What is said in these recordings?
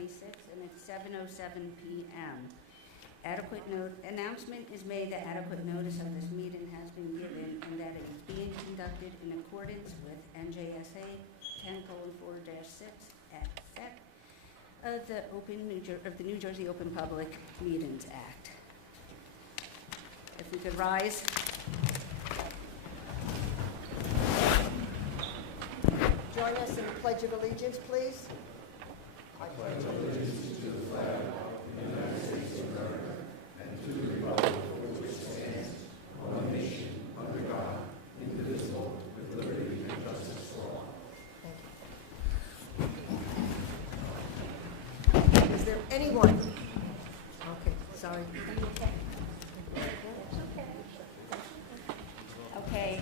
26th, and it's 7:07 p.m. Adequate announcement is made that adequate notice of this meeting has been given and that it is being conducted in accordance with NJSA 10:4-6 at SEC of the New Jersey Open Public Meetings Act. If we could rise. Join us in the Pledge of Allegiance, please. I pledge allegiance to the flag of the United States of America and to the republic for which it stands, one nation, under God, indivisible, with liberty and justice for all. Thank you. Is there anyone? Okay, sorry. Okay,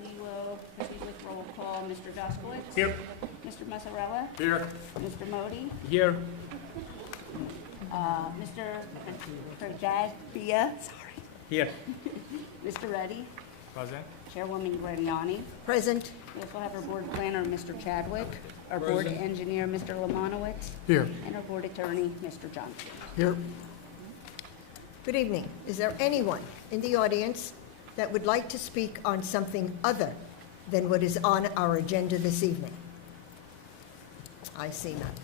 we will proceed with roll call. Mr. Duskowitz? Here. Mr. Mazzarella? Here. Mr. Modi? Here. Mr. Jazbia? Sorry. Here. Mr. Reddy? Present. Chairwoman Graniani? Present. We also have our board planner, Mr. Chadwick, our board engineer, Mr. Lemanowitz, Here. and our board attorney, Mr. Johnson. Here. Good evening. Is there anyone in the audience that would like to speak on something other than what is on our agenda this evening? I see none.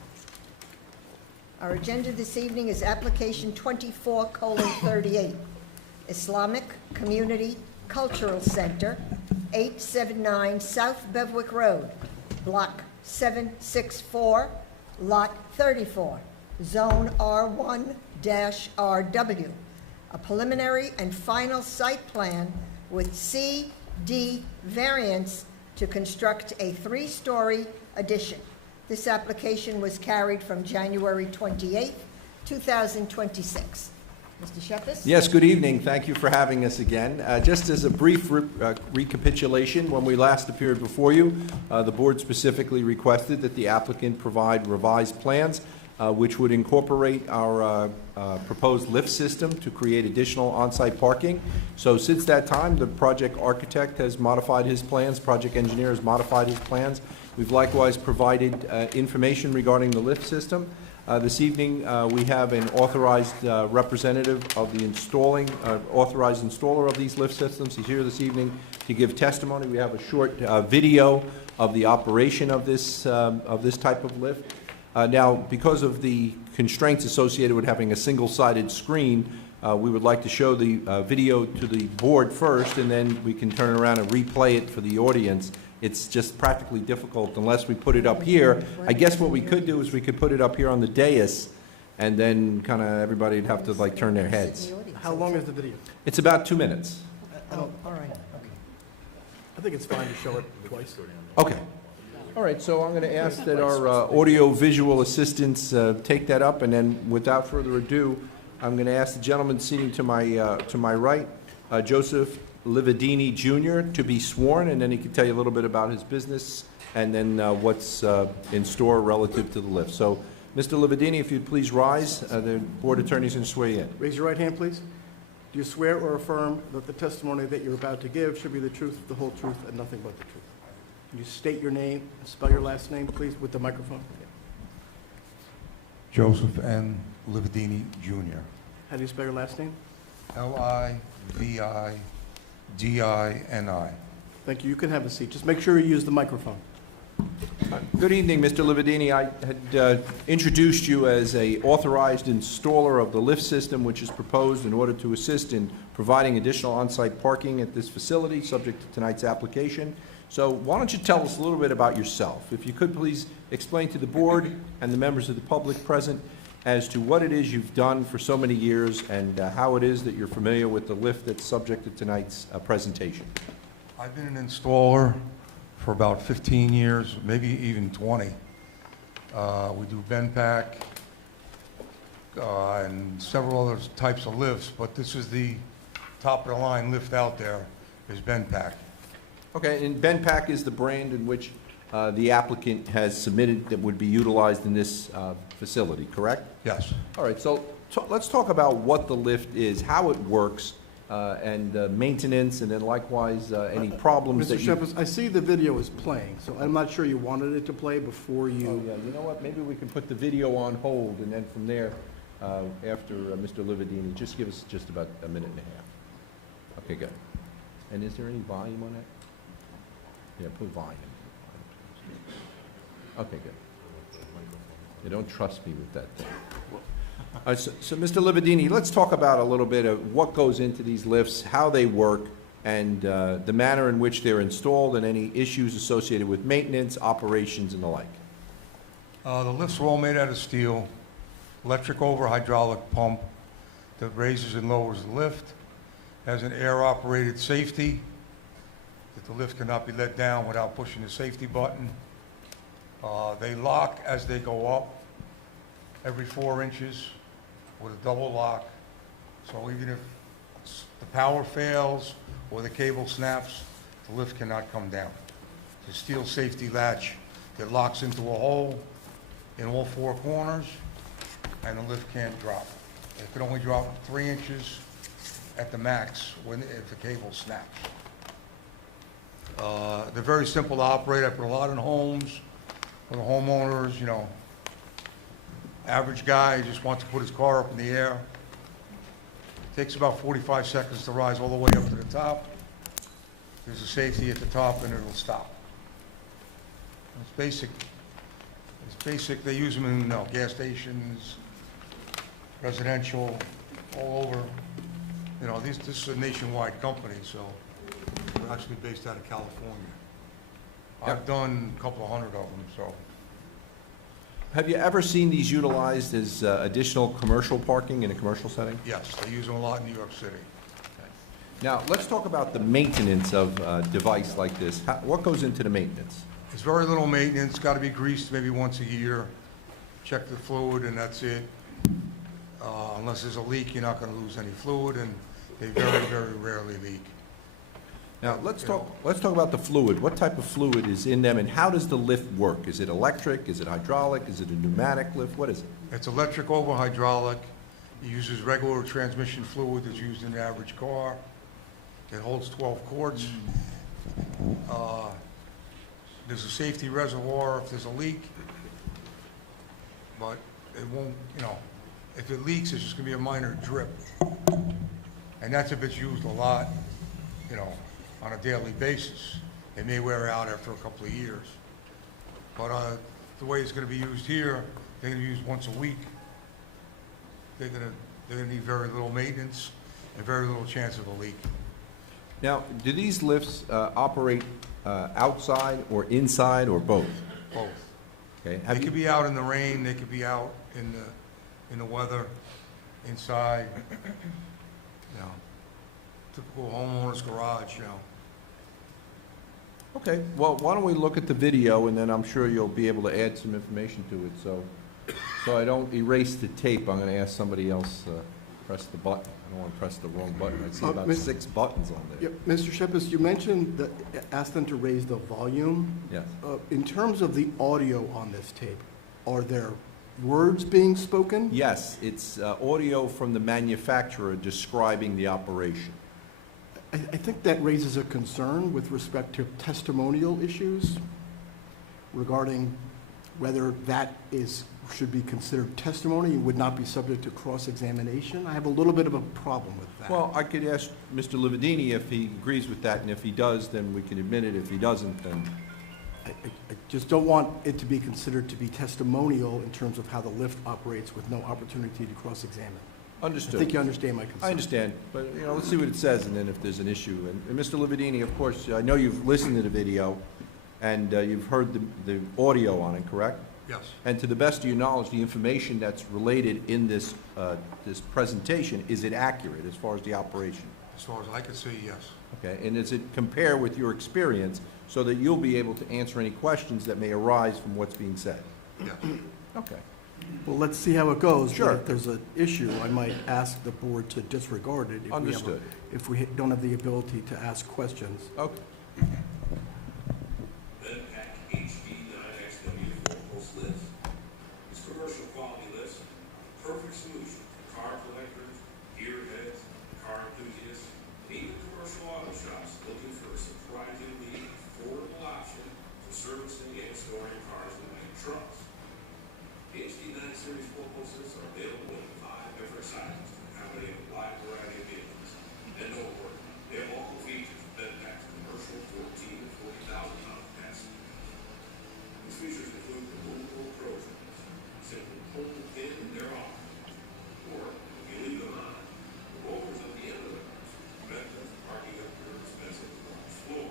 Our agenda this evening is application 24:38, Islamic Community Cultural Center, 879 South Bevwick Road, Block 764, Lot 34, Zone R1-RW, a preliminary and final site plan with CD variance to construct a 3-story addition. This application was carried from January 28, 2026. Mr. Shepis? Yes, good evening. Thank you for having us again. Just as a brief recapitulation, when we last appeared before you, the board specifically requested that the applicant provide revised plans which would incorporate our proposed lift system to create additional on-site parking. So since that time, the project architect has modified his plans, project engineer has modified his plans. We've likewise provided information regarding the lift system. This evening, we have an authorized representative of the authorized installer of these lift systems. He's here this evening to give testimony. We have a short video of the operation of this type of lift. Now, because of the constraints associated with having a single-sided screen, we would like to show the video to the board first, and then we can turn around and replay it for the audience. It's just practically difficult unless we put it up here. I guess what we could do is we could put it up here on the dais, and then kind of everybody'd have to like turn their heads. How long is the video? It's about 2 minutes. Oh, all right. Okay. I think it's fine to show it twice. Okay. All right, so I'm going to ask that our audio-visual assistants take that up, and then without further ado, I'm going to ask the gentleman sitting to my right, Joseph Lividini Jr., to be sworn, and then he can tell you a little bit about his business and then what's in store relative to the lift. So, Mr. Lividini, if you'd please rise, the board attorney's going to swear you in. Raise your right hand, please. Do you swear or affirm that the testimony that you're about to give should be the truth, the whole truth, and nothing but the truth? Can you state your name and spell your last name, please, with the microphone? Joseph N. Lividini, Jr. How do you spell your last name? Lividini. Thank you. You can have a seat. Just make sure you use the microphone. Good evening, Mr. Lividini. I had introduced you as an authorized installer of the lift system, which is proposed in order to assist in providing additional on-site parking at this facility, subject to tonight's application. So why don't you tell us a little bit about yourself? If you could please explain to the board and the members of the public present as to what it is you've done for so many years and how it is that you're familiar with the lift that's subject to tonight's presentation. I've been an installer for about 15 years, maybe even 20. We do BenPack and several other types of lifts, but this is the top of the line lift out there is BenPack. Okay, and BenPack is the brand in which the applicant has submitted that would be utilized in this facility, correct? Yes. All right, so let's talk about what the lift is, how it works, and maintenance, and then likewise, any problems Mr. that you... Shepard, I see the video is playing, so I'm not sure you wanted it to play before Oh, you... yeah, you know what, maybe we can put the video on hold, and then from there, after Mr. Lividini, just give us just about a minute and a half. Okay, good. And is there any volume on that? Yeah, put volume. Okay, good. You don't trust me with that thing. So, Mr. Lividini, let's talk about a little bit of what goes into these lifts, how they work, and the manner in which they're installed, and any issues associated with maintenance, operations, and the like. The lifts are all made out of steel, electric over hydraulic pump that raises and lowers the lift, has an air-operated safety, that the lift cannot be let down without pushing the safety button. They lock as they go up every 4 inches with a double lock. So even if the power fails or the cable snaps, the lift cannot come down. It's a steel safety latch that locks into a hole in all 4 corners, and the lift can't drop. It can only drop 3 inches at the max if the cable snaps. They're very simple to operate. I put a lot in homes for the homeowners, you know. Average guy just wants to put his car up in the air. It takes about 45 seconds to rise all the way up to the top. There's a safety at the top and it'll stop. It's basic. It's basic. They use them in gas stations, residential, all over. You know, this is a nationwide company, so we're actually based out of California. I've done a couple of hundred of them, so. Have you ever seen these utilized as additional commercial parking in a commercial setting? Yes, they use them a lot in New York City. Now, let's talk about the maintenance of a device like this. What goes into the maintenance? It's very little maintenance, got to be greased maybe once a year. Check the fluid and that's it. Unless there's a leak, you're not going to lose any fluid, and they very, very rarely leak. Now, let's talk about the fluid. What type of fluid is in them, and how does the lift work? Is it electric? Is it hydraulic? Is it a pneumatic lift? What is it? It's electric over hydraulic. It uses regular transmission fluid that's used in the average car. It holds 12 quarts. There's a safety reservoir if there's a leak, but it won't, if it leaks, it's just going to be a minor drip. And that's if it's used a lot, on a daily basis. It may wear out after a couple of years. But the way it's going to be used here, they're going to use once a week. They're going to need very little maintenance and very little chance of a leak. Now, do these lifts operate outside or inside or both? Both. Okay. They could be out in the rain, they could be out in the weather, inside, typical homeowner's garage, Okay, well, why don't we look at the video, and then I'm sure you'll be able to add some information to it. So I don't erase the tape, I'm going to ask somebody else press the button. I don't want to press the wrong button. I see about 6 buttons on there. Yeah, Mr. Shepard, you mentioned that, ask them to raise the volume. Yes. In terms of the audio on this tape, are there words being spoken? Yes, it's audio from the manufacturer describing the operation. I think that raises a concern with respect to testimonial issues regarding whether that should be considered testimony and would not be subject to cross-examination. I have a little bit of a problem with that. Well, I could ask Mr. Lividini if he agrees with that, and if he does, then we can admit it. If he doesn't, then... I just don't want it to be considered to be testimonial in terms of how the lift operates with no opportunity to cross-examine. Understood. I think you understand my concern. I understand, but, let's see what it says, and then if there's an issue. And Mr. Lividini, of course, I know you've listened to the video, and you've heard the audio on it, correct? Yes. And to the best of your knowledge, the information that's related in this presentation, is it accurate as far as the operation? As far as I can see, yes. Okay, and does it compare with your experience so that you'll be able to answer any questions that may arise from what's being said? Yes. Okay. Well, let's see how it goes. Sure. But if there's an issue, I might ask the board to disregard it. Understood. If we don't have the ability to ask questions. Okay. Pack HB9XW 4-post lift. It's commercial quality lifts, perfect solution for car collectors, gearheads, car enthusiasts, and even commercial auto shops looking for a surprisingly affordable option for servicing and storing cars and light trucks. The HD 9 Series 4-post lifts are available in 5 different sizes to accommodate a wide variety of vehicles. And don't worry, they have all the features of bed-packed commercial 14 and 40,000 pound capacity. These features include removable closures. Simply pull the pin in their arm, or if you leave them on, the rollers at the end of the cars prevent them from parking up your expensive garage floor.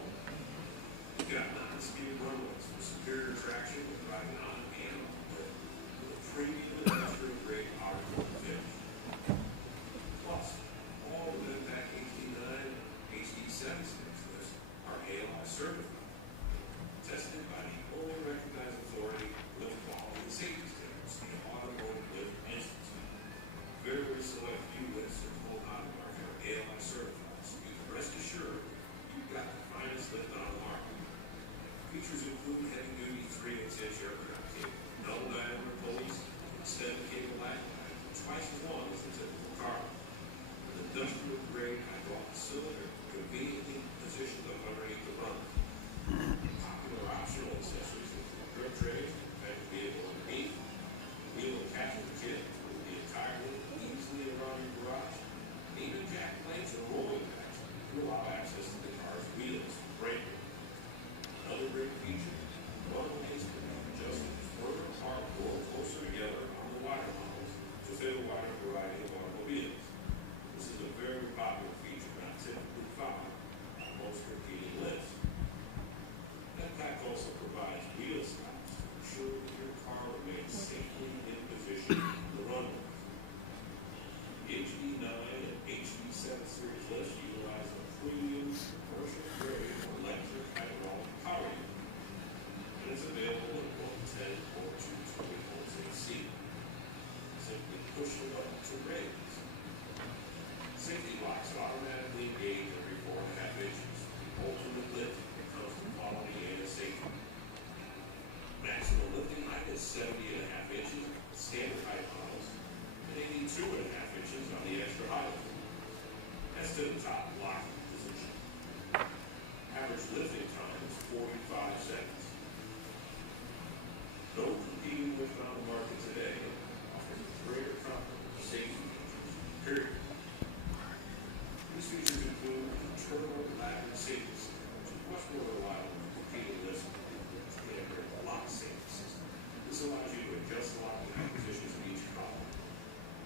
You've got non-skid runways for superior traction when driving on and off the road, with a premium industrial-grade power finish. Plus, all the Impact HD9 and HD7 lifts are ALI certified, tested by the only recognized authority lift quality and safety standards, the Automotive Lift Institute. Very select few lifts that pull out of the market are ALI certified, so you can rest assured you've got the finest lift on the market. Features include heavy-duty 3/8-inch aircraft cable, double diameter pulleys, extended cable lag lines, twice as long as the typical car. An industrial-grade hydraulic cylinder conveniently positioned up underneath the run. Popular optional accessories include grip trays to protect the vehicle underneath, wheel attachment kit to move the entire lift easily around your garage, and even jack plates and rolling backs to allow access to the car's wheels and brake. Another great feature, runways can be adjusted further apart or closer together on the wider models to fit a wider variety of automobiles. This is a very popular feature not typically found on most competing lifts. That pack also provides wheel stops to ensure that your car remains safely in position on the runway. The HD9 and HD7 series lifts utilize a premium commercial-grade electric hydraulic power unit, and it's available in both 10 or 220 volts AC. Simply push the button to raise. Safety locks automatically engage every 4.5 inches. The ultimate lift when it comes to quality and safety. Maximum lifting height is 70.5 inches on standard height models, and 82.5 inches on the extra high level. That's to the top locking position. Average lifting time is 45 seconds. No competing lift on the market today offers greater comfort and safety features, period. These features include an internal ladder safety system, which is much more reliable than competing lifts with standard lock safety system. This allows you to adjust the locking positions of each column.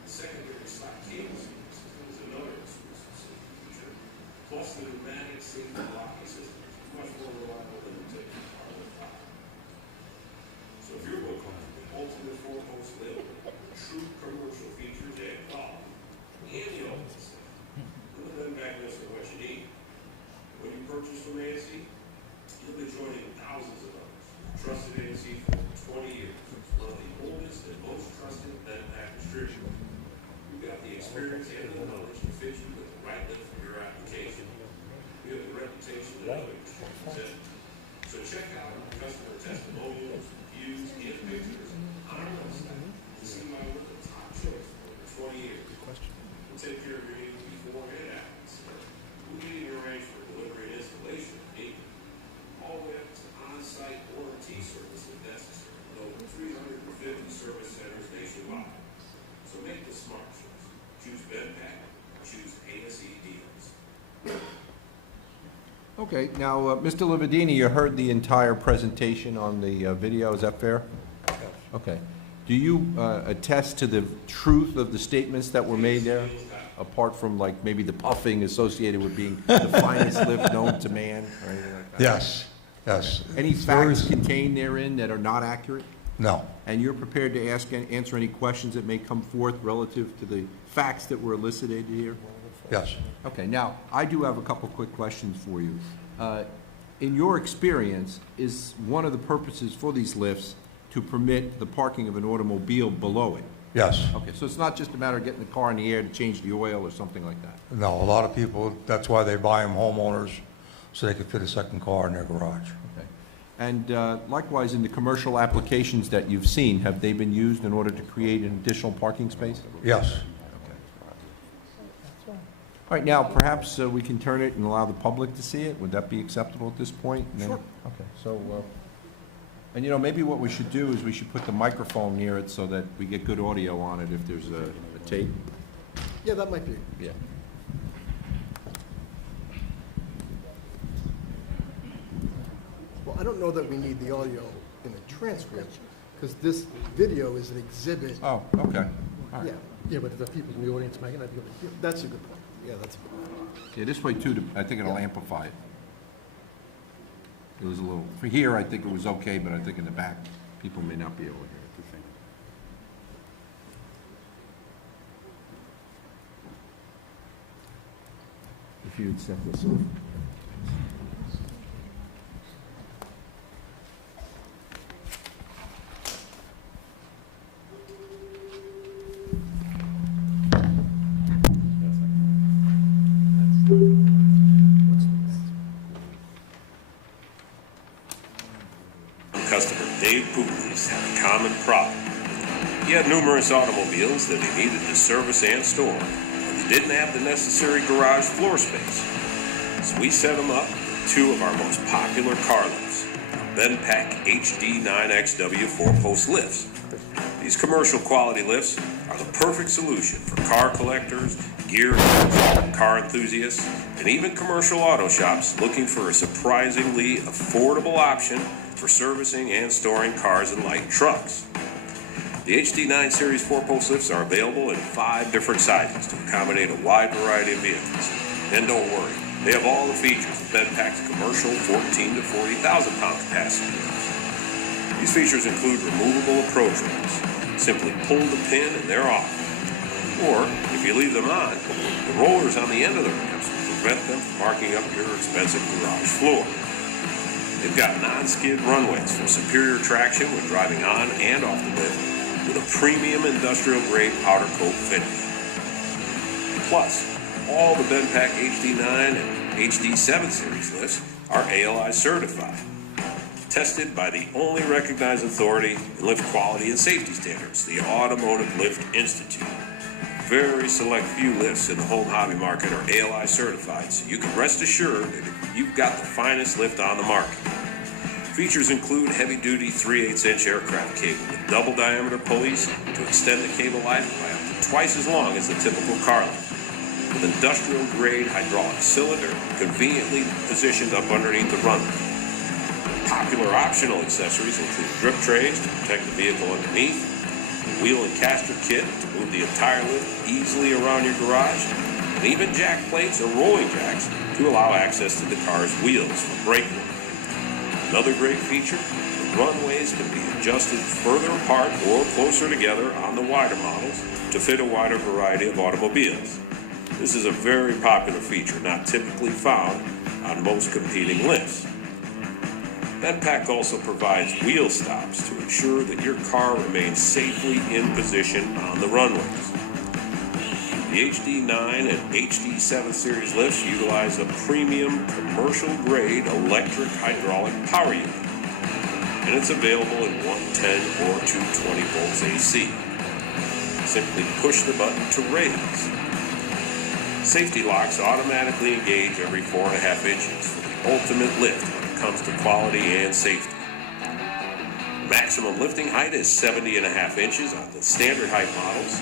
The secondary slot cable safety system is another exclusive safety feature. Plus, the pneumatic safety locking system is much more reliable than the typical car lift lock. So if you're looking for the ultimate 4-post lift, true commercial features and quality, and the ultimate safety, look at back list of what you need. When you purchase from ASC, you'll be joining thousands of others. Trusted ASC for 20 years. One of the oldest and most trusted bed-pack distributors. We've got the experience and the knowledge to fit you with the right lift for your application. We have the reputation that others possess. So check out our customer testimonials, reviews, and pictures on our website to see why we're the top choice for over 20 years. We'll take care of your needs before and after. We'll get you arranged for delivery and installation if needed. All the way up to on-site warranty service if necessary, with over 350 service centers nationwide. So make the smart choice. Choose BedPack or choose ASE deals. Okay, now, Mr. Lividini, you heard the entire presentation on the video, is that fair? Yes. Okay. Do you attest to the truth of the statements that were made there, apart from like maybe the puffing associated with being the finest lift known to man or anything like that? Yes, yes. Any There facts is- contained therein that are not accurate? No, And you're prepared to answer any questions that may come forth relative to the facts that were elicited here? yes. Okay, now, I do have a couple quick questions for you. In your experience, is one of the purposes for these lifts to permit the parking of an automobile below it? Yes. Okay, so it's not just a matter of getting the car in the air to change the oil or something like that? No, a lot of people, that's why they buy them, homeowners, so they can fit a second car in their garage. Okay. And likewise, in the commercial applications that you've seen, have they been used in order to create an additional parking space? Yes. All right, now perhaps we can turn it and allow the public to see it. Would that be acceptable at this point? And then- Sure. Okay, so, and you know, maybe what we should do is we should put the microphone near it so that we get good audio on it if there's a tape. Yeah, that might be. Yeah. Well, I don't know that we need the audio in the transcript, because this video is an exhibit. Oh, okay. All right. Yeah, Yeah, but if the people in the audience might not be able to hear. that's a good point. Yeah, that's a good point. Yeah, this way too, I think it'll amplify it. It was a little, for here, I think it was okay, but I think in the back, people may not be able to hear it. If you'd set this up. Customer Dave Pugliese had a common problem. He had numerous automobiles that he needed to service and store, but he didn't have the necessary garage floor space. So we set him up with two of our most popular car lifts, our Benpack HD 9XW 4-post lifts. These commercial quality lifts are the perfect solution for car collectors, gear nerds, car enthusiasts, and even commercial auto shops looking for a surprisingly affordable option for servicing and storing cars and light trucks. The HD9 Series 4-post lifts are available in 5 different sizes to accommodate a wide variety of vehicles. And don't worry, they have all the features of Benpack's commercial 14 to 40,000 pound capacity lifts. These features include removable approach rails. Simply pull the pin and they're off. Or, if you leave them on, the rollers on the end of the ramps will prevent them from marking up your expensive garage floor. They've got non-skid runways for superior traction when driving on and off the lift, with a premium industrial-grade powder coat finish. Plus, all the Benpack HD9 and HD7 series lifts are ALI certified, tested by the only recognized authority in lift quality and safety standards, the Automotive Lift Institute. Very select few lifts in the home hobby market are ALI certified, so you can rest assured that you've got the finest lift on the market. Features include heavy-duty 3/8-inch aircraft cable with double diameter pulleys to extend the cable life by up to twice as long as the typical car lift, with industrial-grade hydraulic cylinder conveniently positioned up underneath the runway. Popular optional accessories include grip trays to protect the vehicle underneath, a wheel and caster kit to move the entire lift easily around your garage, and even jack plates or rolling jacks to allow access to the car's wheels for brake work. Another great feature, the runways can be adjusted further apart or closer together on the wider models to fit a wider variety of automobiles. This is a very popular feature not typically found on most competing lifts. Benpack also provides wheel stops to ensure that your car remains safely in position on the runways. The HD9 and HD7 series lifts utilize a premium commercial-grade electric hydraulic power unit, and it's available in 110 or 220 volts AC. Simply push the button to raise. Safety locks automatically engage every 4.5 inches for the ultimate lift when it comes to quality and safety. Maximum lifting height is 70.5 inches on the standard height models,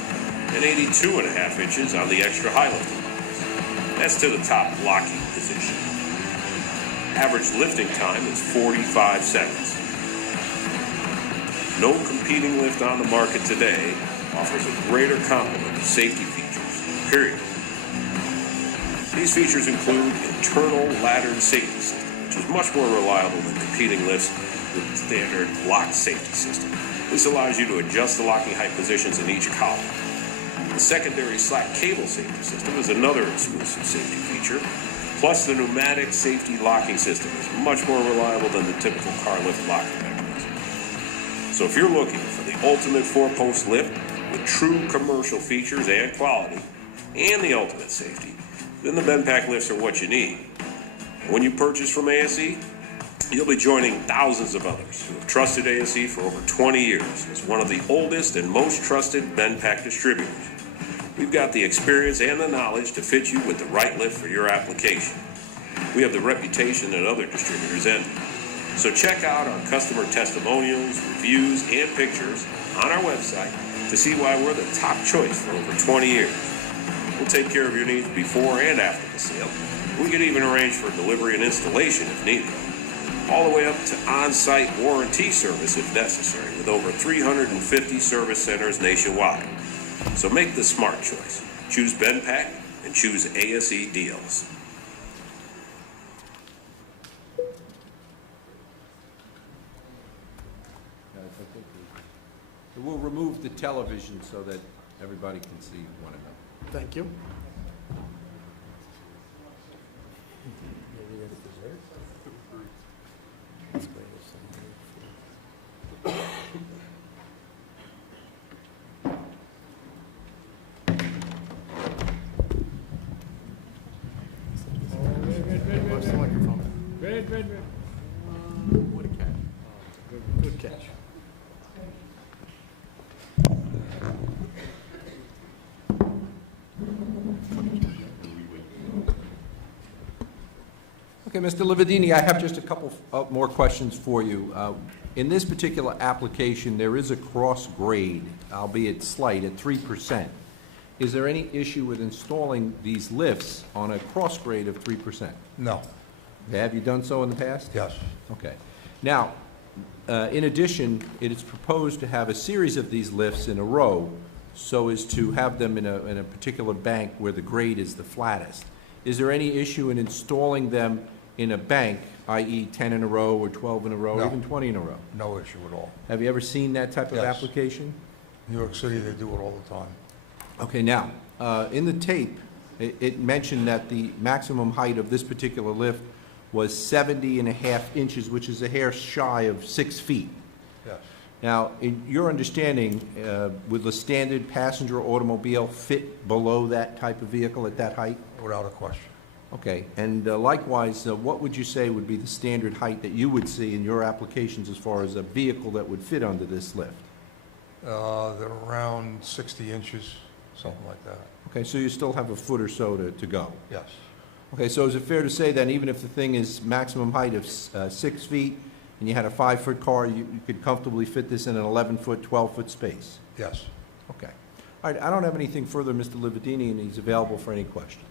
and 82.5 inches on the extra high lifting models. That's to the top locking position. Average lifting time is 45 seconds. No competing lift on the market today offers a greater complement of safety features, period. These features include internal laddered safety system, which is much more reliable than competing lifts with the standard locked safety system. This allows you to adjust the locking height positions in each column. The secondary slack cable safety system is another exclusive safety feature. Plus, the pneumatic safety locking system is much more reliable than the typical car lift locking mechanism. So if you're looking for the ultimate 4-post lift with true commercial features and quality, and the ultimate safety, then the Benpack lifts are what you need. And when you purchase from ASE, you'll be joining thousands of others who have trusted ASE for over 20 years as one of the oldest and most trusted Benpack distributors. We've got the experience and the knowledge to fit you with the right lift for your application. We have the reputation that other distributors envy. So check out our customer testimonials, reviews, and pictures on our website to see why we're the top choice for over 20 years. We'll take care of your needs before and after the sale. We can even arrange for delivery and installation if needed, all the way up to on-site warranty service if necessary, with over 350 service centers nationwide. So make the smart choice. Choose BenPack and choose ASE Deals. We'll remove the television so that everybody can see one another. Thank you. Where's the microphone? What a catch. Good catch. Okay, Mr. Lividini, I have just a couple more questions for you. In this particular application, there is a cross grade, albeit slight, at 3%. Is there any issue with installing these lifts on a cross grade of 3%? No. Have you done so in the past? Yes. Okay. Now, in addition, it is proposed to have a series of these lifts in a row so as to have them in a particular bank where the grade is the flattest. Is there any issue in installing them in a bank, i.e. 10 in a row or 12 in a row, or No. even 20 in a row? No issue at all. Have you ever seen that type of Yes. application? New York City, they do it all the time. Okay, now, in the tape, it mentioned that the maximum height of this particular lift was 70.5 inches, which is a hair shy of 6 feet. Yes. Now, in your understanding, will the standard passenger automobile fit below that type of vehicle at that height? Without a question. Okay, and likewise, what would you say would be the standard height that you would see in your applications as far as a vehicle that would fit under this lift? They're around 60 inches, something like that. Okay, so you still have a foot or so to go. Yes. Okay, so is it fair to say then, even if the thing is maximum height of 6 feet, and you had a 5-foot car, you could comfortably fit this in an 11-foot, 12-foot space? Yes. Okay. All right, I don't have anything further, Mr. Lividini, and he's available for any questions.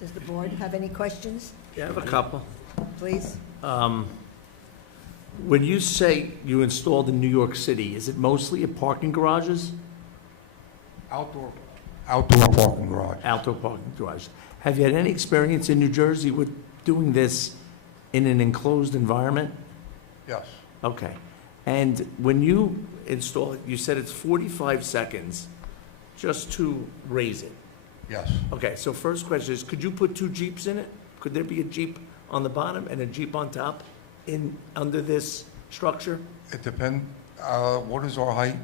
Does the board have any questions? Yeah, I have a couple. Please. When you say you installed in New York City, is it mostly at parking garages? Outdoor parking garage. Outdoor parking garage. Have you had any experience in New Jersey with doing this in an enclosed environment? Yes. Okay. And when you install it, you said it's 45 seconds just to raise it. Yes. Okay, so first question is, could you put 2 Jeeps in it? Could there be a Jeep on the bottom and a Jeep on top under this structure? It depends, what is our height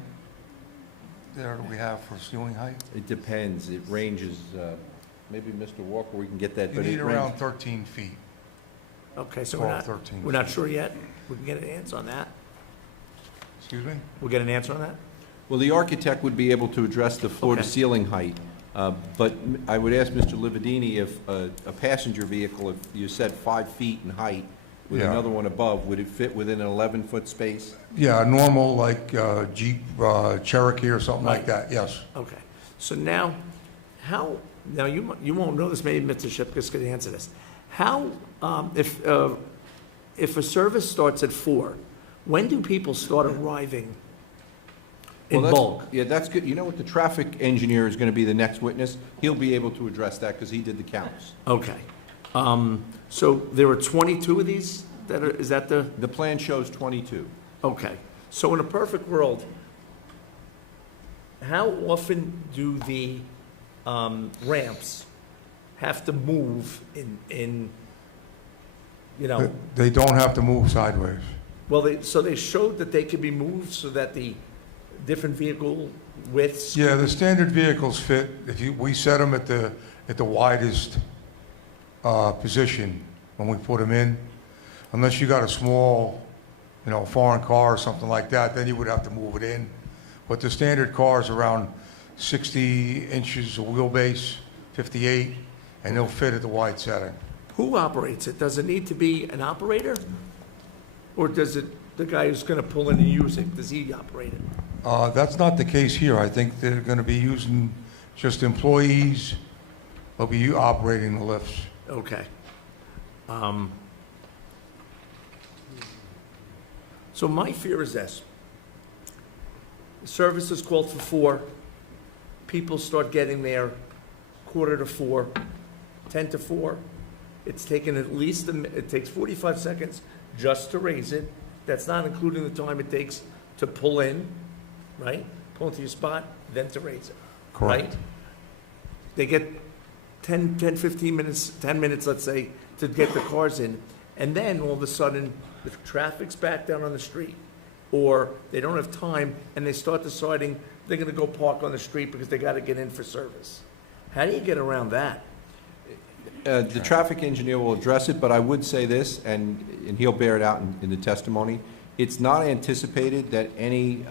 there that we have for ceiling height? It depends. It ranges, maybe Mr. Walker, we can get that, You but it need ranges. around 13 feet. Okay, so 12, 13 we're not feet. sure yet? We can get an answer on that? Excuse me? We'll get an answer on that? Well, the architect would be able to address the floor-to-ceiling height, but I would ask Mr. Lividini if a passenger vehicle, if you said 5 feet in height, with Yeah. another one above, would it fit within an 11-foot space? Yeah, a normal like Jeep Cherokee or something like Right. that, yes. Okay. So now, you won't know this, maybe Mr. Shipkus could answer this. How, if a service starts at 4, when do people start arriving in Well, that's- bulk? Yeah, that's good. You know what, the traffic engineer is going to be the next witness. He'll be able to address that because he did the counts. Okay. So there are 22 of these is that the? The plan shows 22. Okay. So in a perfect world, how often do the ramps have to move in They don't have to move sideways. well, they showed that they could be moved so that the different vehicle widths? Yeah, the standard vehicles fit, we set them at the widest position when we put them in. Unless you got a small, foreign car or something like that, then you would have to move it in. But the standard cars around 60 inches of wheelbase, 58, and they'll fit at the wide setting. Who operates it? Does it need to be an operator? Or does it, the guy who's going to pull in and use it, does he operate it? That's not the case here. I think they're going to be using just employees. They'll be operating the lifts. Okay. So my fear is this. Service is called for 4. People start getting there 3:45, 3:50. It's taken at least, it takes 45 seconds just to raise it. That's not including the time it takes to pull in, right? Pull into your spot, then to raise it. Correct. Right? They get 10, 15 minutes, 10 minutes, let's say, to get the cars in. And then all of a sudden, the traffic's back down on the street. Or they don't have time and they start deciding they're going to go park on the street because they got to get in for service. How do you get around that? The traffic engineer will address it, but I would say this, and he'll bear it out in the testimony. It's not anticipated that any,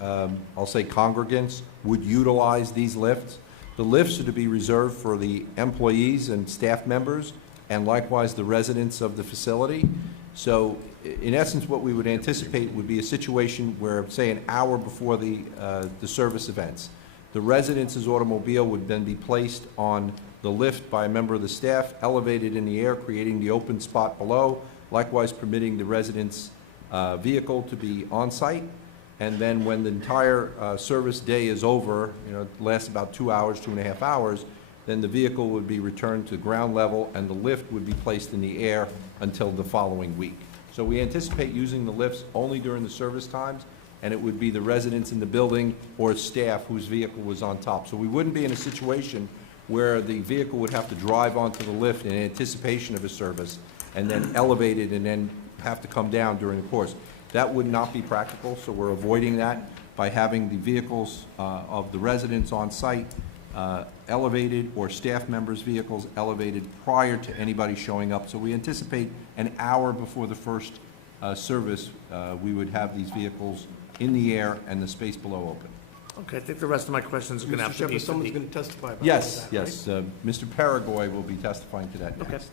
I'll say congregants, would utilize these lifts. The lifts are to be reserved for the employees and staff members, and likewise the residents of the facility. So in essence, what we would anticipate would be a situation where, say, an hour before the service events, the residents' automobile would then be placed on the lift by a member of the staff, elevated in the air, creating the open spot below, likewise permitting the residents' vehicle to be on site. And then when the entire service day is over, it lasts about 2 hours, 2.5 hours, then the vehicle would be returned to ground level and the lift would be placed in the air until the following week. So we anticipate using the lifts only during the service times, and it would be the residents in the building or staff whose vehicle was on top. So we wouldn't be in a situation where the vehicle would have to drive onto the lift in anticipation of a service and then elevate it and then have to come down during the course. That would not be practical, so we're avoiding that by having the vehicles of the residents on site elevated, or staff members' vehicles elevated prior to anybody showing up. So we anticipate an hour before the first service, we would have these vehicles in the air and the space below open. Okay, I think the rest of my questions are going to have to be... Someone's going to testify about Yes, that, yes. Mr. Paragoy will be testifying to that next.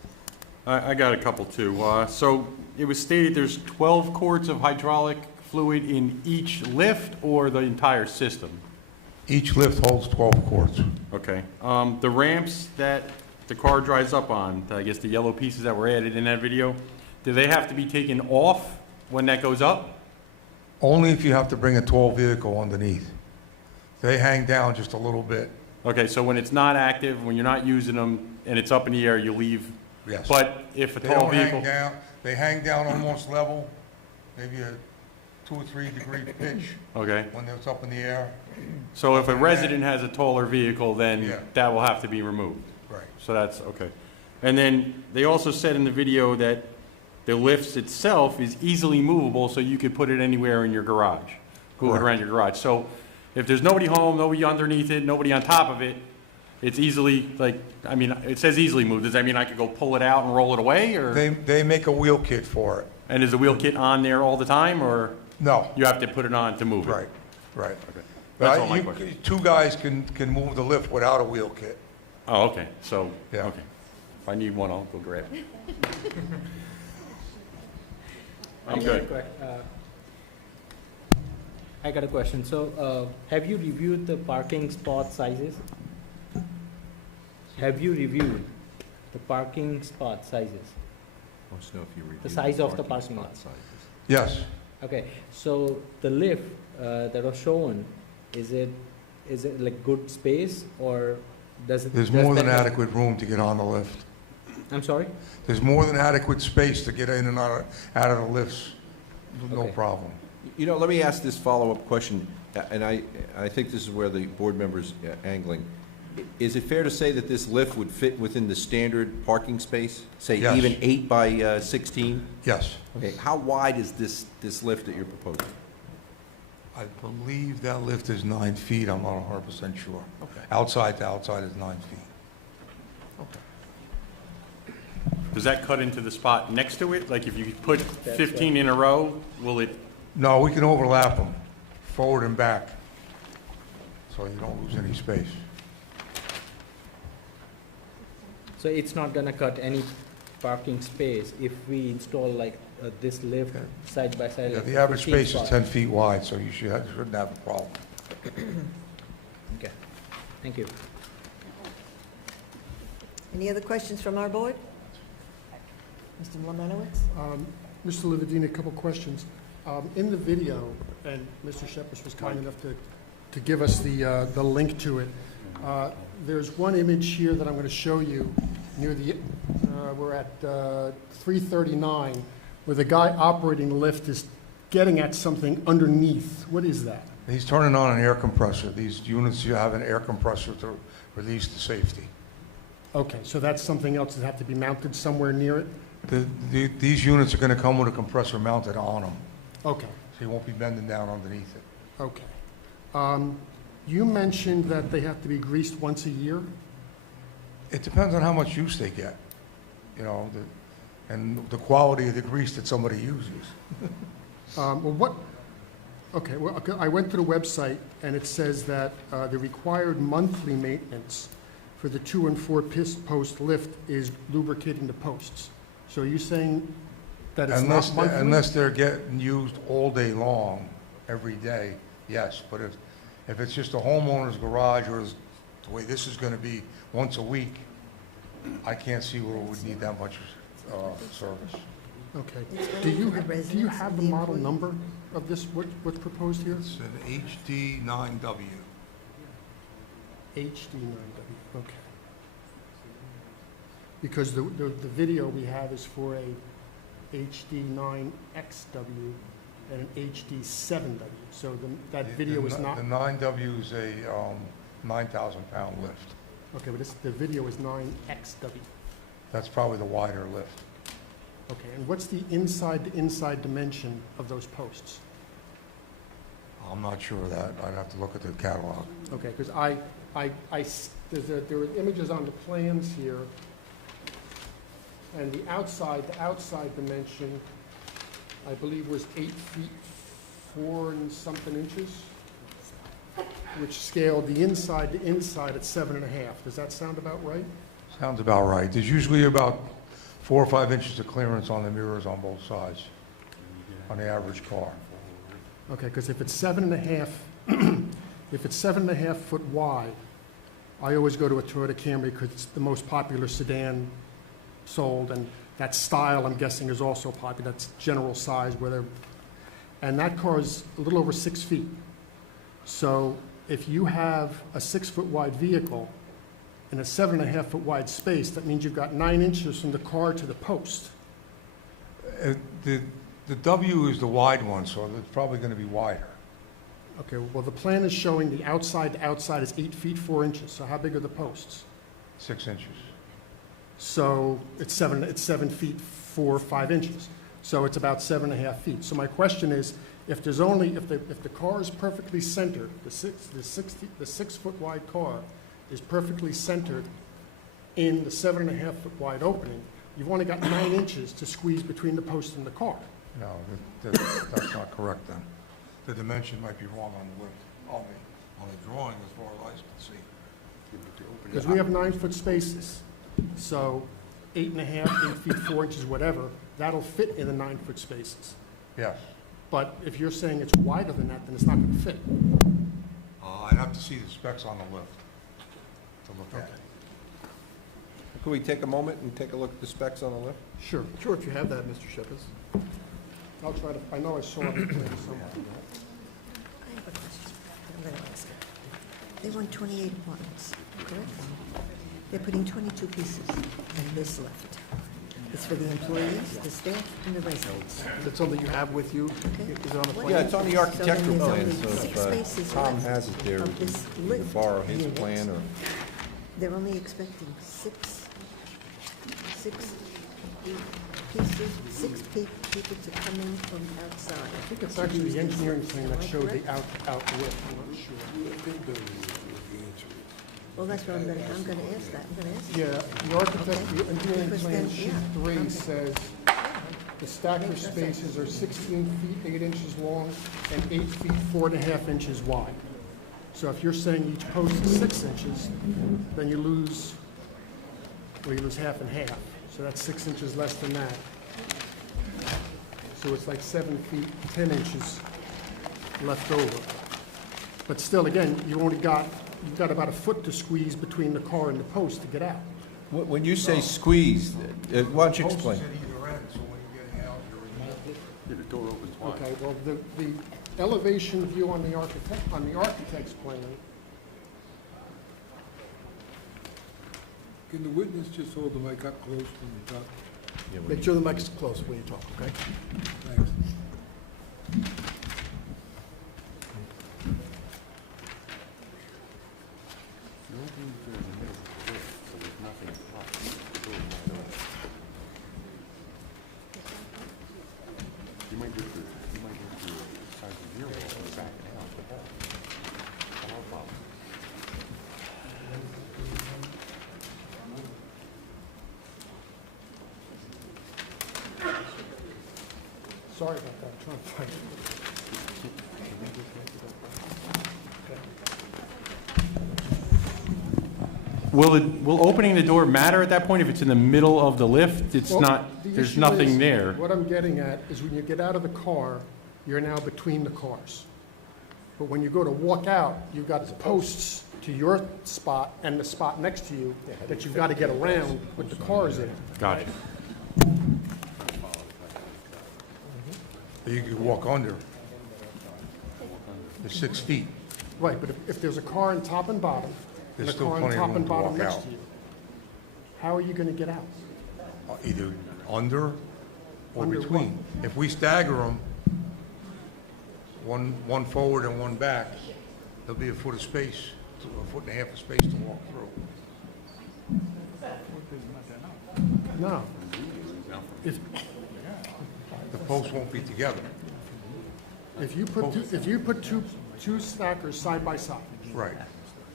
I got a couple too. So it was stated there's 12 quarts of hydraulic fluid in each lift or the entire system? Each lift holds 12 quarts. Okay. The ramps that the car drives up on, I guess the yellow pieces that were added in that video, do they have to be taken off when that goes up? Only if you have to bring a tall vehicle underneath. They hang down just a little bit. Okay, so when it's not active, when you're not using them and it's up in the air, you leave? Yes. But if a They tall don't vehicle... hang down. They hang down almost level, maybe a 2 or 3 degree pitch Okay. when it's up in the air. So if a resident has a taller vehicle, then Yeah. that will have to be removed? Right. So that's, okay. And then they also said in the video that the lift itself is easily movable, so you could put it anywhere in your garage, move it Correct. around your garage. So if there's nobody home, nobody underneath it, nobody on top of it, it's easily, like, I mean, it says easily moved. Does that mean I could go pull it out and roll it away, or? They make a wheel kit for it. And is the wheel kit on there all the time, or No. you have to put it on to move it? Right, right. Okay. That's all my You- question. 2 guys can move the lift without a wheel kit. Oh, okay, so, Yeah. okay. If I need one, I'll go grab it. I'm good. I got a question. So, have you reviewed the parking spot sizes? Have you reviewed the parking spot sizes? Wants to know if you reviewed The size of the parking parking lot. spot sizes. Yes. Okay, so the lift that was shown, is it like good space, or does it? There's does more than that- adequate room to get on the lift. I'm sorry? There's more than adequate space to get in and out of the lifts. No Okay. problem. Let me ask this follow-up question, and I think this is where the board member's angling. Is it fair to say that this lift would fit within the standard parking space? Say Yes. even 8 by 16? Yes. Okay, how wide is this lift that you're proposing? I believe that lift is 9 feet. I'm not 100% sure. Okay. Outside to outside is 9 feet. Does that cut into the spot next to it? Like if you put That's 15 in a row, will it? No, we can overlap them, forward and back. so you don't lose any space. So it's not gonna cut any parking space if we install like this lift side by side? Yeah, like the average 15 space is spots? 10 feet wide, so you shouldn't have a problem. Okay, thank you. Any other questions from our board? Mr. Mlamanowitz? Mr. Lividini, a couple questions. In the video, and Mr. Shepherd was kind enough to give us the link to it, there's one image here that I'm going to show you near the, we're at 339, where the guy operating the lift is getting at something underneath. What is that? He's turning on an air compressor. These units, you have an air compressor to release the safety. Okay, so that's something else that have to be mounted somewhere near it? These units are going to come with a compressor mounted on them, Okay, so you won't be bending down underneath it. okay. You mentioned that they have to be greased once a year? It depends on how much use they get, you know, and the quality of the grease that somebody uses. Okay, well, I went to the website, and it says that the required monthly maintenance for the 2 and 4 post lift is lubricating the posts. So are you saying that it's not monthly? Unless they're getting used all day long, every day, yes. But if it's just a homeowner's garage, or the way this is gonna be once a week, I can't see where it would need that much service. Okay. It's Do you, for the do you residents have and the the model employees. number of this, what's proposed here? It's an HD 9W. HD9W, okay. Because the video we have is for a HD9XW and an HD7W, so that video is not, The 9W is a 9,000-pound lift. okay, but the video is 9XW. That's probably the wider lift. Okay, and what's the inside dimension of those posts? I'm not sure of that. I'd have to look at the catalog. Okay, because there were images on the plans here, and the outside dimension, I believe, was 8 feet 4 and something inches, which scaled the inside to inside at 7.5. Does that sound about right? Sounds about right. There's usually about 4 or 5 inches of clearance on the mirrors on both sides, on the average car. Okay, because if it's 7.5, if it's 7.5 foot wide, I always go to a Toyota Camry because it's the most popular sedan sold, and that style, I'm guessing, is also popular. That's general size, and that car is a little over 6 feet. So if you have a 6 foot wide vehicle in a 7.5 foot wide space, that means you've got 9 inches from the car to the post. The W is the wide one, so it's probably going to be wider. Okay, well, the plan is showing the outside to outside is 8 feet 4 inches. So how big are the posts? 6 inches. So it's 7 feet 4 or 5 inches. So it's about 7.5 feet. So my question is, if the car is perfectly centered, the 6 foot wide car is perfectly centered in the 7.5 foot wide opening, you've only got 9 inches to squeeze between the post and the car. No, that's not correct then. The dimension might be wrong on the lift, on the drawing as far as I can see. Because we have 9 foot spaces. So 8.5, 8 feet 4 inches, whatever, that'll fit in the 9 foot spaces. Yes. But if you're saying it's wider than that, then it's not going to fit. I'd have to see the specs on the lift to look at it. Can we take a moment and take a look at the specs on the lift? Sure. Sure, if you have that, Mr. Shippers. I'll try to, I know I saw it in the plan somewhere. I have a question. I'm going to ask it. They want 28 apartments, correct? They're putting 22 pieces in this lift. It's for the employees, the staff, and the residents. Is that something you have with you? Okay. Is it on the What- plan? Yeah, it's on the architectural So then plan, there's so only if 6 spaces Tom left has it there, of this we can lift borrow his unit. plan, or... They're only expecting 6 pieces, 6 people to come in from outside. I think it's actually the engineering thing that showed the out lift, I'm not sure. Well, that's what I'm gonna ask that, I'm gonna ask. Yeah, the architect, the engineering Because plan, then, sheet yeah, 3 okay. says the stacker spaces are 16 feet 8 inches long and 8 feet 4.5 inches wide. So if you're saying each post is 6 inches, then you lose half and half. So that's 6 inches less than that. So it's like 7 feet, 10 inches left over. But still, again, you've got about a foot to squeeze between the car and the post to get out. When you say squeeze, why don't you explain? Posts at either end, so when you're getting out, you're removing. Yeah, the door opens wide. Okay, well, the elevation view on the architect's plan, Can the witness just hold the mic up close when you talk? Make sure the mic's close when you talk, okay? Thanks. You might get the size of your wall and back it out the wall. No problem. sorry about that, I'm trying to find it. Will opening the door matter at that point if it's in the middle of the lift? It's Well, not, the there's issue nothing is, there. What I'm getting at is when you get out of the car, you're now between the cars. But when you go to walk out, you've got posts to your spot and the spot next to you that you've got to get around with the cars in. Gotcha. You could walk under. The 6 feet. Right, but if there's a car on top and bottom, and a There's still car on plenty of top room and to bottom walk next out. to you, how are you going to get out? Either under or Under between. If we stagger them, one forward and one back, there'll be a foot of space, a foot and a half of space to walk through. No. If The posts won't be together. you put two stackers side by side, Right.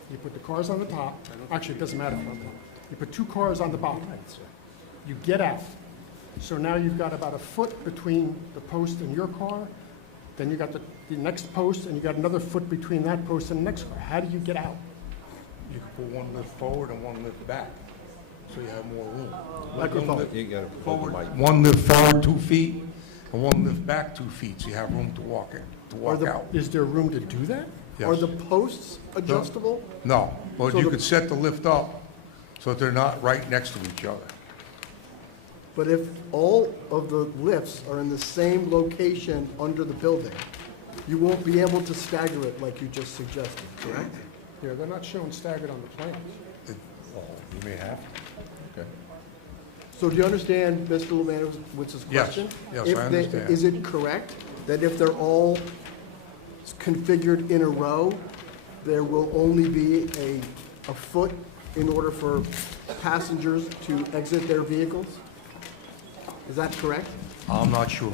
you put the cars on the top, actually, it doesn't matter. You put two cars on the bottom. You get out. So now you've got about a foot between the post and your car, then you got the next post, and you got another foot between that post and the next car. How do you get out? You can put one lift forward and one lift back, so you have more room. Microphone. You gotta hold the mic. One lift forward 2 feet and one lift back 2 feet, so you have room to walk in, to walk out. Is there room to do that? Are Yes. the posts adjustable? No, but So you the- could set the lift up so that they're not right next to each other. But if all of the lifts are in the same location under the building, you won't be able to stagger it like you just suggested, correct? Yeah, they're not showing staggered on the plans. Well, you may have. Okay. So do you understand Mr. Lemanov's Yes. question? Yes, If I they- understand. Is it correct that if they're all configured in a row, there will only be a foot in order for passengers to exit their vehicles? Is that correct? I'm not sure.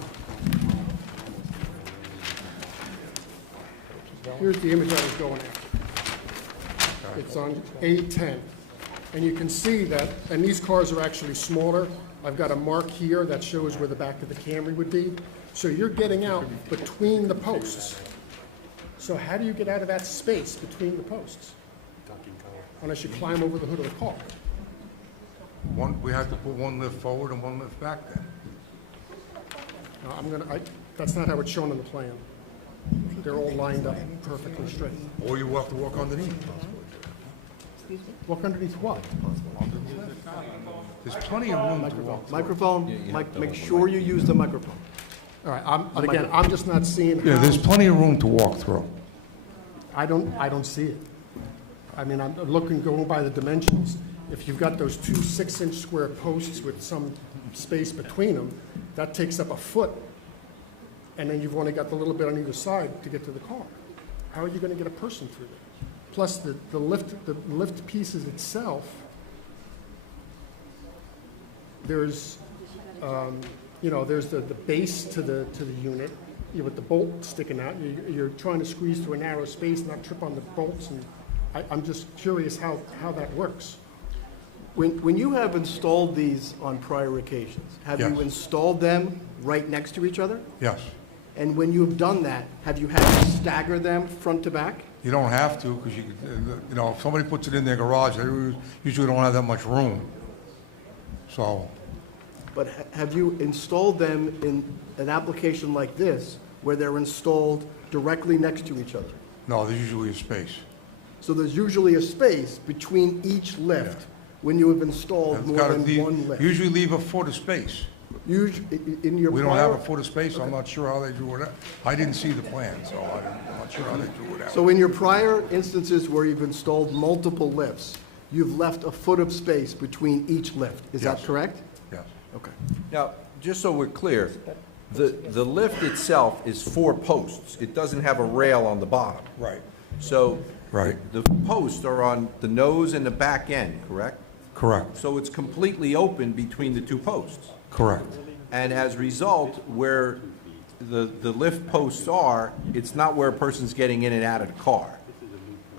Here's the image I was going after. It's on A10. And you can see that, and these cars are actually smaller. I've got a mark here that shows where the back of the Camry would be. So you're getting out between the posts. So how do you get out of that space between the posts? Unless you climb over the hood of the car. We had to put one lift forward and one lift back then. That's not how it's shown on the plan. They're all lined up perfectly straight. Or you will have to walk underneath. Walk underneath what? There's plenty of room to walk. Microphone, make sure you use the microphone. All right, I'm just not seeing Yeah, how, there's plenty of room to walk through. I don't see it. I mean, I'm looking, going by the dimensions. If you've got those two 6-inch square posts with some space between them, that takes up a foot, and then you've only got the little bit on either side to get to the car. How are you going to get a person through there? Plus, the lift pieces itself, there's, there's the base to the unit, with the bolt sticking out. You're trying to squeeze through a narrow space, not trip on the bolts, and I'm just curious how that works. When you have installed these on prior occasions, have you Yes. installed them right next to each other? Yes, And when you have done that, have you had to stagger them front to back? You don't have to, because if somebody puts it in their garage, they usually don't have that much room. So, But have you installed them in an application like this, where they're installed directly next to each other? no, there's usually a space. So there's usually a space between each lift when you have installed It's more gotta than one lift. usually leave a foot of space. In your We don't have a prior, foot of space, I'm not sure how they drew it out. I didn't see the plan, so I'm not sure how they drew it out. so in your prior instances where you've installed multiple lifts, you've left a foot of space between each lift. Is that Yes. correct? Yes. Okay. Now, just so we're clear, the lift itself is 4 posts. It doesn't have a rail on the bottom. Right. So Right. the posts are on the nose and the back end, correct? Correct, So it's completely open between the 2 posts. correct. And as a result, where the lift posts are, it's not where a person's getting in and out of the car,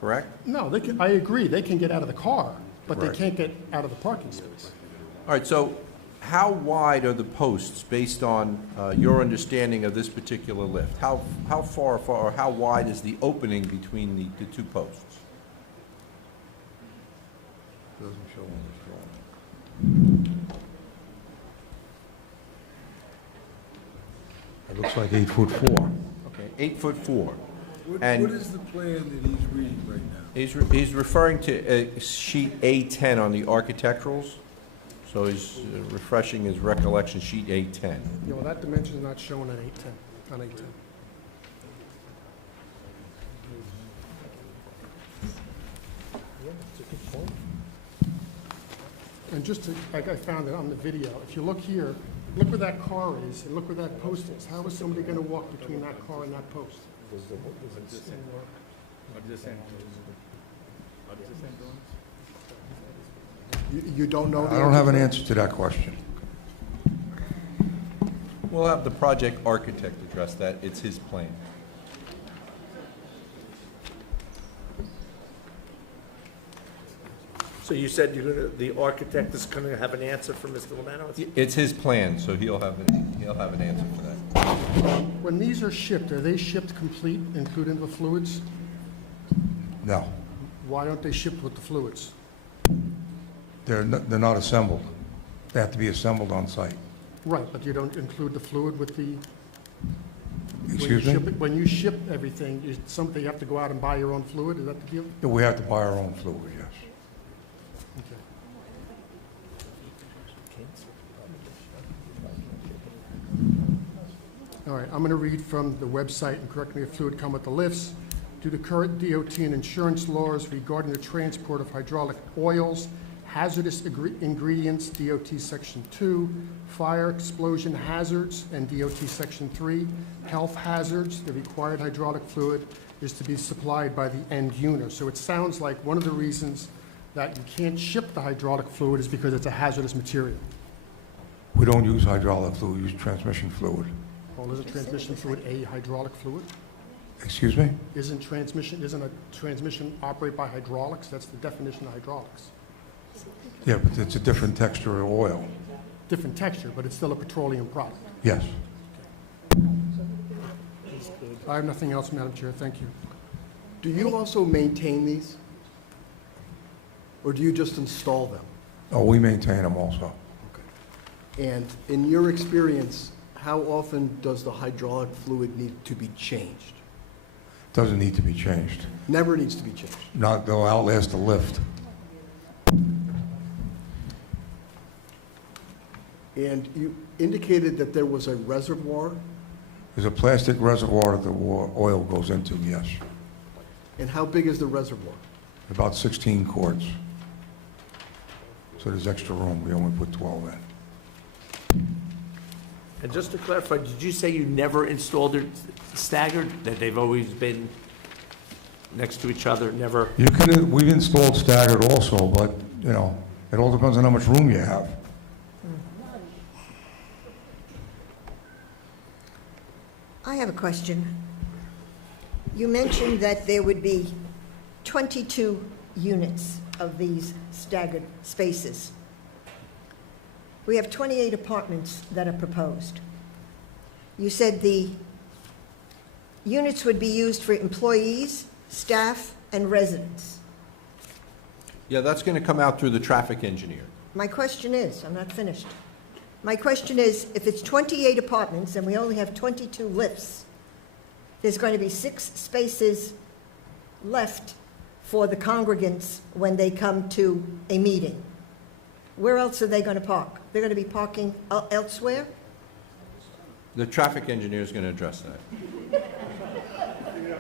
correct? No, they can, I agree, they can get out of the car, but they Right. can't get out of the parking space. All right, so how wide are the posts based on your understanding of this particular lift? How far, or how wide is the opening between the 2 posts? Doesn't show on this drawing. It looks like 8'4". Okay, 8'4". What And- is the plan that he's reading right now? He's referring to sheet A10 on the architecturals, so he's refreshing his recollection, sheet A10. You know, that dimension is not shown on 810, on 810. And just to, like I found it on the video, if you look here, look where that car is and look where that post is. How is somebody gonna walk between that car and that post? You don't know? the I don't have an answer? answer to that question. We'll have the project architect address that. It's his plan. So you said the architect is gonna have an answer for Mr. Romano? It's his plan, so he'll have an answer for that. When these are shipped, are they shipped complete, including the fluids? No, Why aren't they shipped with the fluids? they're not assembled. They have to be assembled on site. Right, but you don't include the fluid with the... Excuse me? When you ship everything, you have to go out and buy your own fluid, is that the deal? Yeah, we have to buy our own fluid, yes. Okay. All right, I'm going to read from the website, and correct me if fluid come with the lifts. Due to current DOT and insurance laws regarding the transport of hydraulic oils, hazardous ingredients, DOT Section 2, fire explosion hazards, and DOT Section 3, health hazards, the required hydraulic fluid is to be supplied by the end user. So it sounds like one of the reasons that you can't ship the hydraulic fluid is because it's a hazardous material. We don't use hydraulic fluid, we use transmission fluid. Well, isn't transmission fluid a hydraulic fluid? Excuse me? Isn't a transmission operate by hydraulics? That's the definition of hydraulics. Yeah, but it's a different texture of oil. Different texture, but it's still a petroleum product. Yes. I have nothing else, Madam Chair. Thank you. Do you also maintain these? Or do you just install them? Oh, we maintain them also. And in your experience, how often does the hydraulic fluid need to be changed? Doesn't need to be changed. Never needs to be changed. Not, they'll outlast the lift. And you indicated that there was a reservoir, There's a plastic reservoir that the oil goes into, yes. and how big is the reservoir? About 16 quarts. So there's extra room, we only put 12 in. And just to clarify, did you say you never installed it staggered, that they've always been next to each other, never? You can, we've installed staggered also, but, you know, it all depends on how much room you have. I have a question. You mentioned that there would be 22 units of these staggered spaces. We have 28 apartments that are proposed. You said the units would be used for employees staff, and residents. Yeah, that's going to come out through the traffic engineer. My question is, I'm not finished. My question is, if it's 28 apartments and we only have 22 lifts, there's going to be 6 spaces left for the congregants when they come to a meeting. Where else are they going to park? They're going to be parking elsewhere? The traffic engineer is going to address that.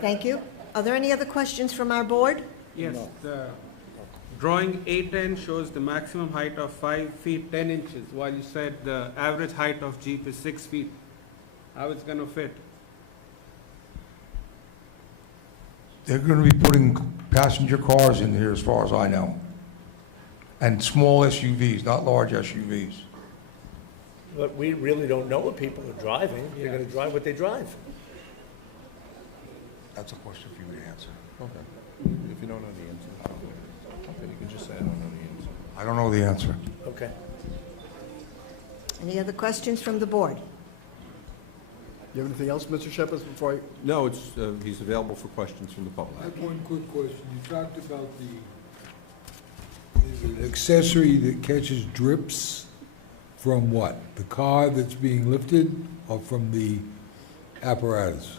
Thank you. Are there any other questions from our board? Yes, the drawing A10 shows the maximum height of 5 feet 10 inches, while you said the average height of Jeep is 6 feet. How it's gonna fit? They're going to be putting passenger cars in here, as far as I know, and small SUVs, not large SUVs. But we really don't know what people are driving. They're going to drive what they drive. That's a question for you to answer. Okay. If you don't know the answer, okay, you can just say I don't know the answer. I don't know the answer. Okay. Any other questions from the board? You have anything else, Mr. Shepherd, before I? No, it's, he's available for questions from the I public. have one quick question. You talked about is it an accessory that catches drips from what? The car that's being lifted or from the apparatus?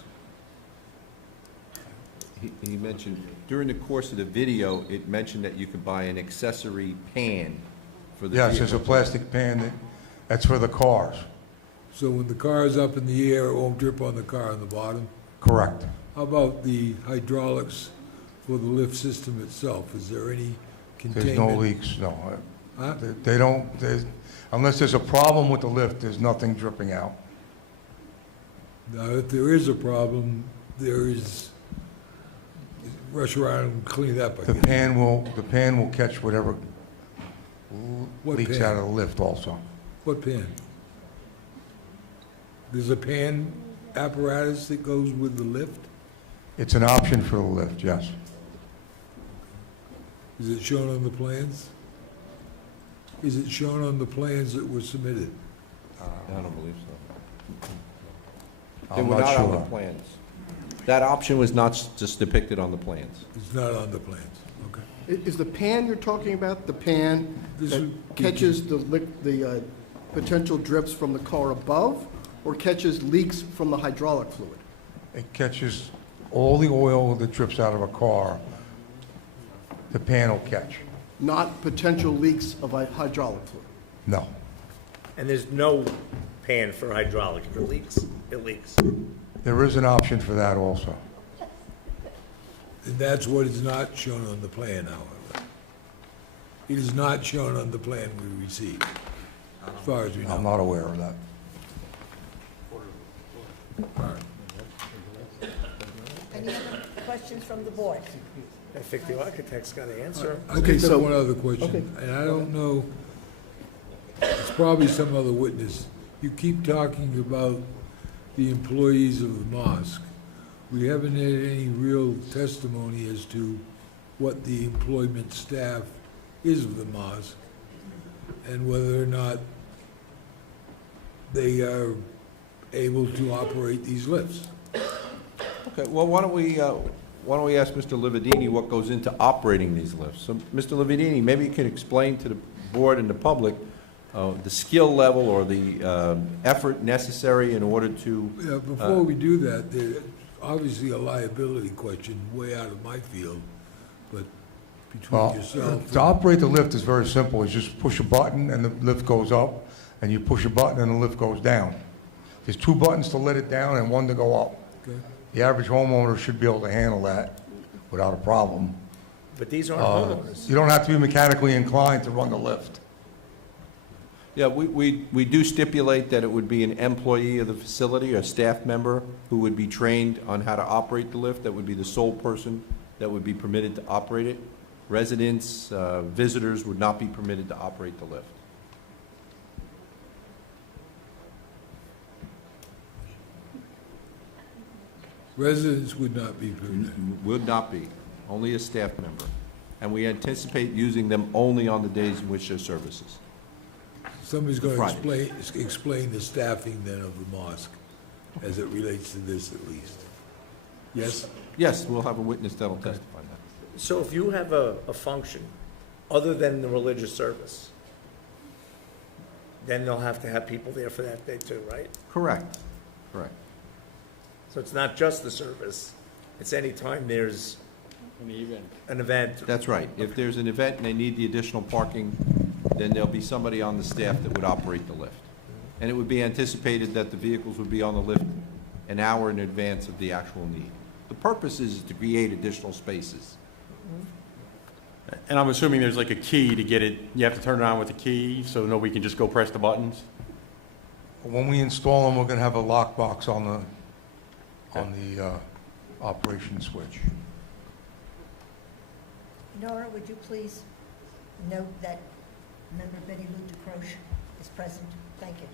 He mentioned, during the course of the video, it mentioned that you could buy an accessory pan for the vehicle. Yes, there's a plastic pan that's for the cars. So when the car is up in the air, it won't drip on the car on the bottom? Correct. How about the hydraulics for the lift system itself? Is there any containment? There's no leaks, no. Huh? They don't, unless there's a problem with the lift, there's nothing dripping out. Now, if there is a problem, there is, rush around and clean it up, I The guess. pan will catch whatever What leaks pan? out of the lift also. What pan? There's a pan apparatus that goes with the lift? It's an option for the lift, yes. Is it shown on the plans? Is it shown on the plans that were submitted? I don't believe so. They I'm were not not on the sure. plans. That option was not just depicted on the plans. It's not on the plans, okay. Is the pan you're talking about the pan This that would- catches the potential drips from the car above, or catches leaks from the hydraulic fluid? It catches all the oil that drips out of a car, the pan will catch. Not potential leaks of hydraulic fluid? No. And there's no pan for hydraulic. If it leaks, it leaks. There is an option for that also. And that's what is not shown on the plan, however. It is not shown on the plan we received, as far as we know. I'm not aware of that. Any other questions from the board? I think the architect's got to answer. I Okay, just so- have one other okay. question, and I don't know, it's probably some other witness. You keep talking about the employees of the mosque. We haven't had any real testimony as to what the employment staff is of the mosque, and whether or not they are able to operate these lifts. Okay, well, why don't we ask Mr. Lividini what goes into operating these lifts? So, Mr. Lividini, maybe you can explain to the board and the public the skill level or the effort necessary in order to... Yeah, before we do that, there's obviously a liability question way out of my field, but between Well, yourself. to operate the lift is very simple. You just push a button and the lift goes up, and you push a button and the lift goes down. There's 2 buttons to let it down and 1 to go up. Okay. The average homeowner should be able to handle that without a problem. But these aren't homeowners. You don't have to be mechanically inclined to run the lift. Yeah, we do stipulate that it would be an employee of the facility, a staff member who would be trained on how to operate the lift. That would be the sole person that would be permitted to operate it. Residents, visitors would not be permitted to operate the lift. Residents would not be permitted. Would not be, only a staff member. And we anticipate using them only on the days in which there's services. Somebody's going to Fridays. explain the staffing then of the mosque, as it relates to this at least. Yes. Yes, we'll have a witness that'll testify to that. So if you have a function other than the religious service, then they'll have to have people there for that day too, right? Correct, correct. So it's not just the service, it's any time there's an event. That's right. If there's an event and they need the additional parking, then there'll be somebody on the staff that would operate the lift. And it would be anticipated that the vehicles would be on the lift an hour in advance of the actual need. The purpose is to create additional spaces. And I'm assuming there's like a key to get it, you have to turn it on with a key, so nobody can just go press the buttons? When we install them, we're gonna have a lockbox on the operation switch. Nora, would you please note that Member Betty Lou DeCroce is present? Thank you.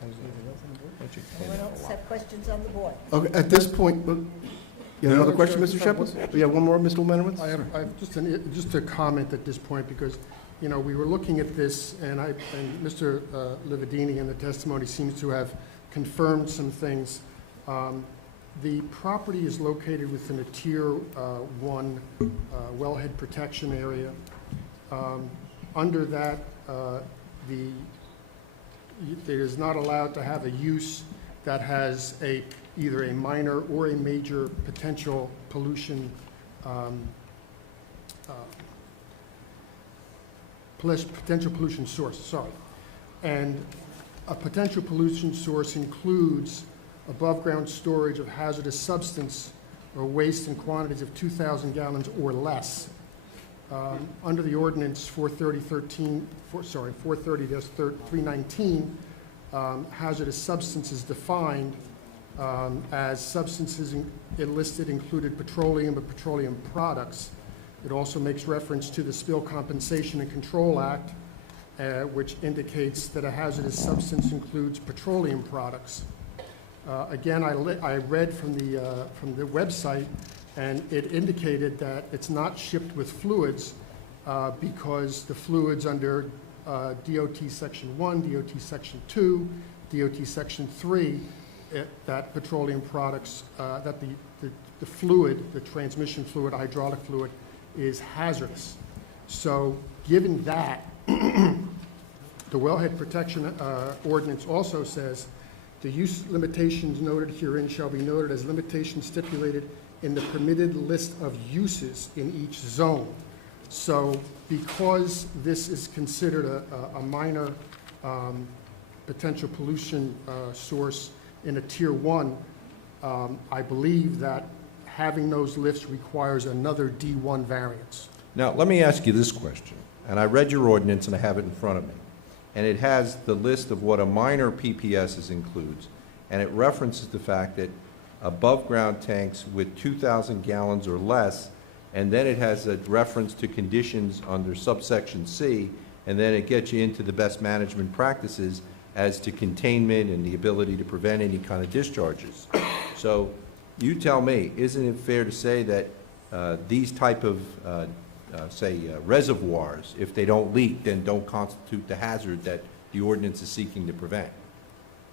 Anyone else have questions on the board? Okay, at this point, you have another question, Mr. Shepherd? We have one more, Mr. Lemanowitz? I have just a comment at this point, because, you know, we were looking at this, and Mr. Lividini in the testimony seems to have confirmed some things. The property is located within a Tier 1 wellhead protection area. Under that, it is not allowed to have a use that has either a minor or a major potential pollution source, sorry. And a potential pollution source includes above-ground storage of hazardous substance or waste in quantities of 2,000 gallons or less. Under the ordinance 430-319, hazardous substance is defined as substances listed included petroleum or petroleum products. It also makes reference to the Spill Compensation and Control Act, which indicates that a hazardous substance includes petroleum products. Again, I read from the website, and it indicated that it's not shipped with fluids because the fluids under DOT Section 1, DOT Section 2, DOT Section 3, that petroleum products, that the fluid, the transmission fluid, hydraulic fluid, is hazardous. So given that, the wellhead protection ordinance also says the use limitations noted herein shall be noted as limitations stipulated in the permitted list of uses in each zone. So because this is considered a minor potential pollution source in a Tier 1, I believe that having those lifts requires another D1 variance. Now, let me ask you this question, and I read your ordinance and I have it in front of me, and it has the list of what a minor PPS includes, and it references the fact that above-ground tanks with 2,000 gallons or less, and then it has a reference to conditions under subsection C, and then it gets you into the best management practices as to containment and the ability to prevent any kind of discharges. So you tell me, isn't it fair to say that these type of, reservoirs, if they don't leak, then don't constitute the hazard that the ordinance is seeking to prevent?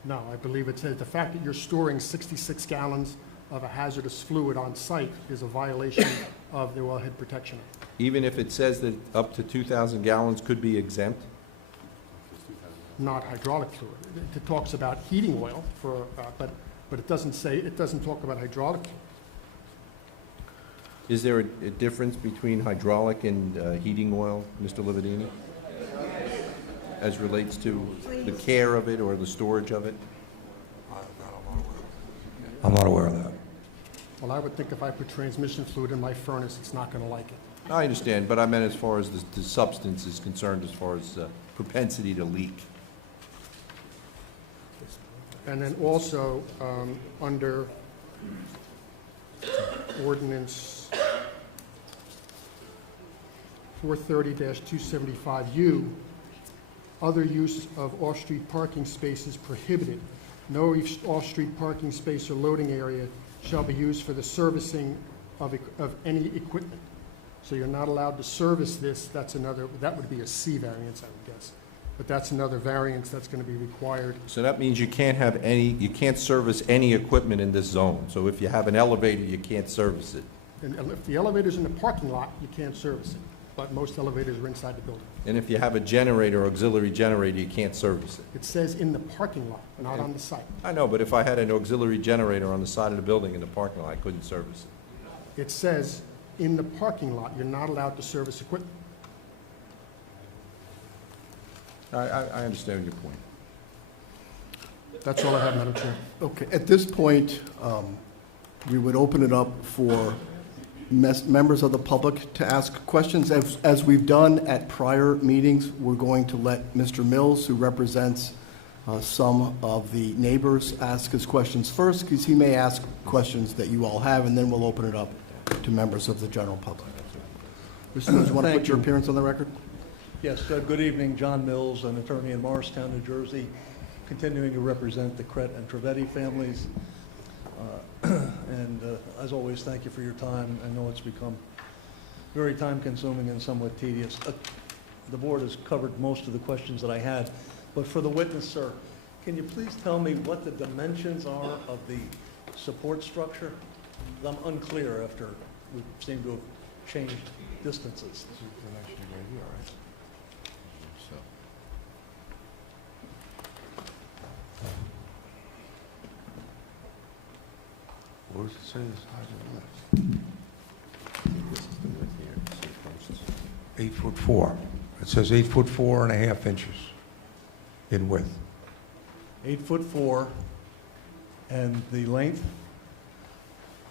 No, I believe it says the fact that you're storing 66 gallons of a hazardous fluid on site is a violation of the Wellhead Protection Act. Even if it says that up to 2,000 gallons could be exempt? Not hydraulic fluid. It talks about heating oil for, but it doesn't talk about hydraulic fluid. Is there a difference between hydraulic and heating oil, Mr. Lividini, as relates to the care of it or the storage of it? I'm not aware of that. Well, I would think if I put transmission fluid in my furnace, it's not going to like it. I understand, but I meant as far as the substance is concerned, as far as propensity to leak. And then also, under ordinance 430-275U, other use of off-street parking spaces prohibited. No off-street parking space or loading area shall be used for the servicing of any equipment. So you're not allowed to service this. That would be a C variance, I would guess. but that's another variance that's going to be required. So that means you can't service any equipment in this zone. So if you have an elevator, you can't service it. And if the elevator's in the parking lot, you can't service it, but most elevators are inside the building. And if you have a generator or auxiliary generator, you can't service it. It says in the parking lot, not on the site. I know, but if I had an auxiliary generator on the side of the building in the parking lot, I couldn't service it. It says in the parking lot, you're not allowed to service equipment. I understand your point. That's all I have, Madam Chair. Okay, at this point, we would open it up for members of the public to ask questions. As we've done at prior meetings, we're going to let Mr. Mills, who represents some of the neighbors, ask his questions first, because he may ask questions that you all have, and then we'll open it up to members of the general public. Mr. Mills, you want to Thank put your you. appearance on the record? Yes, good evening, John Mills, an attorney in Morristown, New Jersey, continuing to represent the Cret and Trivedi families. As always, thank you for your time. I know it's become very time-consuming and somewhat tedious. The board has covered most of the questions that I had, but for the witness, sir, can you please tell me what the dimensions are of the support structure? I'm unclear after we seem to have changed distances. What does it say the size of the lift? 8'4". It says 8'4.5" in width. 8'4", and the length?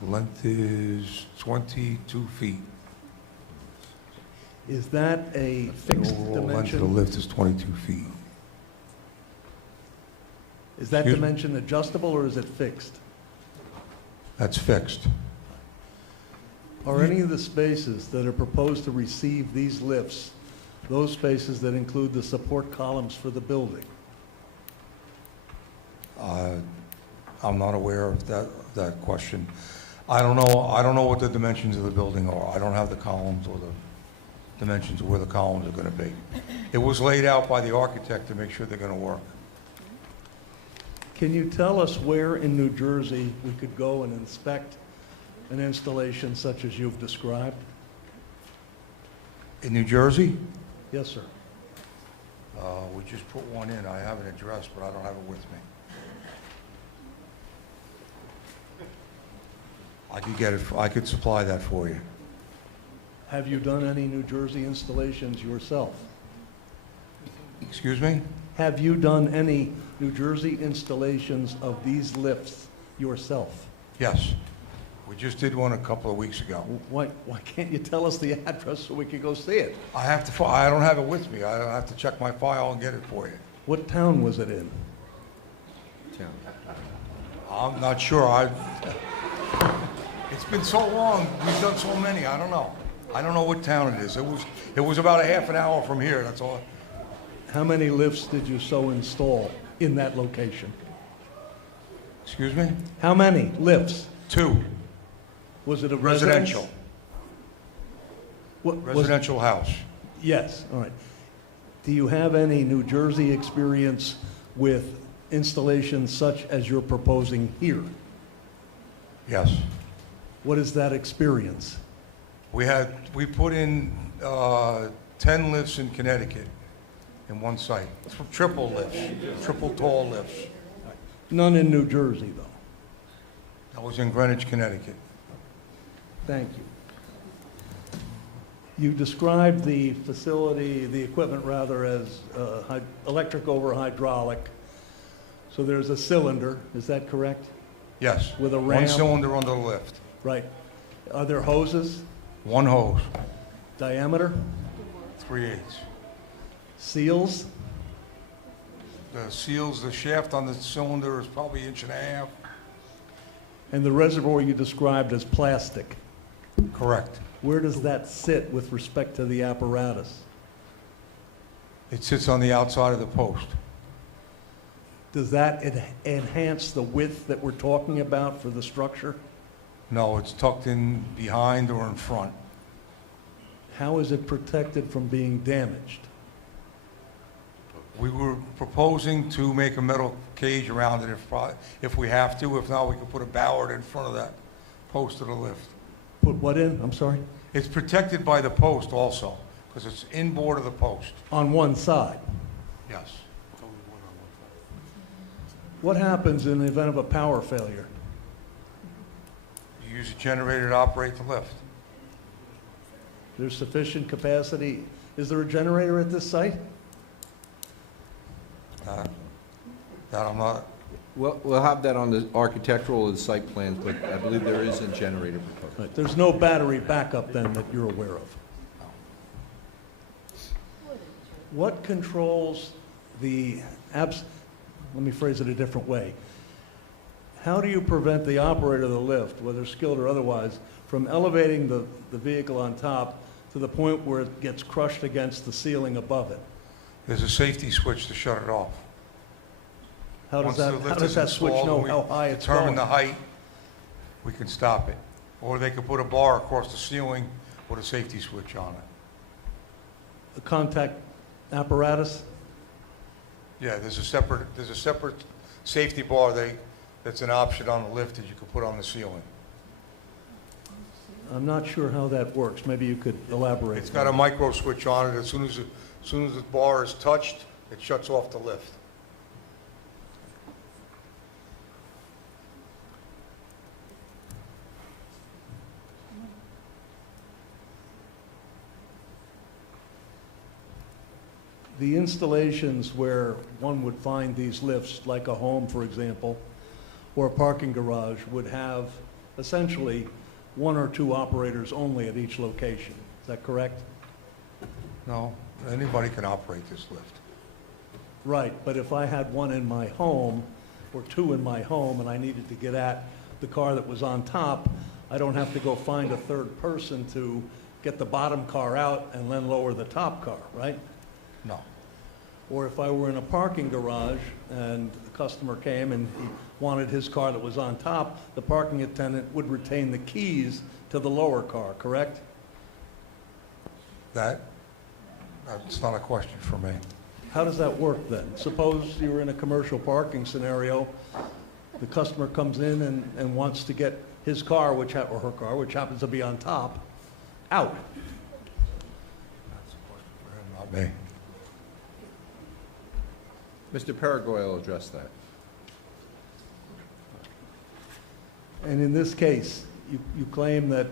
Length is 22 feet. Is that a fixed Overall length of the dimension? lift is 22 feet. Is that Excuse me? dimension adjustable or is it fixed? That's fixed. Are any of the spaces that are proposed to receive these lifts, those spaces that include the support columns for the building? I'm not aware of that question. I don't know what the dimensions of the building are. I don't have the columns or the dimensions of where the columns are going to be. It was laid out by the architect to make sure they're going to work. Can you tell us where in New Jersey we could go and inspect an installation such as you've described? In New Jersey, Yes, sir. we just put one in. I have an address, but I don't have it with me. I could get it. I could supply that for you. Have you done any New Jersey installations yourself? Excuse me? Have you done any New Jersey installations of these lifts yourself? Yes. We just did one a couple of weeks ago. Why can't you tell us the address so we could go see it? I don't have it with me. I have to check my file and get it for you. What town was it in? I'm not sure. It's been so long. We've done so many. I don't know. I don't know what town it is. It was about a half an hour from here. That's all. How many lifts did you so install in that location? Excuse me? How many lifts? 2. Was it a residence? Residential. Was- Residential house. Yes, all right. Do you have any New Jersey experience with installations such as you're proposing here? Yes. What is that experience? We put in 10 lifts in Connecticut in one site. Triple lifts, triple tall lifts. None in New Jersey, though. That was in Greenwich, Connecticut. Thank you. You described the facility, the equipment rather, as electric over hydraulic. So there's a cylinder, is that correct? Yes. With a One ramp? cylinder under the lift. Right. Are there hoses? One hose. Diameter? 3/8. Seals? The seals, the shaft on the cylinder is probably 1.5 inches. And the reservoir you described as plastic. Correct. Where does that sit with respect to the apparatus? It sits on the outside of the post. Does that enhance the width that we're talking about for the structure? No, it's tucked in behind or in front. How is it protected from being damaged? We were proposing to make a metal cage around it if we have to. If not, we could put a bollard in front of that post of the lift. Put what in? I'm sorry? It's protected by the post also, because it's inboard of the post. On one side. Yes. What happens in the event of a power failure? You use a generator to operate the lift. There's sufficient capacity. Is there a generator at this site? That I'm not, We'll have that on the architectural and site plans, but I believe there is a generator proposed. Right, there's no battery backup then that you're aware of? What controls let me phrase it a different way. How do you prevent the operator of the lift, whether skilled or otherwise, from elevating the vehicle on top to the point where it gets crushed against the ceiling above it? there's a safety switch to shut it off. How does Once the that, lift how does is that switch installed know and we how high it's determine going? the height, we can stop it. Or they could put a bar across the ceiling with a safety switch on it. A contact apparatus? Yeah, there's a separate safety bar that's an option on the lift that you could put on the ceiling. I'm not sure how that works. Maybe you could elaborate. It's got a micro switch on it. As soon as the bar is touched, it shuts off the lift. The installations where one would find these lifts, like a home, for example, or a parking garage, would have essentially one or two operators only at each location. Is that correct? No, anybody can operate this lift. Right, but if I had one in my home, or two in my home, and I needed to get at the car that was on top, I don't have to go find a third person to get the bottom car out and then lower the top car, right? No. Or if I were in a parking garage and the customer came and he wanted his car that was on top, the parking attendant would retain the keys to the lower car, correct? That's not a question for me. How does that work then? Suppose you're in a commercial parking scenario, the customer comes in and wants to get his car, or her car, which happens to be on top, out. That's a question for him, not me. Mr. Paragoy will address that. And in this case, you claim that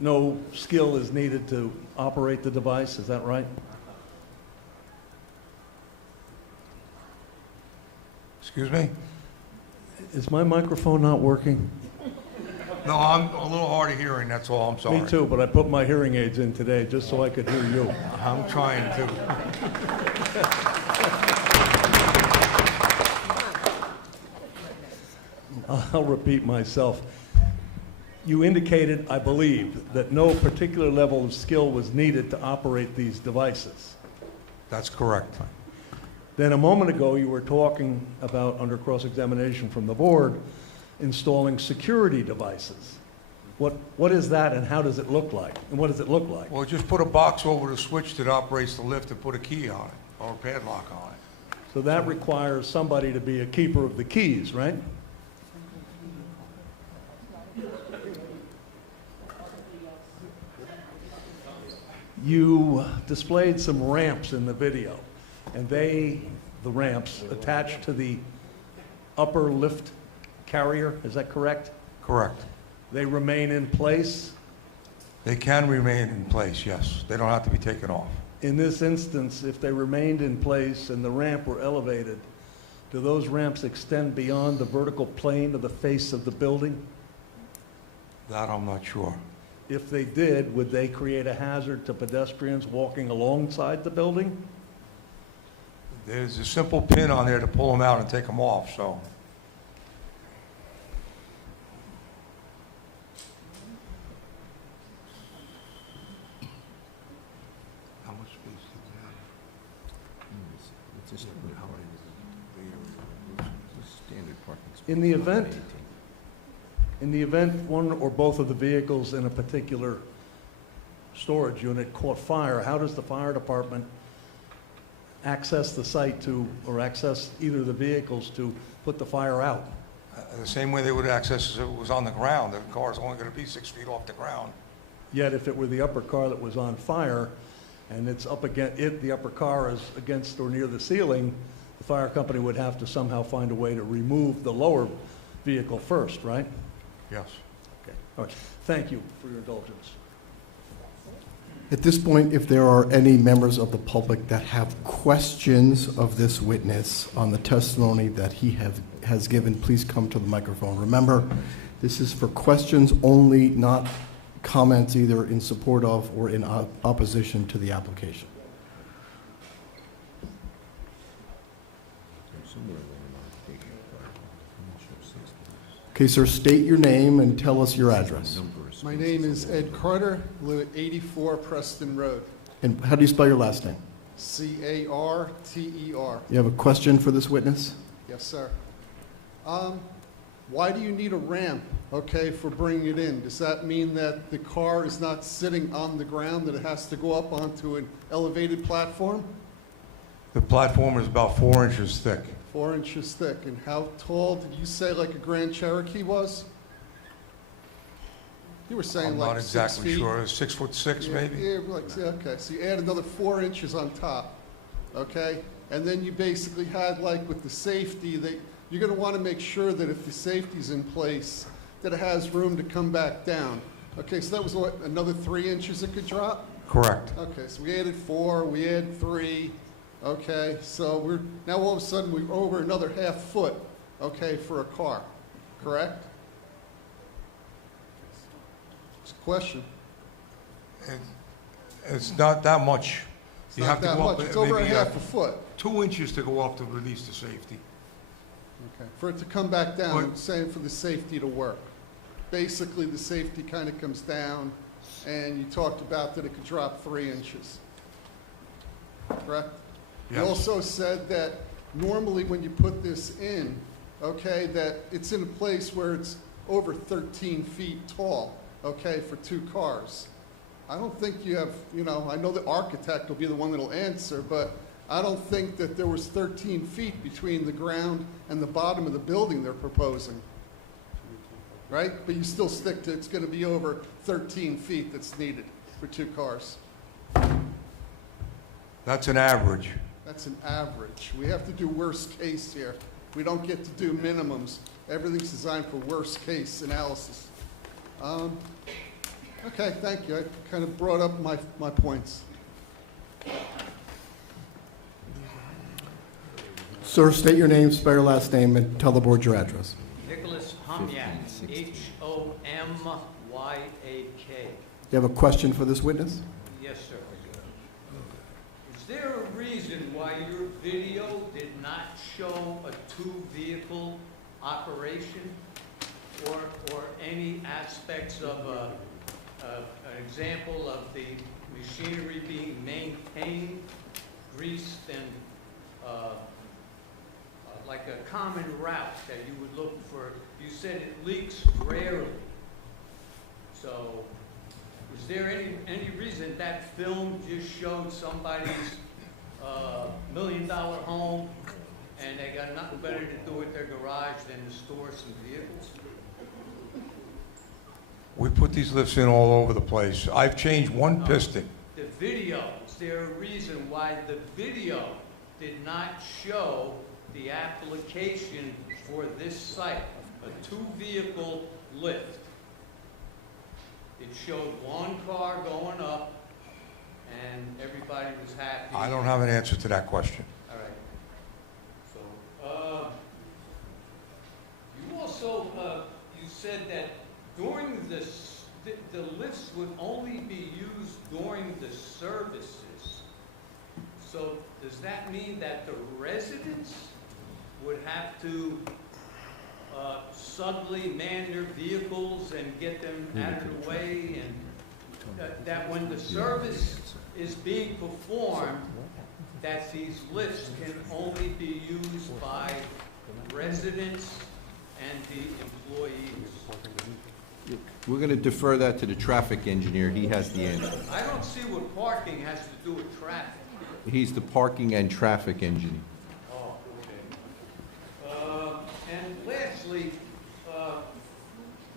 no skill is needed to operate the device, is that right? Excuse me? Is my microphone not working? No, I'm a little hard of hearing, that's all, I'm sorry. Me too, but I put my hearing aids in today just so I could hear you. I'm trying to. I'll repeat myself. You indicated, I believe, that no particular level of skill was needed to operate these devices. That's correct. Then a moment ago, you were talking about, under cross-examination from the board, installing security devices. What is that and how does it look like? And what does it look like? Well, just put a box over the switch that operates the lift and put a key on it, or a padlock on it. So that requires somebody to be a keeper of the keys, right? You displayed some ramps in the video, and the ramps attached to the upper lift carrier, is that correct? Correct. They remain in place? They can remain in place, yes. They don't have to be taken off. In this instance, if they remained in place and the ramp were elevated, do those ramps extend beyond the vertical plane of the face of the building? That I'm not sure. If they did, would they create a hazard to pedestrians walking alongside the building? There's a simple pin on there to pull them out and take them off, so. How much space do we have? It's a standard parking space. In the event one or both of the vehicles in a particular storage unit caught fire, how does the fire department access the site to, or access either of the vehicles to put the fire out? The same way they would access if it was on the ground. The car's only going to be 6 feet off the ground. Yet if it were the upper car that was on fire, and it's up against, the upper car is against or near the ceiling, the fire company would have to somehow find a way to remove the lower vehicle first, right? Yes. Okay, all right. Thank you for your indulgence. At this point, if there are any members of the public that have questions of this witness on the testimony that he has given, please come to the microphone. Remember, this is for questions only, not comments either in support of or in opposition to the application. Okay, sir, state your name and tell us your address. My name is Ed Carter, live at 84 Preston Road, And how do you spell your last name? Carter. You have a question for this witness? Yes, sir. Why do you need a ramp, okay, for bringing it in? Does that mean that the car is not sitting on the ground, that it has to go up onto an elevated platform? The platform is about 4 inches thick. 4 inches thick. And how tall did you say like a Grand Cherokee was? You were saying I'm like not 6 exactly feet? sure. 6'6", maybe? Yeah, okay, so you add another 4 inches on top, okay? And then you basically had like with the safety, you're gonna wanna make sure that if the safety's in place, that it has room to come back down. Okay, so that was what, another 3 inches it could drop? Correct. Okay, so we added 4, we added 3, okay? So now all of a sudden we're over another half foot, okay, for a car, correct? It's a question. It's not that much. It's not that much, it's over a maybe, half a foot. 2 inches to go up to release the safety. Okay. For it to come back down, But- I'm saying for the safety to work. Basically, the safety kind of comes down, and you talked about that it could drop 3 inches. Correct? You Yes. also said that normally when you put this in, okay, that it's in a place where it's over 13 feet tall, okay, for 2 cars. I don't think you have, I know the architect will be the one that'll answer, but I don't think that there was 13 feet between the ground and the bottom of the building they're proposing. Right? But you still stick to, it's gonna be over 13 feet that's needed for 2 cars. That's an average. That's an average. We have to do worst case here. We don't get to do minimums. Everything's designed for worst case analysis. Okay, thank you. I kind of brought up my points. Sir, state your name, spell your last name, and tell the board your address. Nicholas Homyak, Homyak. You have a question for this witness? Yes, sir. Is there a reason why your video did not show a 2-vehicle operation or any aspects of an example of the machinery being maintained, greased, and like a common route that you would look for? You said it leaks rarely. So is there any reason that film just showed somebody's $1 million home and they got nothing better to do with their garage than to store some vehicles? We put these lifts in all over the place. I've changed one piston. The video, is there a reason why the video did not show the application for this site, a 2-vehicle lift? It showed 1 car going up, and everybody was happy. I don't have an answer to that question. All right. So, you also, you said that during the lifts would only be used during the services. So does that mean that the residents would have to subtly man their vehicles and get them out of the way, and that when the service is being performed, that these lifts can only be used by residents and the employees? We're going to defer that to the traffic engineer. He has the answer. I don't see what parking has to do with traffic. He's the parking and traffic engineer. Oh, okay. And lastly,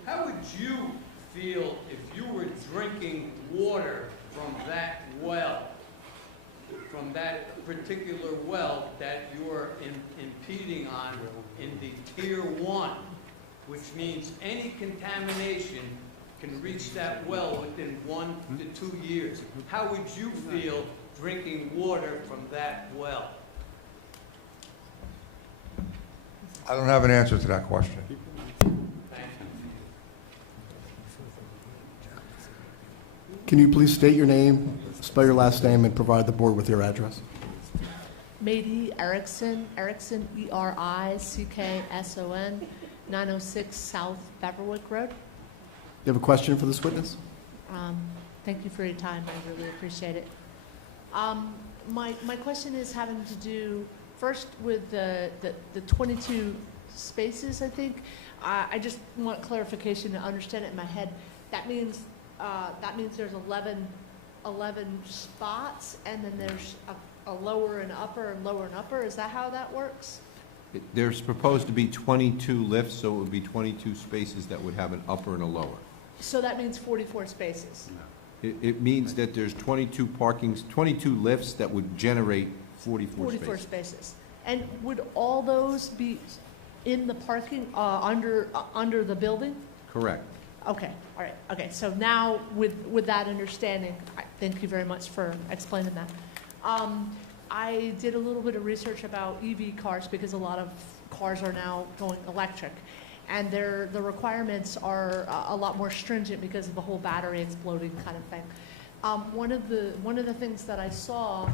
how would you feel if you were drinking water from that well, from that particular well that you're impeding on in the Tier 1, which means any contamination can reach that well within 1 to 2 years? How would you feel drinking water from that well? I don't have an answer to that question. Can you please state your name, spell your last name, and provide the board with your address? Mady Erickson, Erickson, 906 South Beverwick Road. You have a question for this witness? Thank you for your time, I really appreciate it. My question is having to do first with the 22 spaces, I think. I just want clarification to understand it in my head. That means there's 11 spots, and then there's a lower and upper and lower and upper. Is that how that works? There's proposed to be 22 lifts, so it would be 22 spaces that would have an upper and a lower. So that means 44 spaces. It means that there's 22 lifts that would generate 44 spaces. Spaces. And would all those be in the parking, under the building? Correct. Okay, all right, okay, so now with that understanding, thank you very much for explaining that. I did a little bit of research about EV cars because a lot of cars are now going electric. And the requirements are a lot more stringent because of the whole battery exploding kind of thing. One of the things that I saw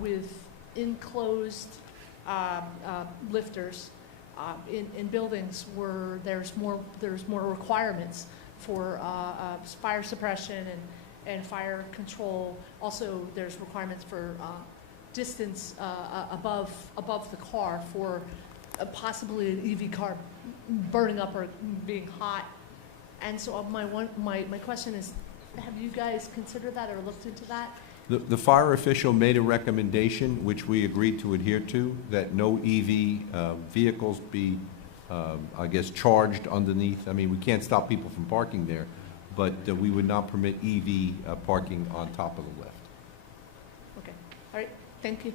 with enclosed lifters in buildings where there's more requirements for fire suppression and fire control. Also, there's requirements for distance above the car for possibly an EV car burning up or being hot. And so my question is, have you guys considered that or looked into that? The fire official made a recommendation, which we agreed to adhere to, that no EV vehicles be, I guess, charged underneath. I mean, we can't stop people from parking there, but we would not permit EV parking on top of the lift. Okay, all right, thank you.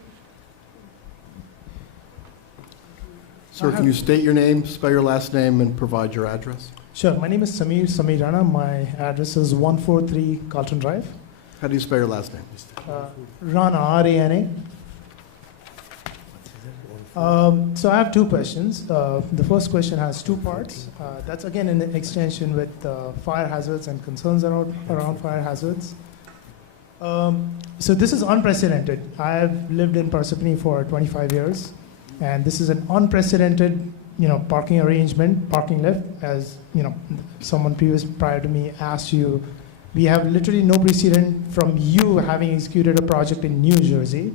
Sir, can you state your name, spell your last name, and provide your address? Sure. My name is Samir Rana. My address is 143 Carlton Drive. How do you spell your last name? Rana, R-A-N-A. So I have two questions. The first question has two parts. That's again in extension with fire hazards and concerns around fire hazards. So this is unprecedented. I have lived in Parsippany for 25 years, and this is an unprecedented, parking arrangement, parking lift. As someone prior to me asked you, we have literally no precedent from you having executed a project in New Jersey.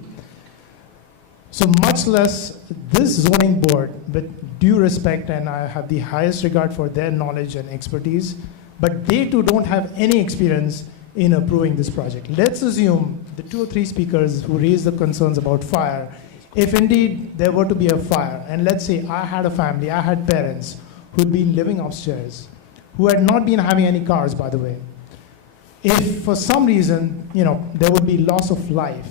So much less this zoning board, with due respect, and I have the highest regard for their knowledge and expertise, but they too don't have any experience in approving this project. Let's assume the 2 or 3 speakers who raised the concerns about fire, if indeed there were to be a fire, and let's say I had a family, I had parents who'd been living upstairs, who had not been having any cars, by the way. If for some reason, there would be loss of life,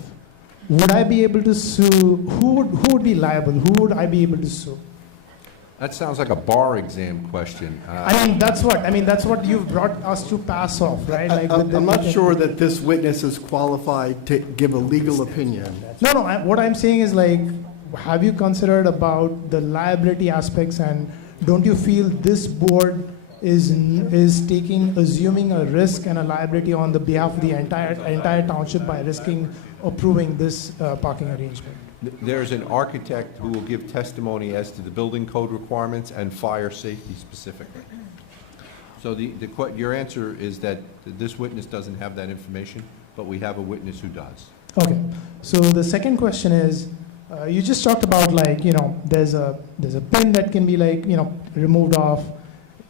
would I be able to sue? Who would be liable? Who would I be able to sue? That sounds like a bar exam question. That's what you've brought us to pass off, right? I'm not sure that this witness is qualified to give a legal opinion. No, what I'm saying is have you considered about the liability aspects, and don't you feel this board is assuming a risk and a liability on the behalf of the entire township by approving this parking arrangement? There's an architect who will give testimony as to the building code requirements and fire safety specifically. So your answer is that this witness doesn't have that information, but we have a witness who does. Okay. So the second question is, you just talked about there's a pin that can be removed off,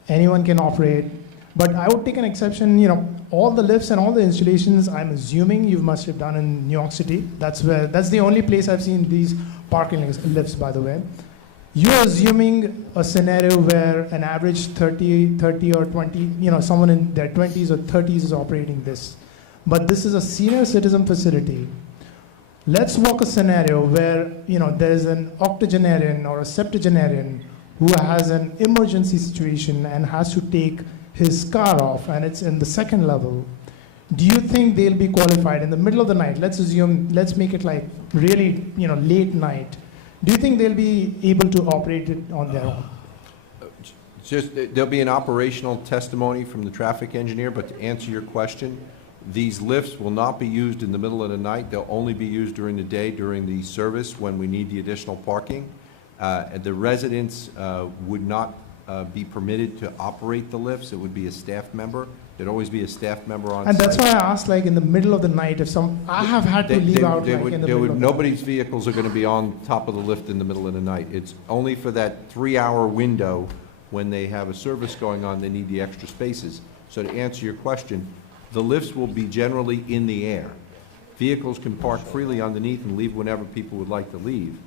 anyone can operate, but I would take an exception, all the lifts and all the installations, I'm assuming you must have done in New York City. That's the only place I've seen these parking lifts, by the way. You're assuming a scenario where an average 30 or 20, someone in their 20s or 30s is operating this. But this is a senior citizen facility. Let's walk a scenario where, there's an octogenarian or a septuagenarian who has an emergency situation and has to take his car off, and it's in the second level. Do you think they'll be qualified in the middle of the night? Let's make it like really, late night. Do you think they'll be able to operate it on their own? There'll be an operational testimony from the traffic engineer, but to answer your question, these lifts will not be used in the middle of the night. They'll only be used during the day, during the service, when we need the additional parking. The residents would not be permitted to operate the lifts. It would be a staff member. There'd always be a staff member on site. And that's why I asked, like, in the middle of the night, I have had to leave out, like, in the middle of the night. Nobody's vehicles are going to be on top of the lift in the middle of the night. It's only for that 3-hour window when they have a service going on, they need the extra spaces. So to answer your question, the lifts will be generally in the air. Vehicles can park freely underneath and leave whenever people would like to leave,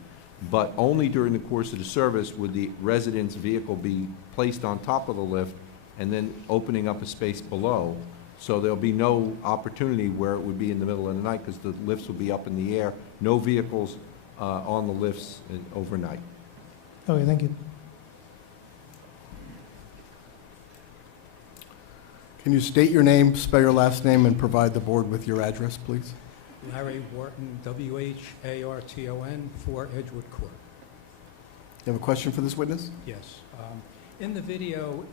but only during the course of the service would the resident's vehicle be placed on top of the lift and then opening up a space below. So there'll be no opportunity where it would be in the middle of the night because the lifts will be up in the air. No vehicles on the lifts overnight. Okay, thank you. Can you state your name, spell your last name, and provide the board with your address, please? Larry Wharton, W-H-A-R-T-O-N, 4 Edgewood Court. You have a question for this witness? Yes. In the video,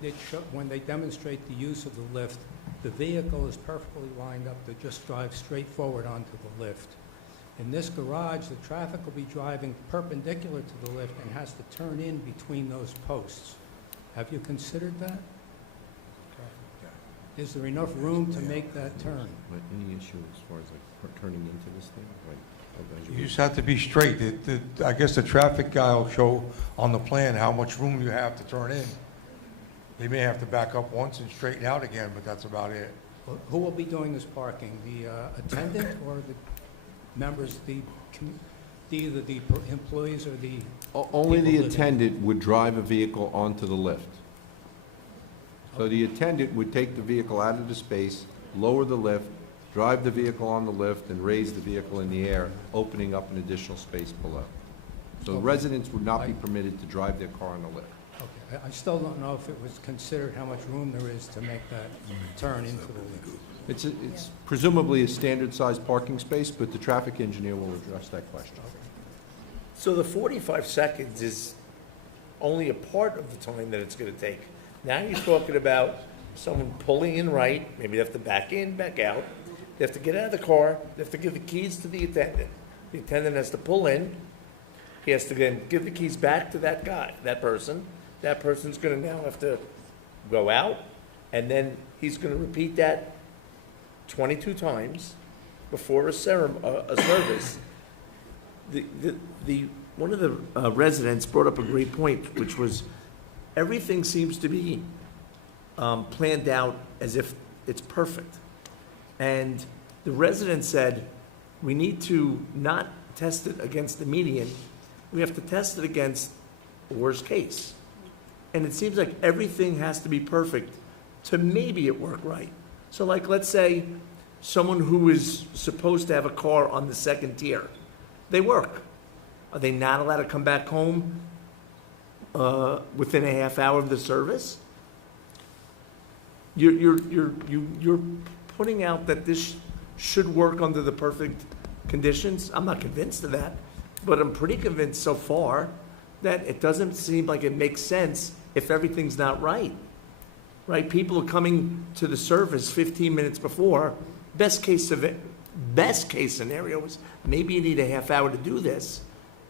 when they demonstrate the use of the lift, the vehicle is perfectly lined up to just drive straight forward onto the lift. In this garage, the traffic will be driving perpendicular to the lift and has to turn in between those posts. Have you considered that? Is there enough room to make that turn? Any issue as far as like turning into this thing? You just have to be straight. I guess the traffic guy will show on the plan how much room you have to turn in. They may have to back up once and straighten out again, but that's about it. Who will be doing this parking? The attendant or the members, either the employees or the... Only the attendant would drive a vehicle onto the lift. So the attendant would take the vehicle out of the space, lower the lift, drive the vehicle on the lift, and raise the vehicle in the air, opening up an additional space below. So residents would not be permitted to drive their car on the lift. Okay. I still don't know if it was considered how much room there is to make that turn into the lift. It's presumably a standard-sized parking space, but the traffic engineer will address that question. So the 45 seconds is only a part of the time that it's going to take. Now you're talking about someone pulling in right, maybe they have to back in, back out. They have to get out of the car, they have to give the keys to the attendant. The attendant has to pull in, he has to then give the keys back to that guy, that person. That person's going to now have to go out, and then he's going to repeat that 22 times before a service. One of the residents brought up a great point, which was everything seems to be planned out as if it's perfect. And the resident said, we need to not test it against the median, we have to test it against the worst case. And it seems like everything has to be perfect to maybe it work right. So like, let's say someone who is supposed to have a car on the second tier, they work. Are they not allowed to come back home within a half hour of the service? You're putting out that this should work under the perfect conditions. I'm not convinced of that, but I'm pretty convinced so far that it doesn't seem like it makes sense if everything's not right. Right? People are coming to the service 15 minutes before. Best case scenario is maybe you need a half hour to do this.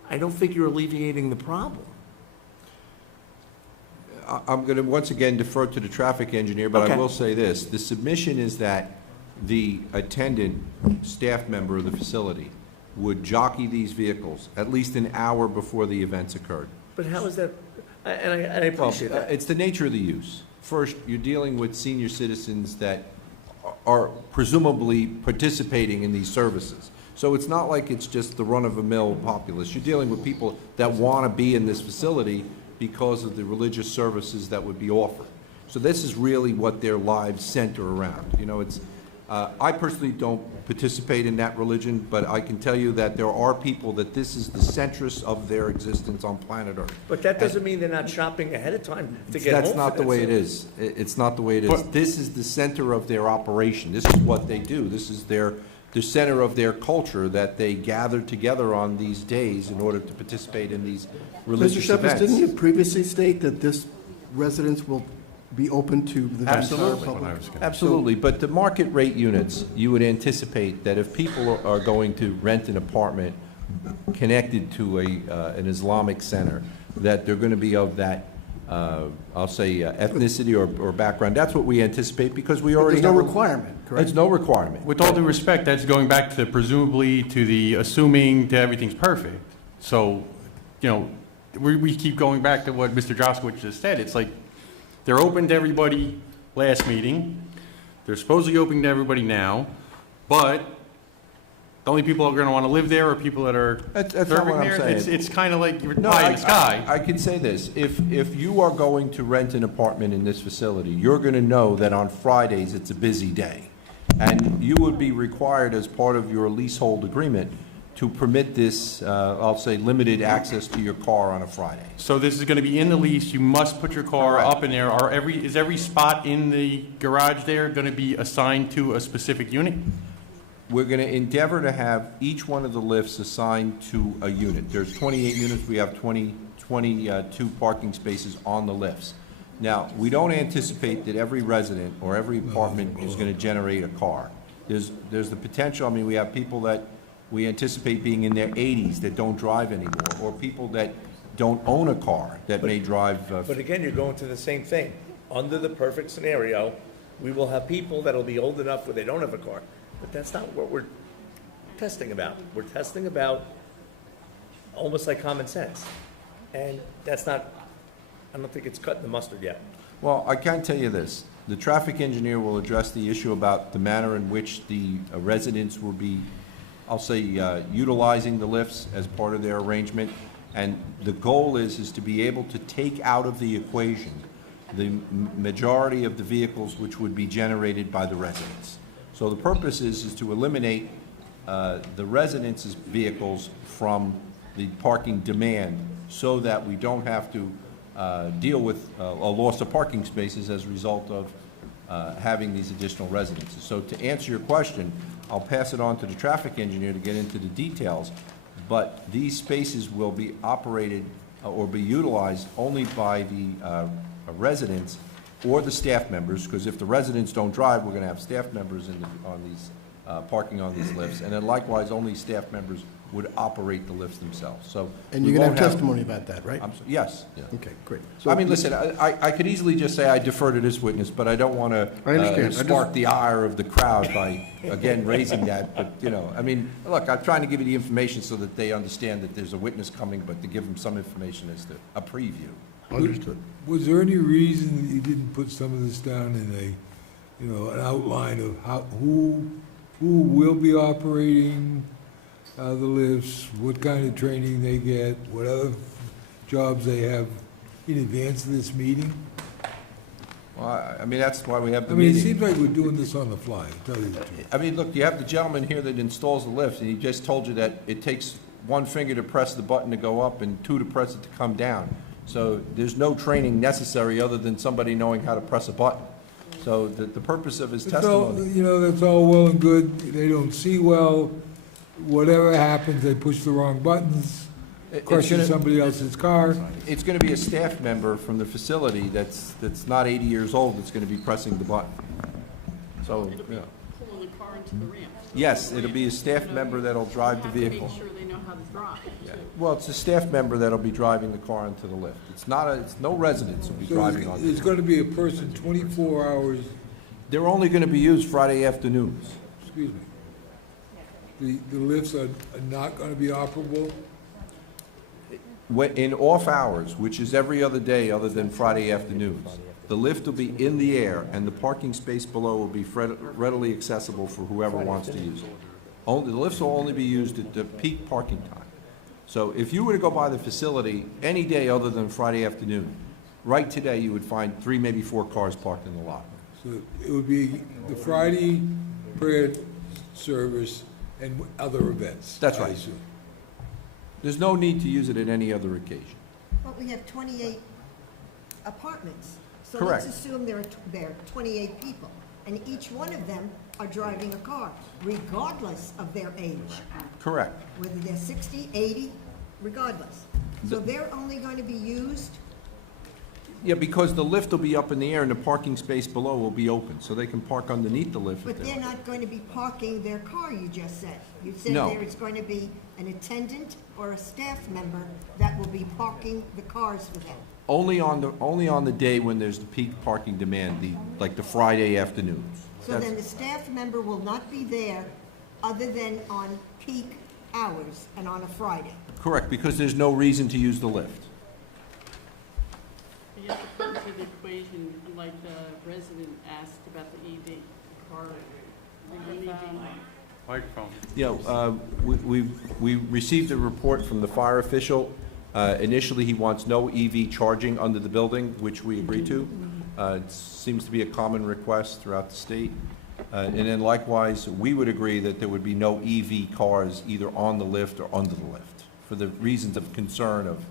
I don't think you're alleviating the problem. I'm going to once again defer to the traffic engineer, but I will say this. The submission is that the attendant staff member of the facility would jockey these vehicles at least an hour before the events occurred. But how is that? And I appreciate that. It's the nature of the use. First, you're dealing with senior citizens that are presumably participating in these services. So it's not like it's just the run-of-the-mill populace. You're dealing with people that want to be in this facility because of the religious services that would be offered. So this is really what their lives center around. You know, it's, I personally don't participate in that religion, but I can tell you that there are people that this is the centrist of their existence on planet Earth. But that doesn't mean they're not shopping ahead of time to get home. That's not the way it is. It's not the way it is. This is the center of their operation. This is what they do. This is the center of their culture, that they gather together on these days in order to participate in these religious Mr. Shepard, events. didn't you previously state that this residence will be open to the entire Absolutely. public? Absolutely, but the market rate units, you would anticipate that if people are going to rent an apartment connected to an Islamic center, that they're going to be of that, I'll say, ethnicity or background. That's what we anticipate, because we already There's no have requirement, correct? There's no requirement. With all due respect, that's going back to presumably to the assuming that everything's perfect. So, you know, we keep going back to what Mr. Joskowitz just said. It's like, they're open to everybody last meeting. They're supposedly open to everybody now, but the only people who are going to want to live there are people that are That's not serving what I'm there. saying. It's kind of like you're No, pie in the sky. I can say this, if you are going to rent an apartment in this facility, you're gonna know that on Fridays, it's a busy day. And you would be required, as part of your leasehold agreement, to permit this, I'll say, limited access to your car on a Friday. So this is going to be in the lease. You must put your car Correct. up in there. Is every spot in the garage there going to be assigned to a specific unit? We're gonna endeavor to have each one of the lifts assigned to a unit. There's 28 units, we have 22 parking spaces on the lifts. Now, we don't anticipate that every resident or every apartment is gonna generate a car. There's the potential, I mean, we have people that we anticipate being in their 80s that don't drive anymore, or people that don't own a car that may drive. But again, you're going to the same thing. Under the perfect scenario, we will have people that'll be old enough where they don't have a car. But that's not what we're testing about. We're testing about almost like common sense. And that's not, I don't think it's cutting the mustard yet. Well, I can tell you this. The traffic engineer will address the issue about the manner in which the residents will be, I'll say, utilizing the lifts as part of their arrangement. And the goal is to be able to take out of the equation the majority of the vehicles which would be generated by the residents. So the purpose is to eliminate the residents' vehicles from the parking demand, so that we don't have to deal with a loss of parking spaces as a result of having these additional residences. So to answer your question, I'll pass it on to the traffic engineer to get into the details, but these spaces will be operated or be utilized only by the residents or the staff members, because if the residents don't drive, we're going to have staff members on these parking on these lifts, and then likewise, only staff members would operate the lifts themselves. So And we you're going won't to have testimony about that, right? Yes. Okay, great. I mean, listen, I could easily just say I defer to this witness, but I don't want I to understand. spark the ire of the crowd by, again, raising that. But, you know, I mean, look, I'm trying to give you the information so that they understand that there's a witness coming, but to give them some information as to a preview. Understood. Was there any reason you didn't put some of this down in an outline of who will be operating the lifts, what kind of training they get, what other jobs they have in advance of this meeting? Well, I mean, that's why we have the I mean, it meeting. seems like we're doing this on the fly, to tell you the truth. I mean, look, you have the gentleman here that installs the lift, and he just told you that it takes one finger to press the button to go up and two to press it to come down. So there's no training necessary other than somebody knowing how to press a button. So the purpose of his testimony. That's all well and good. They don't see well. Whatever happens, they push the wrong buttons, crushing somebody else's car. It's going to be a staff member from the facility that's not 80 years old that's going to be pressing the button. So, you know. Pulling the car into the ramp. Yes, it'll be a staff member that'll drive the vehicle. Make sure they know how to drive. Well, it's a staff member that'll be driving the car into the lift. It's no residents will be driving on it. There's going to be a person 24 hours, They're only going to be used Friday afternoons. excuse me. The lifts are not going to be operable? In off hours, which is every other day other than Friday afternoons, The lift will be in the air, and the parking space below will be readily accessible for whoever wants to use it. The lifts will only be used at the peak parking time. So if you were to go by the facility any day other than Friday afternoon, right today, you would find 3, maybe 4 cars parked in the lot. So it would be the Friday prayer service and other events. That's I right. assume. There's no need to use it at any other occasion. But we have 28 apartments. So Correct. let's assume there are 28 people, and each one of them are driving a car, regardless of their age, Correct. whether they're 60, 80, regardless. So they're only going to be used, Yeah, because the lift will be up in the air and the parking space below will be open, so they can park underneath the lift. if but they they're want. not going to be parking their car, you just said. You said No. there is going to be an attendant or a staff member that will be parking the cars for them. Only on the day when there's the peak parking demand, like the Friday afternoons. So That's- then the staff member will not be there other than on peak hours and on a Friday. Correct, because there's no reason to use the lift. You have to put into the equation, like the resident asked about the EV car. Microphone. We received a report from the fire official. Initially, he wants no EV charging under the building, which we agreed to. It seems to be a common request throughout the state. And then likewise, we would agree that there would be no EV cars either on the lift or under the lift, for the reasons of concern of,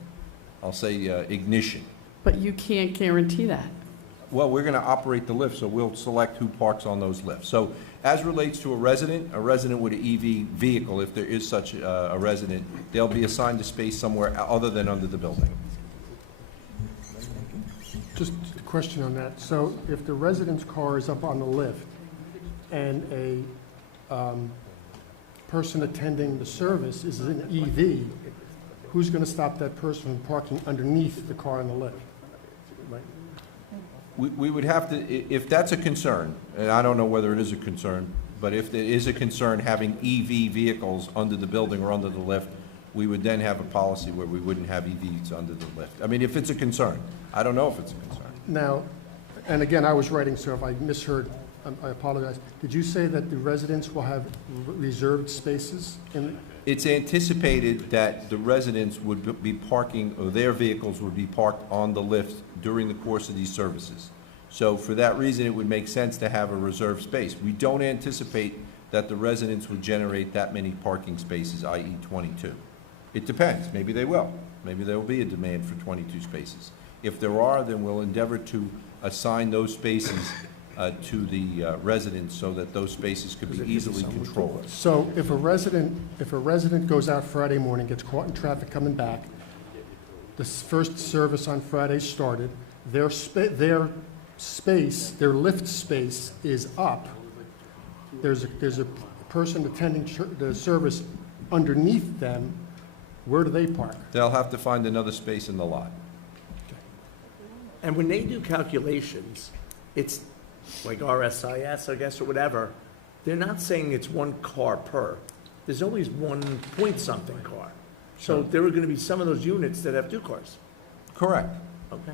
I'll say, ignition. But you can't guarantee that. Well, we're going to operate the lift, so we'll select who parks on those lifts. So as relates to a resident with an EV vehicle, if there is such a resident, they'll be assigned a space somewhere other than under the building. Just a question on that. So if the resident's car is up on the lift and a person attending the service is an EV, who's going to stop that person from parking underneath the car on the lift? Right? We would have to, if that's a concern, and I don't know whether it is a concern, but if it is a concern having EV vehicles under the building or under the lift, we would then have a policy where we wouldn't have EVs under the lift. I mean, if it's a concern. I don't know if it's a concern. Now, and again, I was writing, so if I misheard, I apologize. Did you say that the residents will have reserved spaces in? It's anticipated that the residents would be parking, or their vehicles would be parked on the lift during the course of these services. So for that reason, it would make sense to have a reserved space. We don't anticipate that the residents would generate that many parking spaces, i.e. 22. It depends. Maybe they will. Maybe there will be a demand for 22 spaces. If there are, then we'll endeavor to assign those spaces to the residents so that those spaces could be easily controlled. So if a resident goes out Friday morning, gets caught in traffic coming back, the first service on Friday started, their lift space is up. There's a person attending the service underneath them. Where do they park? They'll have to find another space in the lot. And when they do calculations, it's like RSIS, I guess, or whatever, they're not saying it's 1 car per. There's always 1 point something car. So there are going to be some of those units that have 2 cars. Correct. Okay.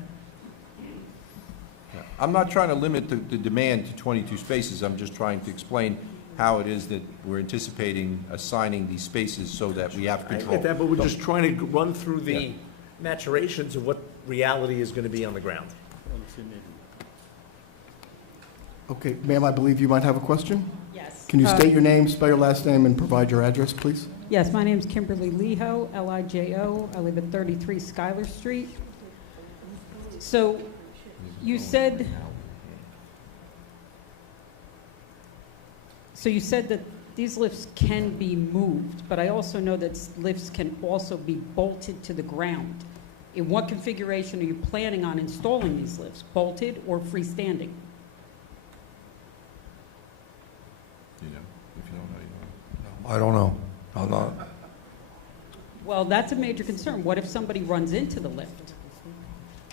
I'm not trying to limit the demand to 22 spaces. I'm just trying to explain how it is that we're anticipating assigning these spaces so that we have I control. get that, but we're just trying to run through the maturations of what reality is going to be on the ground. Okay, ma'am, I believe you might have a question? Yes. Can you state your name, spell your last name, and provide your address, please? Yes, my name's Kimberly Lijo, Lijo. I live at 33 Schuyler Street. So you said that these lifts can be moved, but I also know that lifts can also be bolted to the ground. In what configuration are you planning on installing these lifts, bolted or freestanding? I don't know. I'm not. Well, that's a major concern. What if somebody runs into the lift?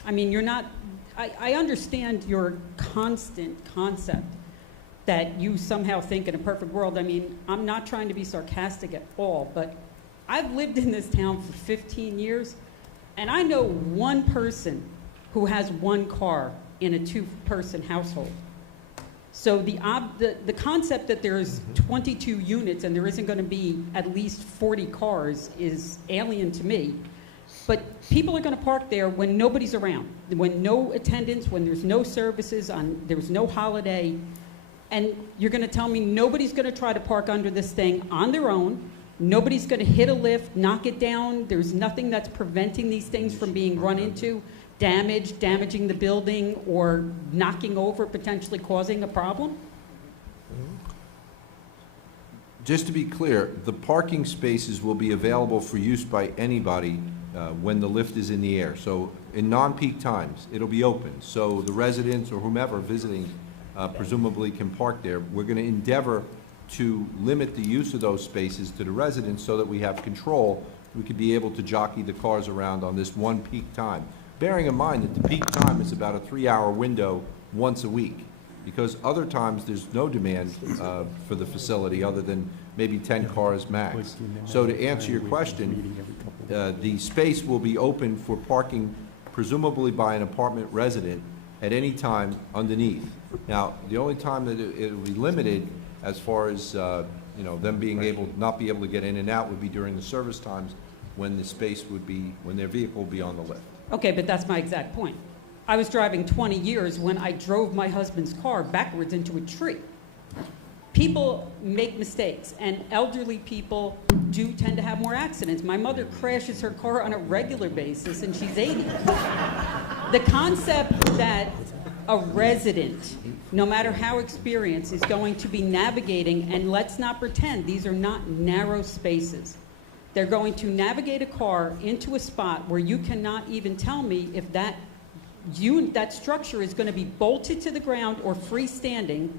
I mean, you're not, I understand your constant concept that you somehow think in a perfect world. I mean, I'm not trying to be sarcastic at all, but I've lived in this town for 15 years, and I know one person who has 1 car in a two-person household. So the concept that there's 22 units and there isn't going to be at least 40 cars is alien to me. But people are going to park there when nobody's around, when no attendance, when there's no services, there's no holiday. And you're going to tell me nobody's going to try to park under this thing on their own. Nobody's going to hit a lift, knock it down. There's nothing that's preventing these things from being run into, damaging the building, or knocking over, potentially causing a problem? Just to be clear, the parking spaces will be available for use by anybody when the lift is in the air. So in non-peak times, it'll be open. So the residents or whomever visiting presumably can park there. We're going to endeavor to limit the use of those spaces to the residents so that we have control. We could be able to jockey the cars around on this one peak time. Bearing in mind that the peak time is about a 3-hour window once a week, because other times there's no demand for the facility other than maybe 10 cars max. So to answer your question, the space will be open for parking presumably by an apartment resident at any time underneath. Now, the only time that it will be limited as far as them being not be able to get in and out would be during the service times when the space would be, when their vehicle would be on the lift. Okay, but that's my exact point. I was driving 20 years when I drove my husband's car backwards into a tree. People make mistakes, and elderly people do tend to have more accidents. My mother crashes her car on a regular basis, and she's 80. The concept that a resident, no matter how experienced, is going to be navigating, and let's not pretend these are not narrow spaces. They're going to navigate a car into a spot where you cannot even tell me if that structure is going to be bolted to the ground or freestanding,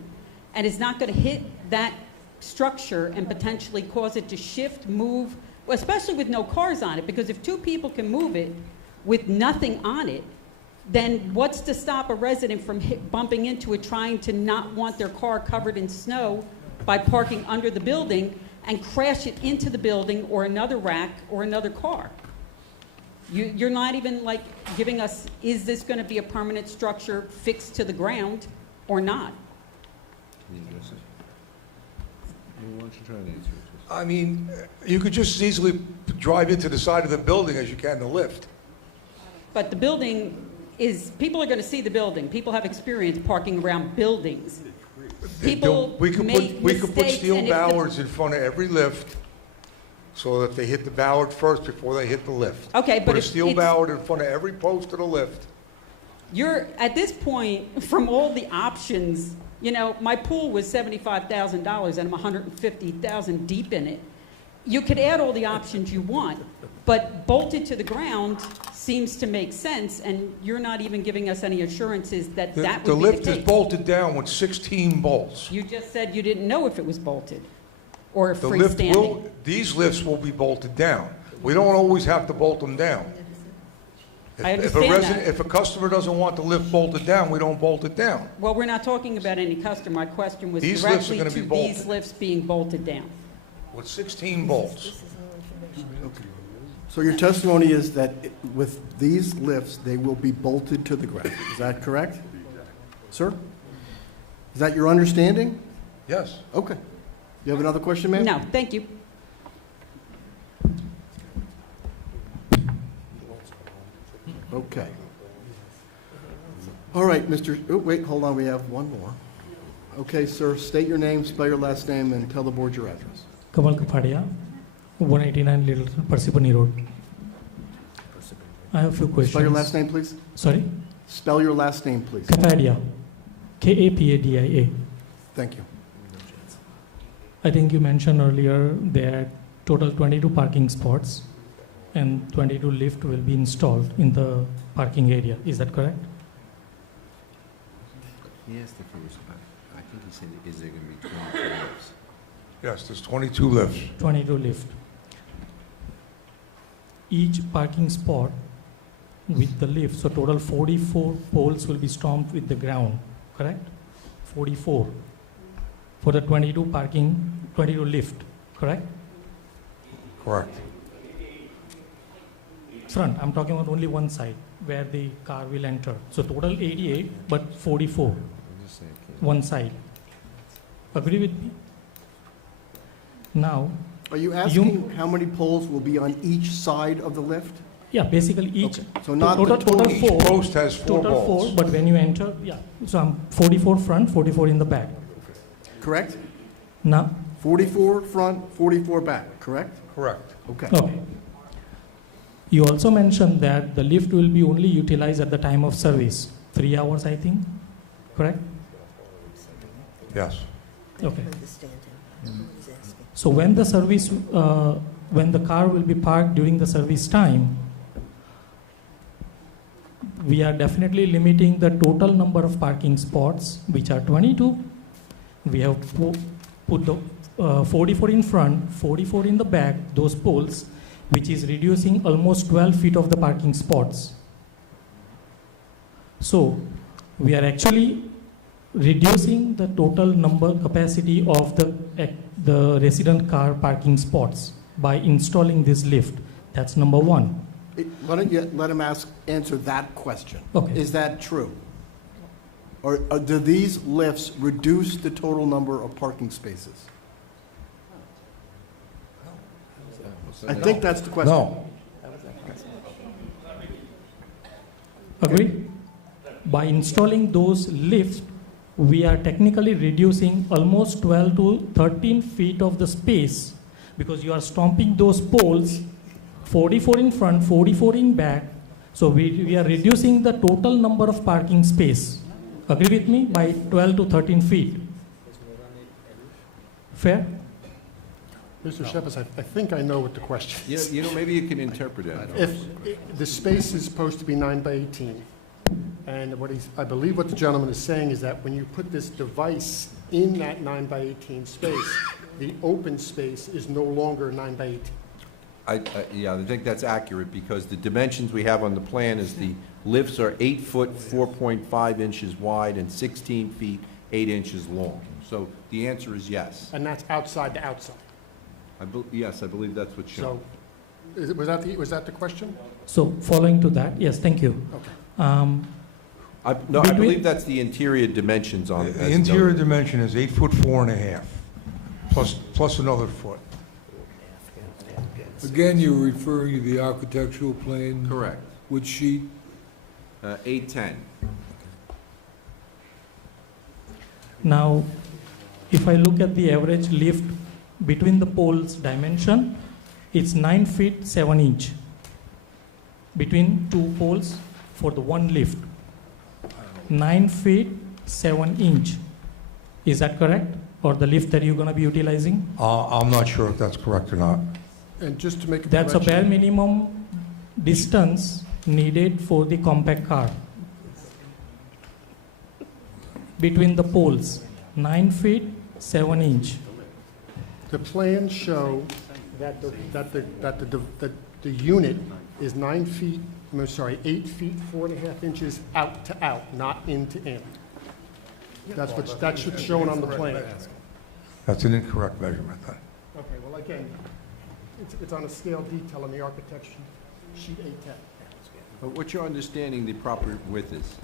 and is not going to hit that structure and potentially cause it to shift, move, especially with no cars on it, because if two people can move it with nothing on it, then what's to stop a resident from bumping into it, trying to not want their car covered in snow by parking under the building and crash it into the building or another rack or another car? You're not even giving us, is this going to be a permanent structure fixed to the ground or not? Can you address it? Why don't you try and answer it? I mean, you could just as easily drive into the side of the building as you can the lift. But the building people are going to see the building. People have experience parking around buildings. People we could put mistakes, steel and if ballards in front of every lift so that they hit the ballard first before they hit the lift. Okay, but put a if steel ballard in front of every post of the lift. You're, at this point, from all the options, my pool was $75,000 and I'm $150,000 deep in it. You could add all the options you want, but bolted to the ground seems to make sense, and you're not even giving us any assurances that that would be the case. The lift is bolted down with 16 bolts. You just said you didn't know if it was bolted or freestanding. These lifts will be bolted down. We don't always have to bolt them down. I understand that. If a customer doesn't want the lift bolted down, we don't bolt it down. Well, we're not talking about any customer. My question was These lifts are directly gonna to be bolted. these lifts being bolted down. With 16 bolts. So your testimony is that with these lifts, they will be bolted to the ground. Is that correct? Sir? Is that your understanding? Yes. Okay. You have another question, ma'am? No, thank you. Okay. All right, wait, hold on, we have one more. Okay, sir, state your name, spell your last name, and tell the board your address. Kamal Kapadia, 189 Little Parsippany Road. I have a few questions. Spell your last name, please. Sorry? Spell your last name, please. Kapadia, Kapadia. Thank you. I think you mentioned earlier that total 22 parking spots and 22 lift will be installed in the parking area. Is that correct? He asked if it was, I think he said, is there going to be 22 lifts? Yes, there's 22 lifts. 22 lift. Each parking spot with the lift, so total 44 poles will be stomped with the ground, correct? 44 for the 22 lift, correct? Correct. Front, I'm talking about only one side. where the car will enter. So total 88, but 44, one side. Agree with me? Now, Are you asking how many poles will be on each side of the lift? yeah, basically each, Okay, so not the total total- Each 4, post has 4 total 4, bolts. but when you enter, yeah, so I'm 44 front, 44 in the back. Correct? Now, 44 front, 44 back, correct? Correct. Okay. okay. You also mentioned that the lift will be only utilized at the time of service, 3 hours, I think, correct? Yes. Okay. So when the service, when the car will be parked during the service time, we are definitely limiting the total number of parking spots, which are 22. We have put the 44 in front, 44 in the back, those poles, which is reducing almost 12 feet of the parking spots. So we are actually reducing the total number capacity of the resident car parking spots by installing this lift. That's number one. Why don't you let him answer that question? Okay. Is that true? Or do these lifts reduce the total number of parking spaces? I think that's the question. No. Agree? By installing those lifts, we are technically reducing almost 12 to 13 feet of the space because you are stomping those poles, 44 in front, 44 in back. So we are reducing the total number of parking space. Agree with me? By 12 to 13 feet. Fair? Mr. Shepherd, I think I know what the question is. You know, maybe you can interpret it. If the space is supposed to be 9 by 18, and I believe what the gentleman is saying is that when you put this device in that 9 by 18 space, the open space is no longer 9 by 18. Yeah, I think that's accurate, because the dimensions we have on the plan is the lifts are 8 foot, 4.5 inches wide, and 16 feet, 8 inches long. So the answer is yes. And that's outside to outside. Yes, I believe that's what's shown. So, was that the question? So following to that, yes, thank you. Okay. I believe that's the interior dimensions on it. The interior dimension is 8 foot 4.5, plus another foot. Again, you're referring to the architectural plan? Correct. Which sheet? 810. Now, if I look at the average lift between the poles dimension, it's 9 feet 7 inch between two poles for the one lift. 9 feet 7 inch. Is that correct? Or the lift that you're going to be utilizing? I'm not sure if that's correct or not. And just to make a That's a bare correction, minimum distance needed for the compact car. Between the poles, 9 feet 7 inch. the plans show that the unit is 9 feet, 8 feet 4.5 inches out to out, not in to in. That's what's shown on the plan. That's an incorrect measurement then. Okay, well, again, it's on a scale detail on the architecture sheet 810. But what's your understanding the proper width is?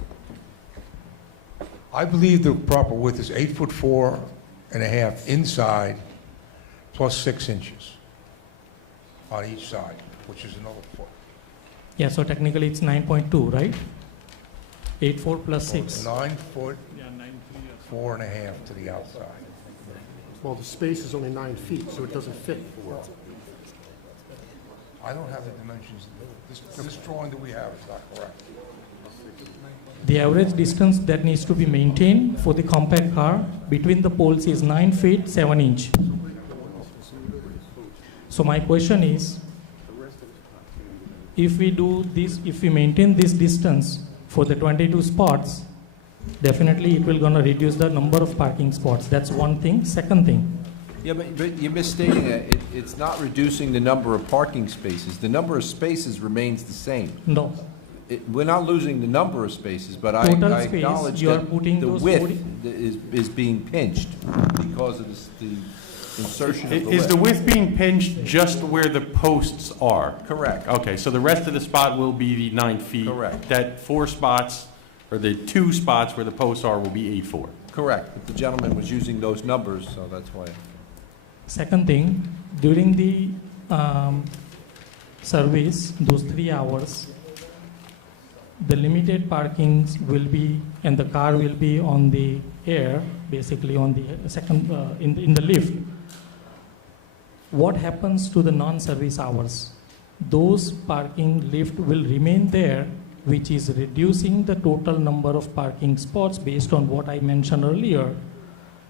I believe the proper width is 8 foot 4.5 inside, plus 6 inches on each side, which is another foot. Yeah, so technically it's 9.2, right? 8.4 plus So it's 6. 9 foot, 4.5 to the outside. Well, the space is only 9 feet, so it doesn't fit. I don't have the dimensions. This drawing that we have is not correct. The average distance that needs to be maintained for the compact car between the poles is 9 feet 7 inch. So my question is, if we do this, if we maintain this distance for the 22 spots, definitely it will gonna reduce the number of parking spots. That's one thing. Second thing, Yeah, but you're misstating that. It's not reducing the number of parking spaces. The number of spaces remains the same. no. We're not losing the number of spaces, but Total I space, acknowledge you are that putting the those width 40 is being pinched because of the insertion of the lift. Is the width being pinched just where the posts are? Correct. Okay, so the rest of the spot will be the 9 feet? Correct. That 4 spots, or the 2 spots where the posts are will be 8'4"? Correct, but the gentleman was using those numbers, so that's why. Second thing, during the service, those 3 hours, the limited parkings will be, and the car will be on the air, basically on the second, in the lift. What happens to the non-service hours? Those parking lift will remain there, which is reducing the total number of parking spots based on what I mentioned earlier.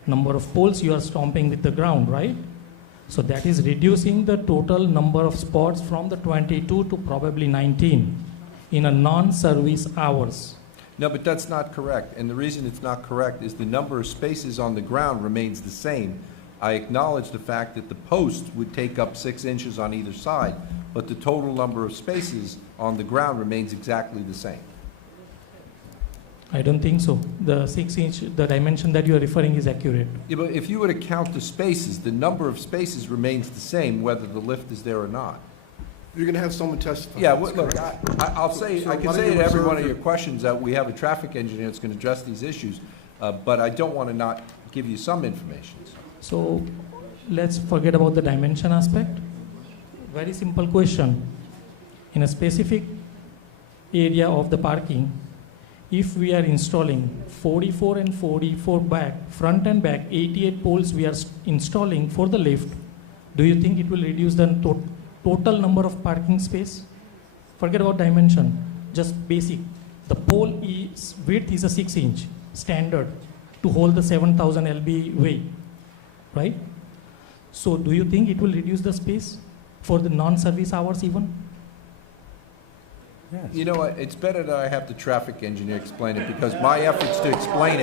Number of poles you are stomping with the ground, right? So that is reducing the total number of spots from the 22 to probably 19 in a non-service hours. No, but that's not correct, and the reason it's not correct is the number of spaces on the ground remains the same. I acknowledge the fact that the posts would take up 6 inches on either side, but the total number of spaces on the ground remains exactly the same. I don't think so. The 6-inch, the dimension that you are referring is accurate. Yeah, but if you were to count the spaces, the number of spaces remains the same whether the lift is there or not. You're going to have someone testify. Yeah, that's look, correct. I'll say, So I can why don't say you to every reserve one of your- your questions that we have a traffic engineer that's going to address these issues, but I don't want to not give you some information. So let's forget about the dimension aspect. Very simple question. In a specific area of the parking, if we are installing 44 and 44 back, front and back, 88 poles we are installing for the lift, do you think it will reduce the total number of parking space? Forget about dimension, just basic. The pole width is a 6-inch standard to hold the 7,000 lb weight, right? So do you think it will reduce the space for the non-service hours even? You know what, it's better that I have the traffic engineer explain it, because my efforts to explain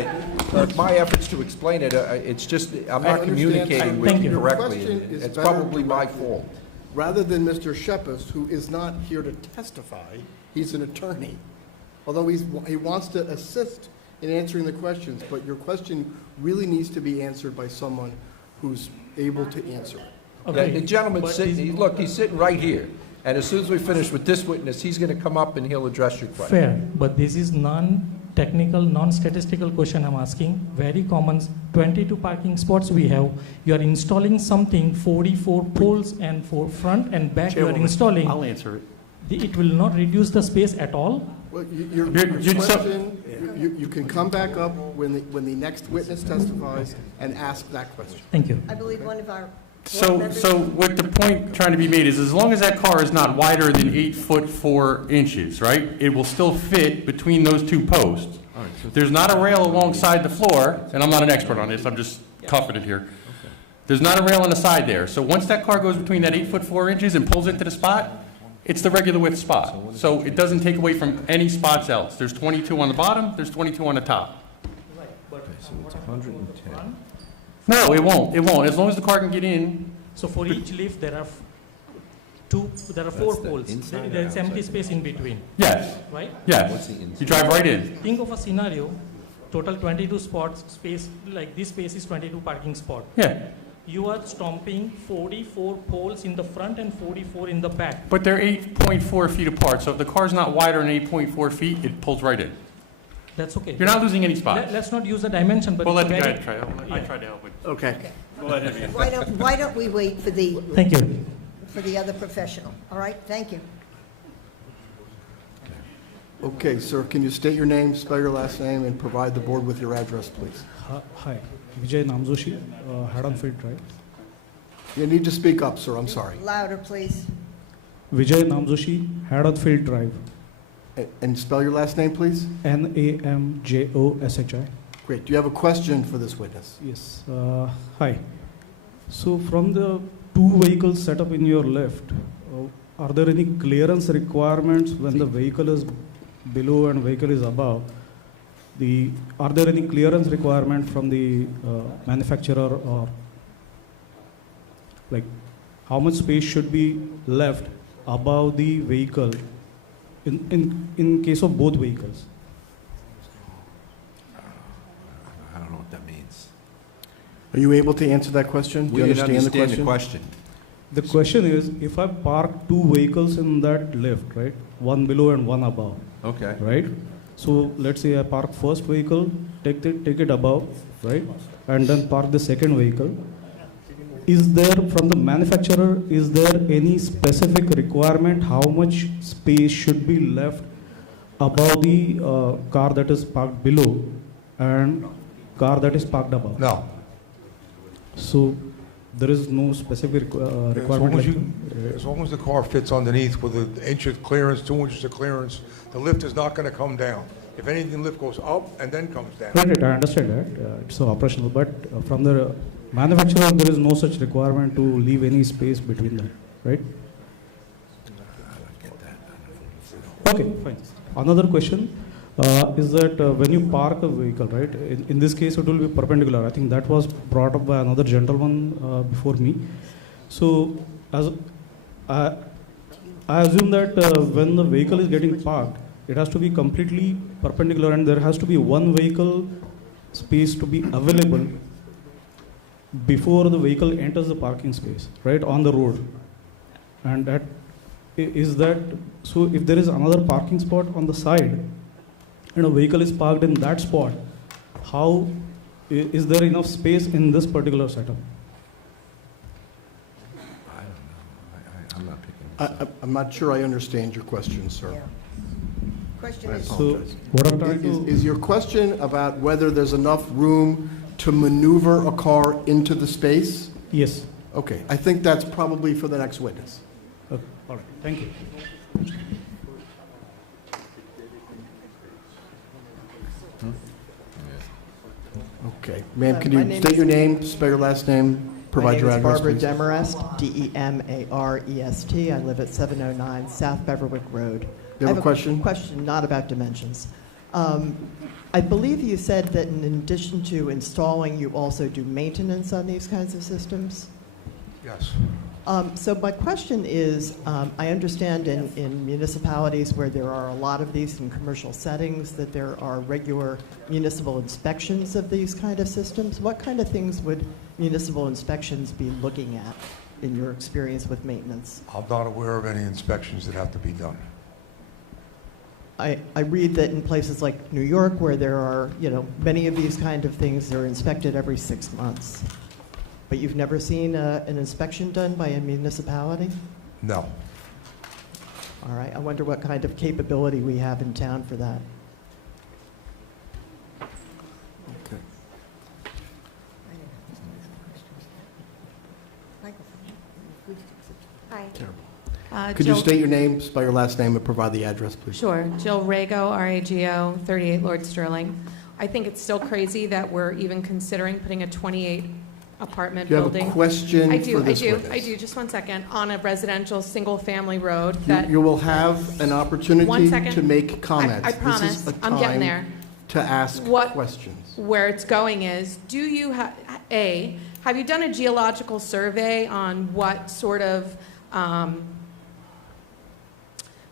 it, it's just, I'm I not understand. communicating with Thank you you. correctly. Your question and is It's better probably my directed. fault. Rather than Mr. Shepis, who is not here to testify, he's an attorney. Although he wants to assist in answering the questions, but your question really needs to be answered by someone who's able to answer it. Yeah, the gentleman's sitting, look, he's sitting right here, and as soon as we finish with this witness, he's going to come up and he'll address your question. Fair, but this is non-technical, non-statistical question I'm asking. Very common, 22 parking spots we have. You are installing something, 44 poles, and for front and back you are Chairwoman, installing. I'll answer it. It will not reduce the space at all? Well, your question, you can come back up when the next witness testifies and ask that question. Thank you. I believe one of our So what the point trying to be made is, as long as that car is not wider than 8'4", right? It will still fit between those 2 posts. There's not a rail alongside the floor, and I'm not an expert on this, I'm just confident here. There's not a rail on the side there. So once that car goes between that 8'4" and pulls into the spot, it's the regular width spot. So it doesn't take away from any spots else. There's 22 on the bottom, there's 22 on the top. So it's 110. No, it won't, as long as the car can get in. So for each lift, there are 4 poles. There's empty space in between. Yes, Right? yes. You drive right in. Think of a scenario, total 22 spots, space, like this space is 22 parking spot. Yeah, You are stomping 44 poles in the front and 44 in the back. but they're 8.4 feet apart, so if the car's not wider than 8.4 feet, it pulls right in. That's okay. You're not losing any spots. Let's not use the dimension, but We'll it's let a the very- guy try, I tried to help with. Okay. We'll let him answer. Why don't we wait for Thank you. the other professional? All right, thank you. Okay, sir, can you state your name, spell your last name, and provide the board with your address, please? Hi, Vijay Namjoshi, Haddonfield Drive. You need to speak up, sir, I'm sorry. Louder, please. Vijay Namjoshi, Haddonfield Drive. And spell your last name, please? Namjoshi. Great. Do you have a question for this witness? Yes. Hi. So from the 2 vehicles set up in your lift, are there any clearance requirements when the vehicle is below and vehicle is above? Are there any clearance requirement from the manufacturer, or like how much space should be left above the vehicle in case of both vehicles? I don't know what that means. Are you able to answer that question? Do We you didn't understand the understand question? the question. The question is, if I park two vehicles in that lift, right, one below and one above, Okay. right? So let's say I park first vehicle, take it above, right, and then park the second vehicle. Is there, from the manufacturer, is there any specific requirement how much space should be left above the car that is parked below and car that is parked above? No. So there is no specific requirement. As long as the car fits underneath with an inch of clearance, 2 inches of clearance, the lift is not going to come down. If anything, the lift goes up and then comes down. Right, I understand that. It's operational, but from the manufacturer, there is no such requirement to leave any space between them, right? Okay, fine. Another question is that when you park a vehicle, right, in this case it will be perpendicular. I think that was brought up by another gentleman before me. So, as I assume that when the vehicle is getting parked, it has to be completely perpendicular and there has to be one vehicle space to be available before the vehicle enters the parking space, right, on the road. And that is that, so if there is another parking spot on the side and a vehicle is parked in that spot, how is there enough space in this particular setup? I don't know. I'm not picking. I'm not sure I understand your question, sir. Question I is, apologize. What I'm trying to... Is your question about whether there's enough room to maneuver a car into the space? Yes. Okay, I think that's probably for the next witness. Okay, all right, thank you. Okay, ma'am, can My you name state is- your name, spell your last name, provide your address, My name please? is Barbara Demarest, Demarest. I live at 709 South Beverwick Road. You have a question? Question, not about dimensions. I believe you said that in addition to installing, you also do maintenance on these kinds of systems? Yes. So my question is, I understand in municipalities where there are a lot of these in commercial settings that there are regular municipal inspections of these kind of systems. What kind of things would municipal inspections be looking at in your experience with maintenance? I'm not aware of any inspections that have to be done. I read that in places like New York where there are, many of these kind of things, they're inspected every 6 months. But you've never seen an inspection done by a municipality? No. All right, I wonder what kind of capability we have in town for that. Okay. Hi. Terrible. Could you state your name, spell your last name, and provide the address, please? Sure. Jill Rago, R-A-G-O, 38 Lord Sterling. I think it's still crazy that we're even considering putting a 28 apartment Do you have building. a question I do, for this I do, witness? I do. Just one second. On a residential, single-family road You that. you will have an One opportunity second. to make comments. I promise. This is a I'm getting time there. to ask What- questions. Where it's going is, do you have you done a geological survey on what sort of,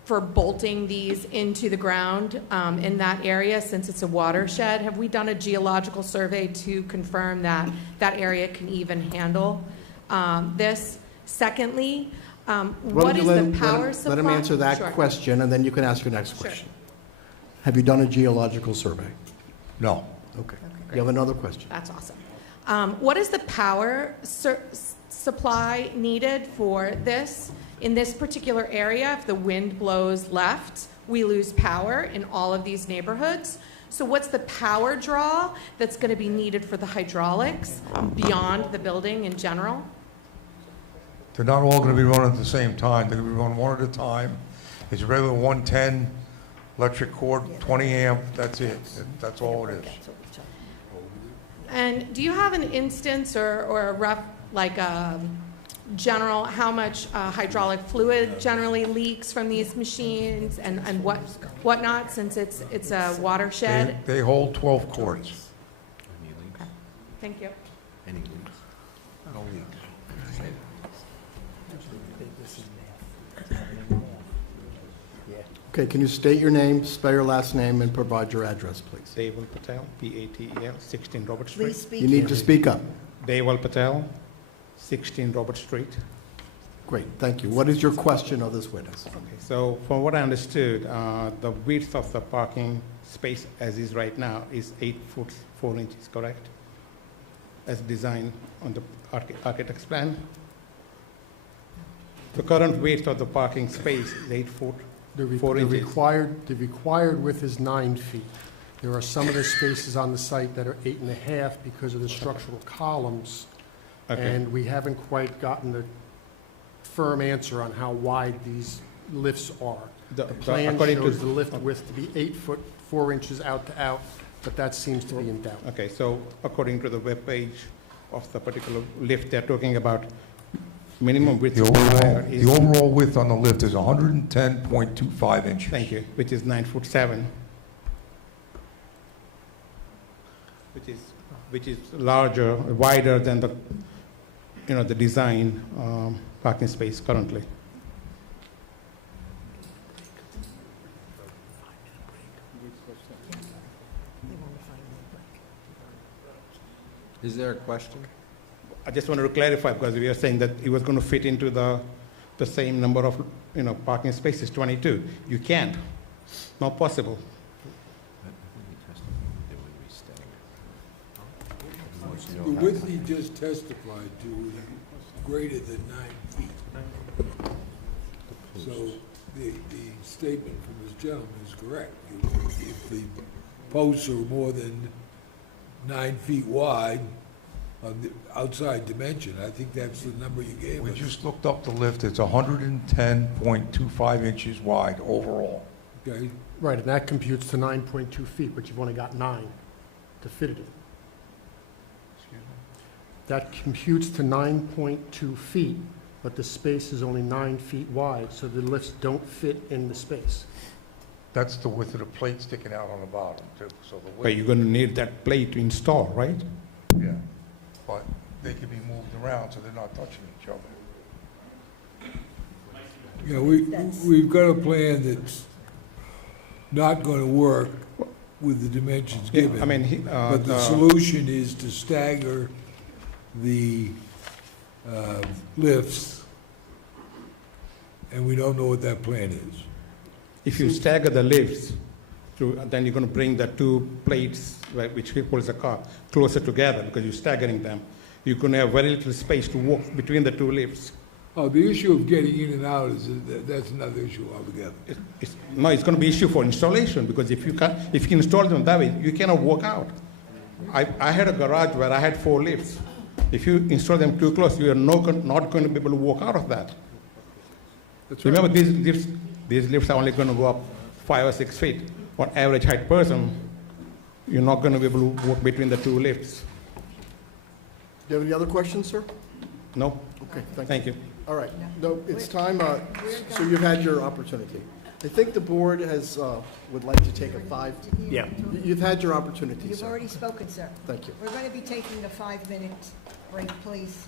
for bolting these into the ground in that area, since it's a watershed? Have we done a geological survey to confirm that that area can even handle this? Secondly, Why what don't you is let the him- power supply? Let him answer that Sure. question, and then you can ask your next Sure. question. Have you done a geological survey? No. Okay. You have another question? That's awesome. What is the power supply needed for this? In this particular area, if the wind blows left, we lose power in all of these neighborhoods. So what's the power draw that's going to be needed for the hydraulics beyond the building in general? They're not all going to be running at the same time. They're going to be running one at a time. It's a regular 110 electric cord, 20 amp, that's it. That's all it is. And do you have an instance or a rough, like general, how much hydraulic fluid generally leaks from these machines and whatnot, since it's a watershed? They hold 12 cords. Thank you. No leaks. Okay, can you state your name, spell your last name, and provide your address, please? Deval Patel, Patel, 16 Robert Street. please speak. You need to speak up. Deval Patel, 16 Robert Street. Great, thank you. What is your question of this witness? Okay, so from what I understood, the width of the parking space as is right now is 8 foot 4 inches, correct? As designed on the architect's plan? The current width of the parking space is 8 foot 4 The inches. required width is 9 feet. There are some of the spaces on the site that are 8.5 because of the structural columns. Okay. And we haven't quite gotten the firm answer on how wide these lifts are. The plan according to- shows the lift width to be 8 foot 4 inches out to out, but that seems to be in doubt. Okay, so according to the webpage of the particular lift, they're talking about minimum width. The is- overall width on the lift is 110.25 inches. Thank you, which is 9 foot 7. Which is larger, wider than the, the design parking space currently. Is there a question? I just wanted to clarify, because we are saying that it was going to fit into the same number of, parking spaces, 22. You can't, not possible. The width he just testified to is greater than 9 feet. So the statement from this gentleman is correct. If the posts are more than 9 feet wide on the outside dimension, I think that's the number you gave We us. just looked up the lift, it's 110.25 inches wide overall. Okay, Right, and that computes to 9.2 feet, but you've only got 9 to fit it in. That computes to 9.2 feet, but the space is only 9 feet wide, so the lifts don't fit in the space. That's the width of the plate sticking out on the bottom, too, so the But width, you're going to need that plate to install, right? yeah. But they can be moved around, so they're not touching each other. yeah, we've got a plan that's not gonna work with the dimensions Yeah, given. I mean, But the solution is to stagger the lifts, and we don't know what that plan is. if you stagger the lifts, then you're going to bring the two plates, right, which holds the car, closer together, because you're staggering them. You're going to have very little space to walk between the two lifts. Oh, the issue of getting in and out that's another issue altogether. It's going to be issue for installation, because if you install them that way, you cannot walk out. I had a garage where I had 4 lifts. If you install them too close, you are not going to be able to walk out of that. That's right. Remember, these lifts are only going to go up 5 or 6 feet. On average height person, you're not going to be able to walk between the two lifts. Do you have any other questions, sir? No? Okay, Thank you. All right, no, it's time, so you've had your opportunity. I think the board would like to take a 5. Yeah. You've had your opportunity, You've sir. already spoken, sir. Thank you. We're going to be taking a 5-minute break, please.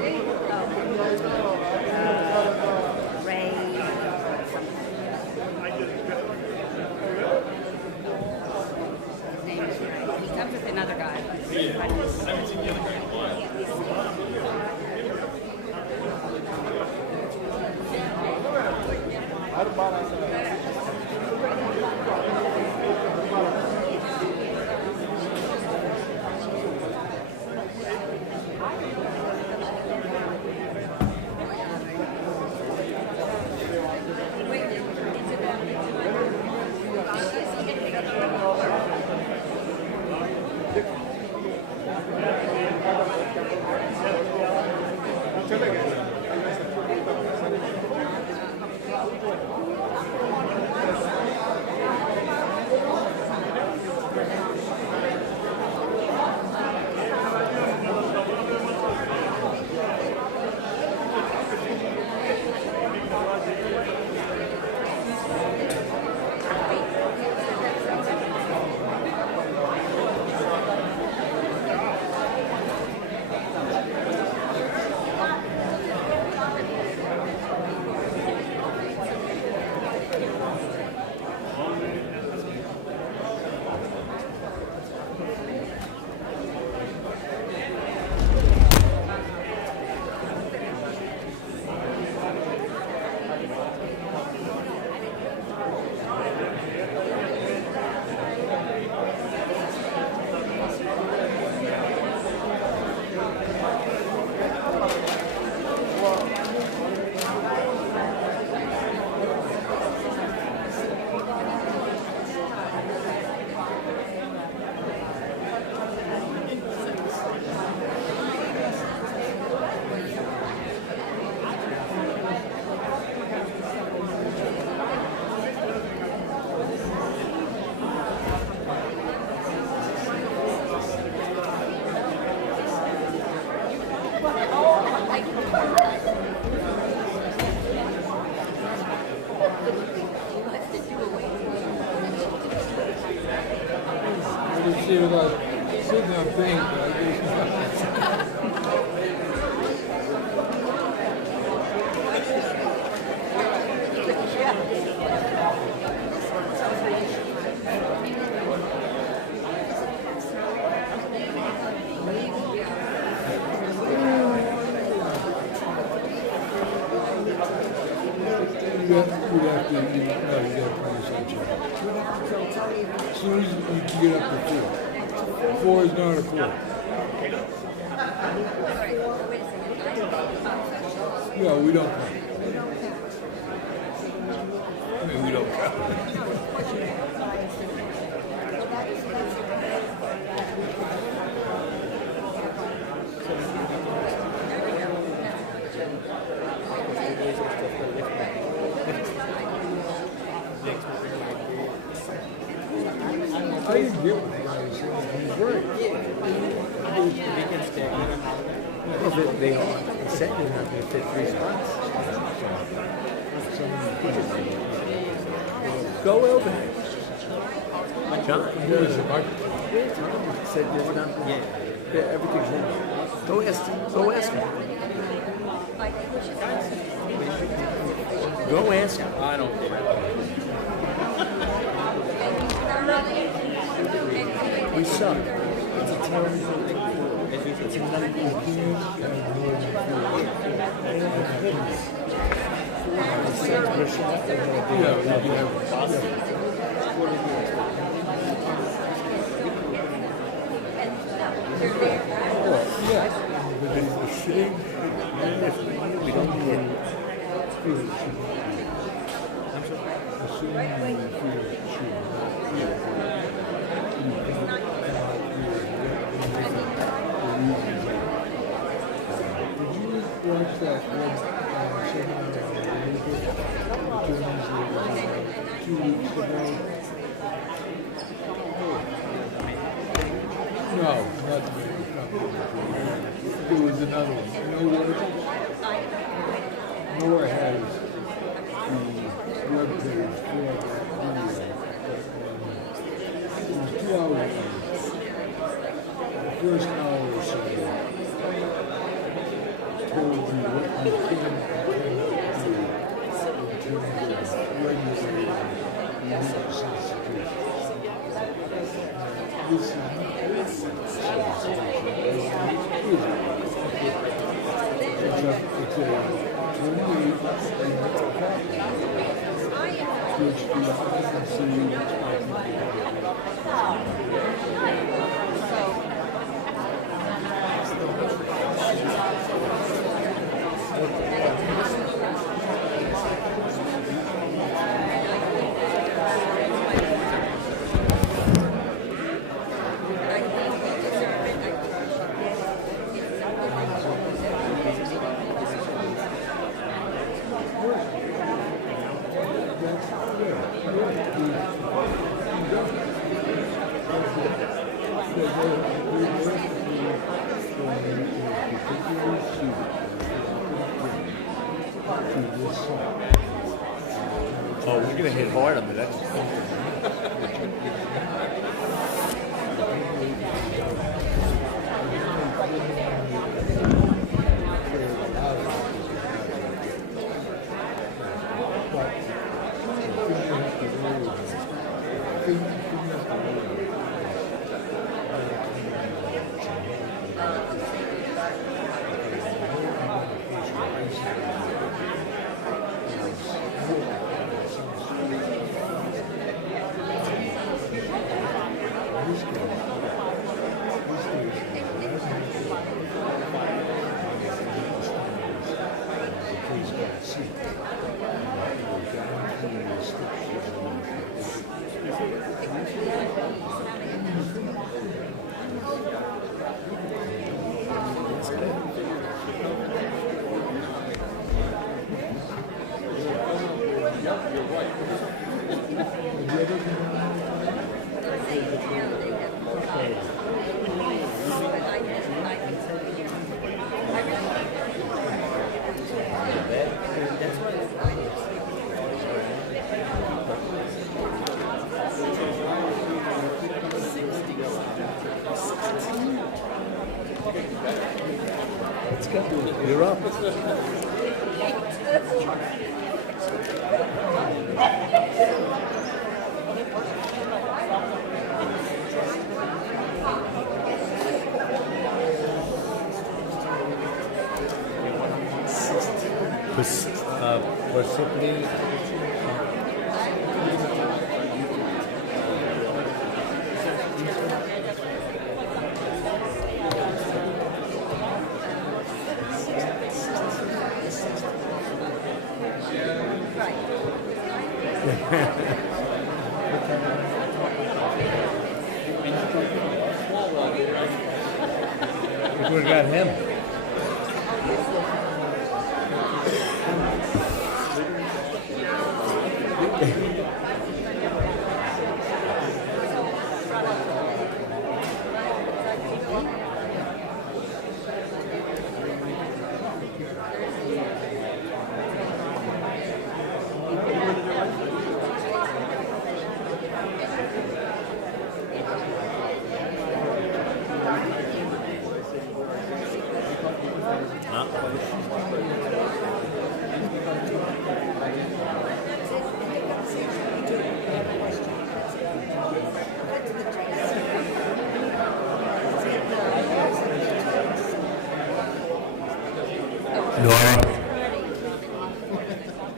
Ray. His name is Ray. He comes with another guy. See what I sitting up thinking, but I guess you have to price on check. As soon as you can get up to 4. 4 is not a quote. No, we don't count. I mean, we don't count. I didn't get what the guy was saying. He's right. They said you're not going to fit 3 spots. Go over there. John? Said there's nothing. Yeah, everything's in. Go ask him. Go ask him. Go ask him. I don't care. We suck. It's a terrible thing. It's another thing. But then the sitting, we don't do it. Assuming you watch that one segment 2 weeks ago? No, not the There was another one. You know what? Nora has the web page for that video. It was 2 hours long. The first hour or so, Oh, we're gonna hit hard on that. You're up. Parsippany. We got him.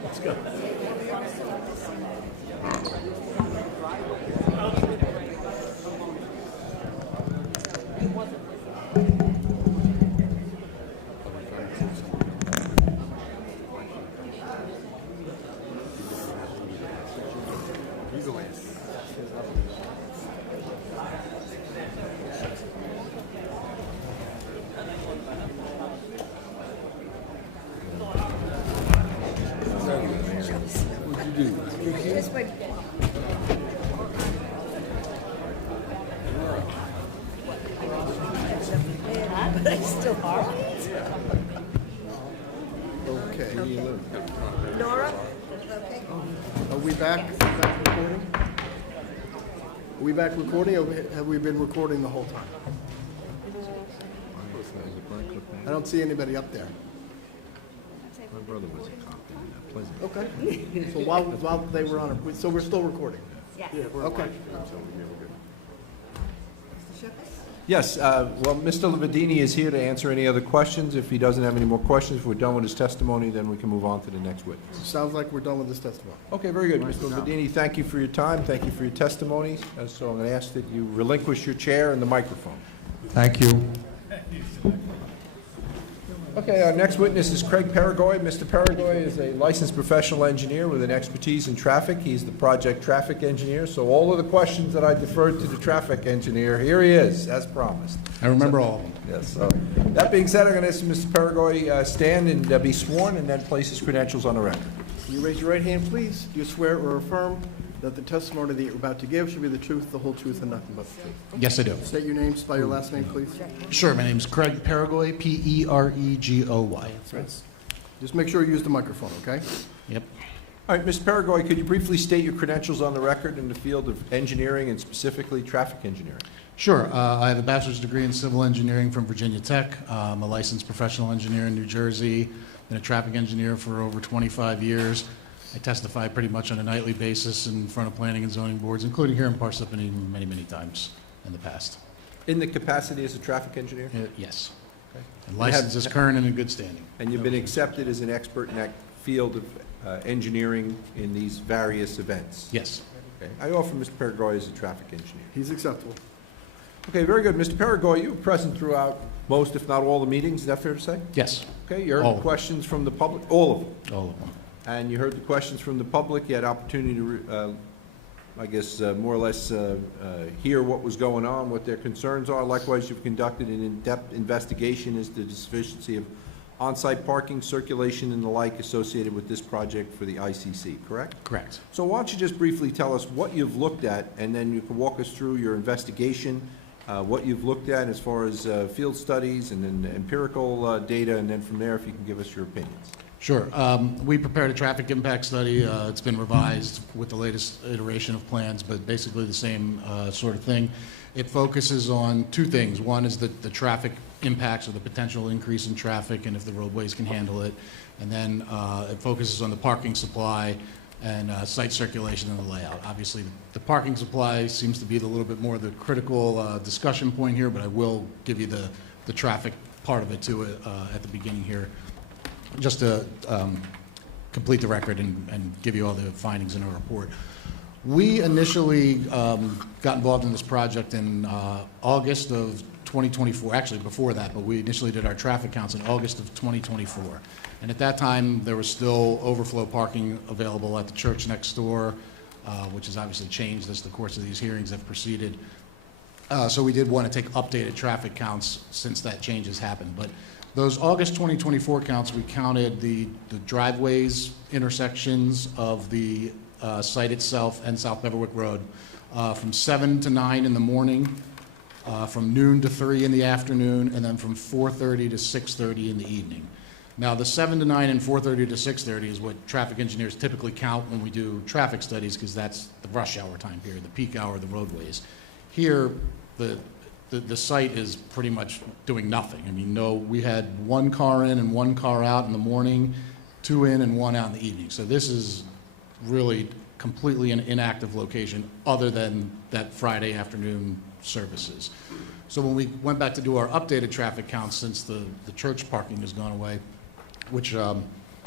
Let's go. But I still are. Okay. Nora? Okay. Are we back recording? Are we back recording, or have we been recording the whole time? I don't see anybody up there. My brother was a cop in Pleasant. Okay. So while they were on, so we're still recording? Yes. Okay. Yes, well, Mr. Levedini is here to answer any other questions. If he doesn't have any more questions, if we're done with his testimony, then we can move on to the next witness. Sounds like we're done with this testimony. Okay, very good. Mr. Levedini, thank you for your time. Thank you for your testimony. So I'm going to ask that you relinquish your chair and the microphone. Thank you. Okay, our next witness is Craig Paragoy. Mr. Paragoy is a licensed professional engineer with an expertise in traffic. He's the project traffic engineer, so all of the questions that I deferred to the traffic engineer, here he is, as promised. I remember all of them. Yes, so that being said, I'm going to ask Mr. Paragoy stand and be sworn and then place his credentials on the record. Can you raise your right hand, please? Do you swear or affirm that the testimony that you're about to give should be the truth, the whole truth, and nothing but the truth? Yes, I do. State your name, spell your last name, please. Sure, my name's Craig Paragoy, P-E-R-E-G-O-Y. Just make sure you use the microphone, okay? Yep. All right, Mr. Paragoy, could you briefly state your credentials on the record in the field of engineering and specifically traffic engineering? Sure. I have a bachelor's degree in civil engineering from Virginia Tech. I'm a licensed professional engineer in New Jersey. Been a traffic engineer for over 25 years. I testify pretty much on a nightly basis in front of planning and zoning boards, including here in Parsippany many, many times in the past. In the capacity as a traffic engineer? Yes. Okay. And license is current and in good standing. And you've been accepted as an expert in that field of engineering in these various events? Yes. Okay. I offer Mr. Paragoy as a traffic engineer. He's acceptable. Okay, very good. Mr. Paragoy, you were present throughout most, if not all, the meetings. Is that fair to say? Yes. Okay, you heard All the of them. questions from the public? All of them? All of them. And you heard the questions from the public. You had opportunity to, I guess, more or less hear what was going on, what their concerns are. Likewise, you've conducted an in-depth investigation as to the sufficiency of on-site parking, circulation, and the like associated with this project for the ICC, correct? Correct. So why don't you just briefly tell us what you've looked at, and then you can walk us through your investigation, what you've looked at as far as field studies and then empirical data, and then from there, if you can give us your opinions. Sure. We prepared a traffic impact study. It's been revised with the latest iteration of plans, but basically the same sort of thing. It focuses on two things. One is the traffic impacts or the potential increase in traffic and if the roadways can handle it. And then it focuses on the parking supply and site circulation and the layout. Obviously, the parking supply seems to be the little bit more the critical discussion point here, but I will give you the traffic part of it too at the beginning here, just to complete the record and give you all the findings in our report. We initially got involved in this project in August of 2024, actually before that, but we initially did our traffic counts in August of 2024. And at that time, there was still overflow parking available at the church next door, which has obviously changed as the course of these hearings have proceeded. So we did want to take updated traffic counts since that change has happened. But those August 2024 counts, we counted the driveways, intersections of the site itself and South Beverwick Road from 7 to 9 in the morning, from noon to 3 in the afternoon, and then from 4:30 to 6:30 in the evening. Now, the 7 to 9 and 4:30 to 6:30 is what traffic engineers typically count when we do traffic studies, because that's the rush hour time period, the peak hour of the roadways. Here, the site is pretty much doing nothing. I mean, we had one car in and one car out in the morning, 2 in and 1 out in the evening. So this is really completely an inactive location other than that Friday afternoon services. So when we went back to do our updated traffic counts since the church parking has gone away, which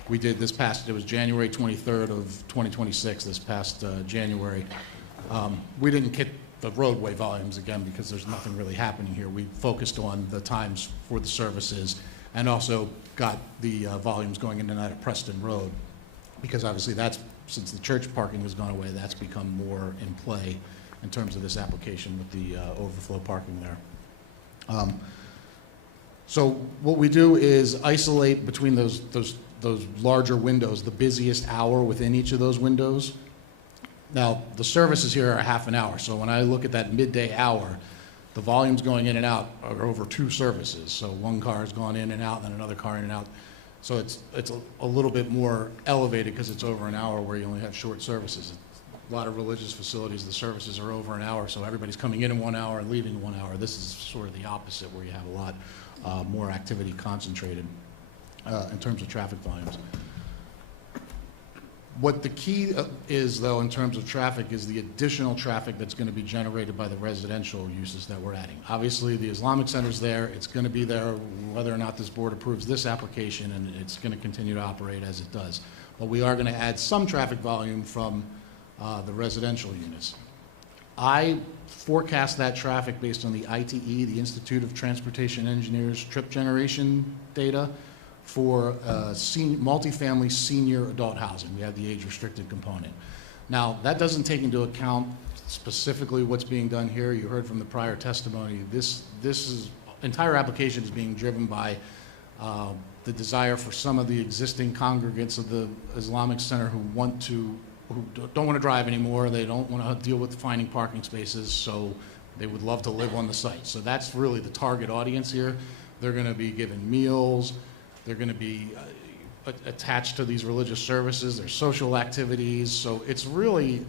we did this past, it was January 23rd of 2026, this past January. We didn't get the roadway volumes again because there's nothing really happening here. We focused on the times for the services and also got the volumes going in and out of Preston Road, because obviously that's, since the church parking has gone away, that's become more in play in terms of this application with the overflow parking there. So what we do is isolate between those larger windows, the busiest hour within each of those windows. Now, the services here are half an hour, so when I look at that midday hour, the volumes going in and out are over 2 services. So one car has gone in and out, and another car in and out. So it's a little bit more elevated because it's over an hour where you only have short services. A lot of religious facilities, the services are over an hour, so everybody's coming in 1 hour and leaving in 1 hour. This is sort of the opposite, where you have a lot more activity concentrated. in terms of traffic volumes. What the key is, though, in terms of traffic, is the additional traffic that's going to be generated by the residential uses that we're adding. Obviously, the Islamic Center's there. It's going to be there whether or not this board approves this application, and it's going to continue to operate as it does. But we are going to add some traffic volume from the residential units. I forecast that traffic based on the ITE, the Institute of Transportation Engineers, trip generation data for multifamily senior adult housing. We have the age-restricted component. Now, that doesn't take into account specifically what's being done here. You heard from the prior testimony. This entire application is being driven by the desire for some of the existing congregants of the Islamic Center who don't want to drive anymore. They don't want to deal with finding parking spaces, so they would love to live on the site. So that's really the target audience here. They're going to be given meals. They're going to be attached to these religious services. There's social activities. So it's really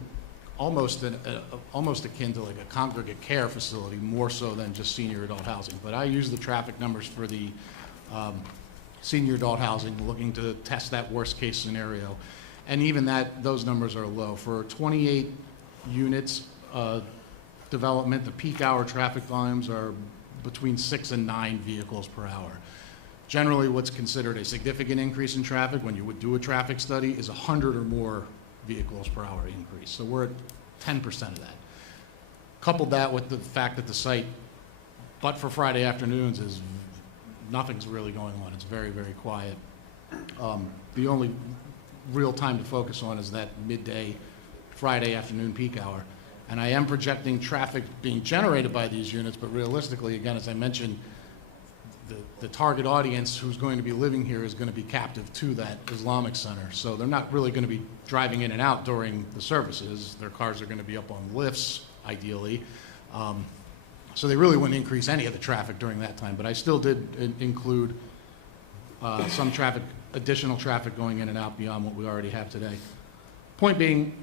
almost akin to like a congregate care facility, more so than just senior adult housing. But I use the traffic numbers for the senior adult housing, looking to test that worst case scenario. And even those numbers are low. For 28 units development, the peak hour traffic volumes are between 6 and 9 vehicles per hour. Generally, what's considered a significant increase in traffic when you would do a traffic study is 100 or more vehicles per hour increase. So we're at 10% of that. Coupled that with the fact that the site, but for Friday afternoons, is nothing's really going on. It's very, very quiet. The only real time to focus on is that midday Friday afternoon peak hour. And I am projecting traffic being generated by these units, but realistically, again, as I mentioned, the target audience who's going to be living here is going to be captive to that Islamic Center. So they're not really going to be driving in and out during the services. Their cars are going to be up on lifts, ideally. So they really wouldn't increase any of the traffic during that time. But I still did include some traffic, additional traffic going in and out beyond what we already have today. Point being,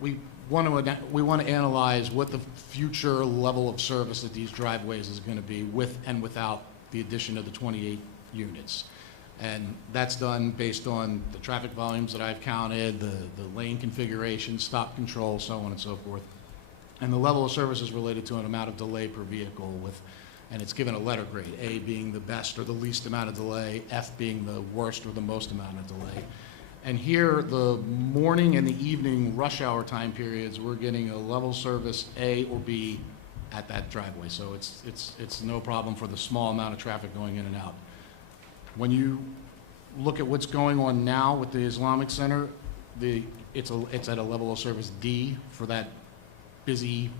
we want to analyze what the future level of service at these driveways is going to be with and without the addition of the 28 units. And that's done based on the traffic volumes that I've counted, the lane configuration, stop control, so on and so forth. And the level of service is related to an amount of delay per vehicle and it's given a letter grade, A being the best or the least amount of delay, F being the worst or the most amount of delay. And here, the morning and the evening rush hour time periods, we're getting a level service A or B at that driveway. So it's no problem for the small amount of traffic going in and out. When you look at what's going on now with the Islamic Center, it's at a level of service D for that busy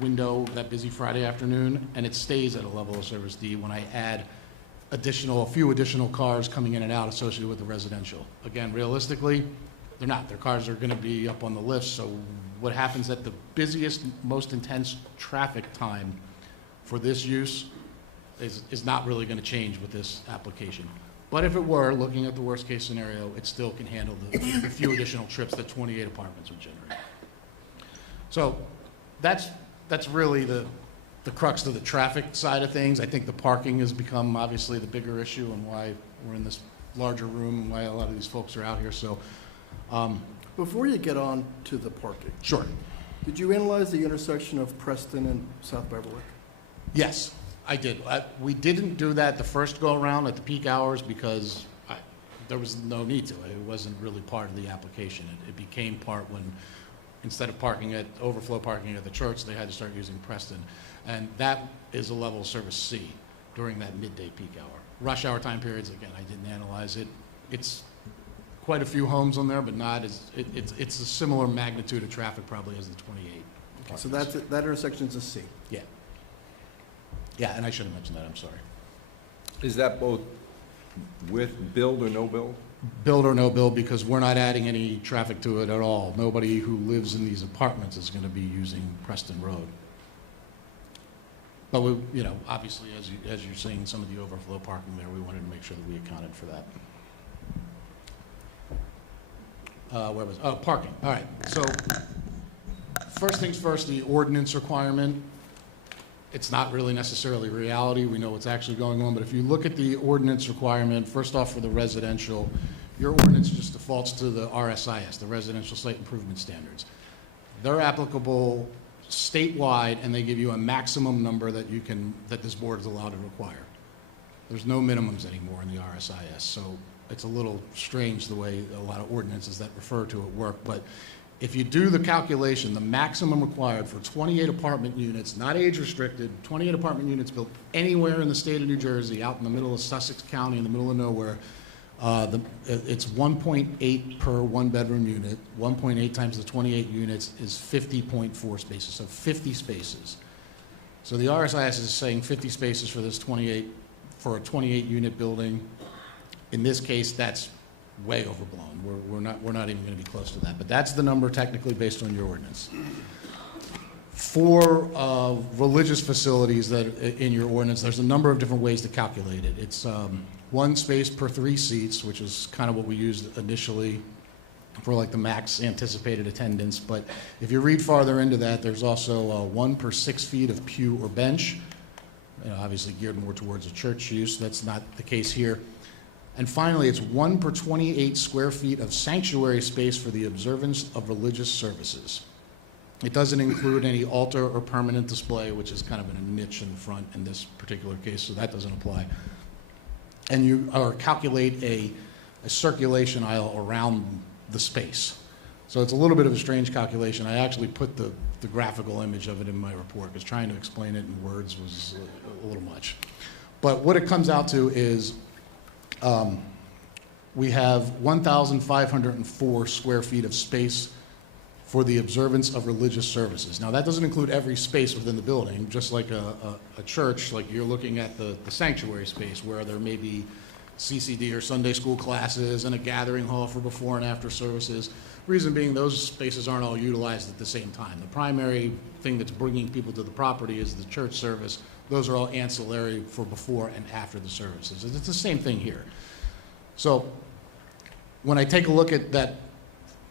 window, that busy Friday afternoon, and it stays at a level of service D when I add a few additional cars coming in and out associated with the residential. Again, realistically, they're not. Their cars are going to be up on the lifts, so what happens at the busiest, most intense traffic time for this use is not really going to change with this application. But if it were, looking at the worst case scenario, it still can handle the few additional trips that 28 apartments would generate. So that's really the crux of the traffic side of things. I think the parking has become obviously the bigger issue and why we're in this larger room and why a lot of these folks are out here. So before you get on to the parking. Sure. Did you analyze the intersection of Preston and South Beverly? Yes, I did. We didn't do that the first go-around at the peak hours because there was no need to. It wasn't really part of the application. It became part when, instead of overflow parking at the church, they had to start using Preston. And that is a level of service C during that midday peak hour. Rush hour time periods, again, I didn't analyze it. It's quite a few homes on there, but not as, it's a similar magnitude of traffic probably as the 28. Okay, so that intersection's a C. Yeah. Yeah, and I should have mentioned that, I'm sorry. Is that both with build or no build? Build or no build, because we're not adding any traffic to it at all. Nobody who lives in these apartments is going to be using Preston Road. But we, obviously, as you're seeing some of the overflow parking there, we wanted to make sure that we accounted for that. Parking. All right. So first things first, the ordinance requirement. it's not really necessarily reality. We know what's actually going on. But if you look at the ordinance requirement, first off for the residential, your ordinance just defaults to the RSIS, the Residential Site Improvement Standards. They're applicable statewide, and they give you a maximum number that that this board is allowed to require. There's no minimums anymore in the RSIS, so it's a little strange the way a lot of ordinances that refer to it work. But if you do the calculation, the maximum required for 28 apartment units, not age restricted, 28 apartment units built anywhere in the state of New Jersey, out in the middle of Sussex County, in the middle of nowhere, it's 1.8 per one bedroom unit. 1.8 times the 28 units is 50.4 spaces, so 50 spaces. So the RSIS is saying 50 spaces for this 28, for a 28 unit building. In this case, that's way overblown. We're not even going to be close to that. But that's the number technically based on your ordinance. For religious facilities that in your ordinance, there's a number of different ways to calculate it. It's 1 space per 3 seats, which is kind of what we used initially for like the max anticipated attendance. But if you read farther into that, there's also 1 per 6 feet of pew or bench, obviously geared more towards a church use. That's not the case here. And finally, it's 1 per 28 square feet of sanctuary space for the observance of religious services. It doesn't include any altar or permanent display, which is kind of in a niche in the front in this particular case, so that doesn't apply. And you calculate a circulation aisle around the space. So it's a little bit of a strange calculation. I actually put the graphical image of it in my report, because trying to explain it in words was a little much. But what it comes out to is we have 1,504 square feet of space for the observance of religious services. Now, that doesn't include every space within the building. Just like a church, like you're looking at the sanctuary space where there may be CCD or Sunday school classes and a gathering hall for before and after services. Reason being, those spaces aren't all utilized at the same time. The primary thing that's bringing people to the property is the church service. Those are all ancillary for before and after the services. It's the same thing here. So when I take a look at that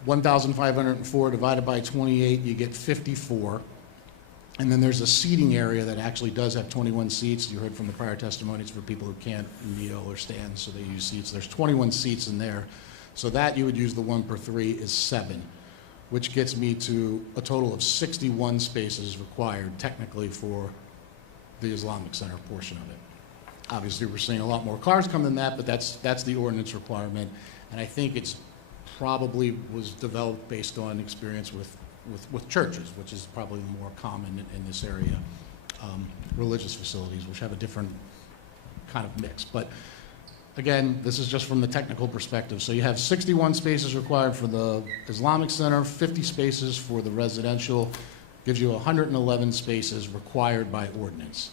1,504 divided by 28, you get 54. And then there's a seating area that actually does have 21 seats. You heard from the prior testimonies for people who can't kneel or stand, so they use seats. There's 21 seats in there. So that you would use the 1 per 3 is 7, which gets me to a total of 61 spaces required technically for the Islamic Center portion of it. Obviously, we're seeing a lot more cars come than that, but that's the ordinance requirement. And I think it's probably was developed based on experience with churches, which is probably more common in this area. Religious facilities, which have a different kind of mix. But again, this is just from the technical perspective. So you have 61 spaces required for the Islamic Center, 50 spaces for the residential, gives you 111 spaces required by ordinance.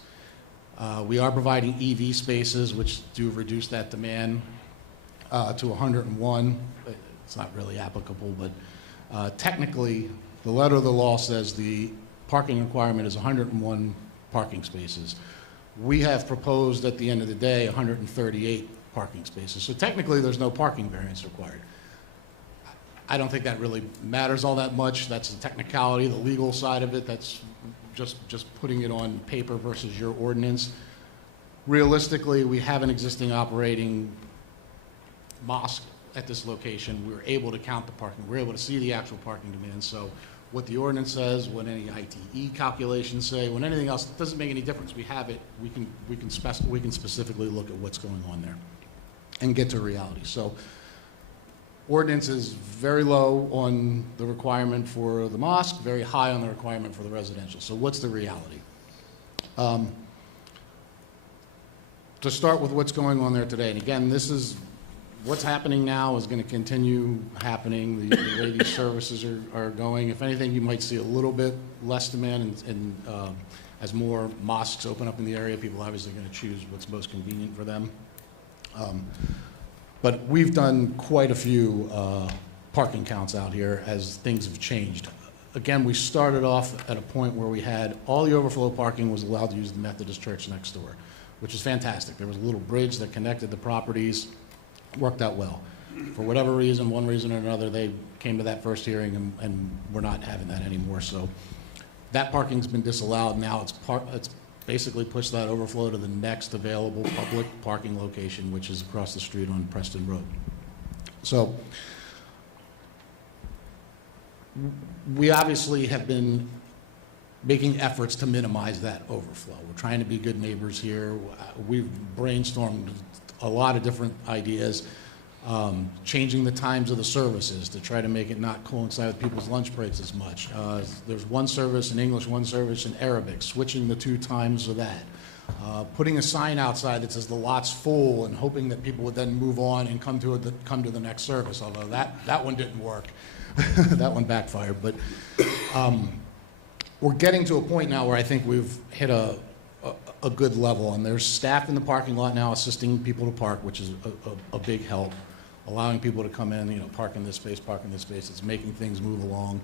We are providing EV spaces, which do reduce that demand to 101. It's not really applicable, but technically, the letter of the law says the parking requirement is 101 parking spaces. We have proposed at the end of the day 138 parking spaces. So technically, there's no parking variance required. I don't think that really matters all that much. That's the technicality, the legal side of it. That's just putting it on paper versus your ordinance. Realistically, we have an existing operating mosque at this location. We were able to count the parking. We were able to see the actual parking demand. So what the ordinance says, what any ITE calculations say, when anything else, it doesn't make any difference. We have it. We can specifically look at what's going on there and get to reality. So ordinance is very low on the requirement for the mosque, very high on the requirement for the residential. So what's the reality? To start with what's going on there today, and again, this is what's happening now is going to continue happening. The way these services are going. If anything, you might see a little bit less demand, and as more mosques open up in the area, people are obviously going to choose what's most convenient for them. But we've done quite a few parking counts out here as things have changed. Again, we started off at a point where we had all the overflow parking was allowed to use the Methodist church next door, which is fantastic. There was a little bridge that connected the properties, worked out well. For whatever reason, one reason or another, they came to that first hearing and we're not having that anymore. So that parking's been disallowed. Now it's basically push that overflow to the next available public parking location, which is across the street on Preston Road. So we obviously have been making efforts to minimize that overflow. We're trying to be good neighbors here. We've brainstormed a lot of different ideas, changing the times of the services to try to make it not coincide with people's lunch breaks as much. There's one service in English, one service in Arabic, switching the 2 times of that. Putting a sign outside that says the lot's full and hoping that people would then move on and come to the next service, although that one didn't work. That one backfired. But we're getting to a point now where I think we've hit a good level, and there's staff in the parking lot now assisting people to park, which is a big help, allowing people to come in, park in this space, park in this space. It's making things move along.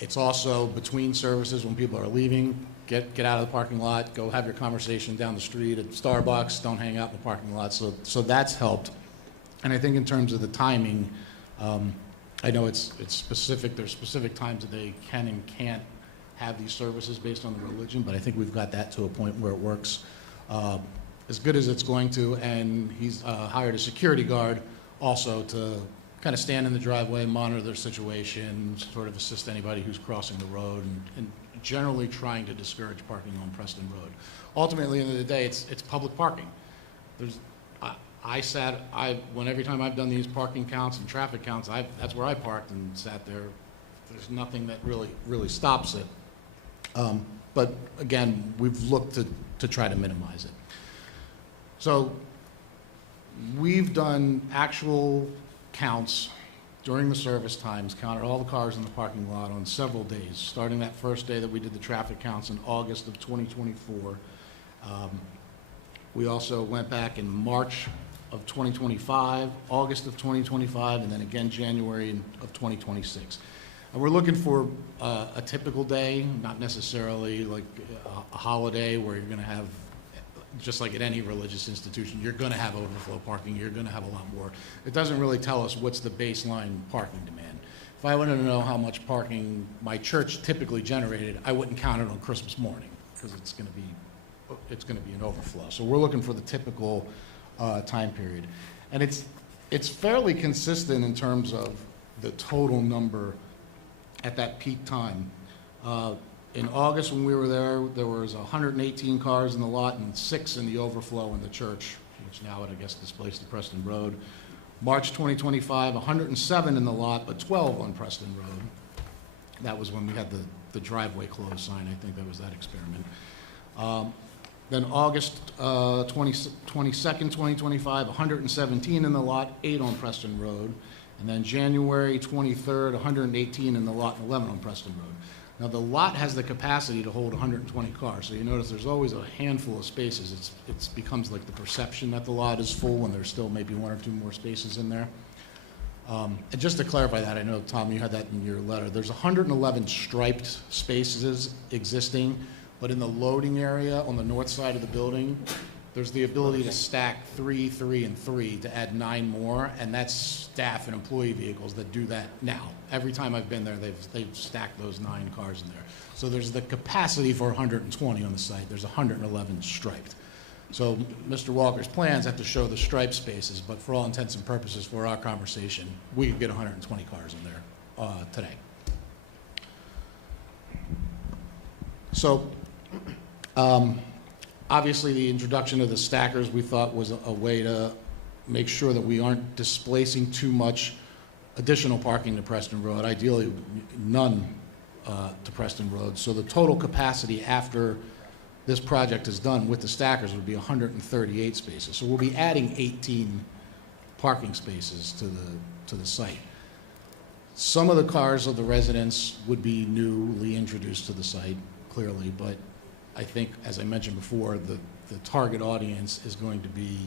It's also between services when people are leaving, get out of the parking lot, go have your conversation down the street at Starbucks, don't hang out in the parking lot. So that's helped. And I think in terms of the timing, I know it's specific. There's specific times that they can and can't have these services based on the religion, but I think we've got that to a point where it works as good as it's going to. And he's hired a security guard also to kind of stand in the driveway, monitor their situation, sort of assist anybody who's crossing the road, and generally trying to discourage parking on Preston Road. Ultimately, at the end of the day, it's public parking. Every time I've done these parking counts and traffic counts, that's where I parked and sat there. There's nothing that really stops it. But again, we've looked to try to minimize it. So we've done actual counts during the service times, counted all the cars in the parking lot on several days, starting that first day that we did the traffic counts in August of 2024. We also went back in March of 2025, August of 2025, and then again January of 2026. And we're looking for a typical day, not necessarily like a holiday where you're going to have, just like at any religious institution, you're going to have overflow parking, you're going to have a lot more. It doesn't really tell us what's the baseline parking demand. If I wanted to know how much parking my church typically generated, I wouldn't count it on Christmas morning, because it's going to be an overflow. So we're looking for the typical time period. And it's fairly consistent in terms of the total number at that peak time. In August, when we were there was 118 cars in the lot and 6 in the overflow in the church, which now, I guess, displaced the Preston Road. March 2025, 107 in the lot, but 12 on Preston Road. That was when we had the driveway closed sign. I think that was that experiment. Then August 22nd, 2025, 117 in the lot, 8 on Preston Road. And then January 23rd, 118 in the lot and 11 on Preston Road. Now, the lot has the capacity to hold 120 cars, so you notice there's always a handful of spaces. It becomes like the perception that the lot is full when there's still maybe 1 or 2 more spaces in there. And just to clarify that, I know, Tom, you had that in your letter. There's 111 striped spaces existing, but in the loading area on the north side of the building, there's the ability to stack 3, 3, and 3 to add 9 more, and that's staff and employee vehicles that do that now. Every time I've been there, they've stacked those 9 cars in there. So there's the capacity for 120 on the site. There's 111 striped. So Mr. Walker's plans have to show the striped spaces, but for all intents and purposes for our conversation, we could get 120 cars in there today. So, obviously, the introduction of the stackers we thought was a way to make sure that we aren't displacing too much additional parking to Preston Road, ideally none to Preston Road. So the total capacity after this project is done with the stackers would be 138 spaces. So we'll be adding 18 parking spaces to the site. Some of the cars of the residents would be newly introduced to the site, clearly, but I think, as I mentioned before, the target audience is going to be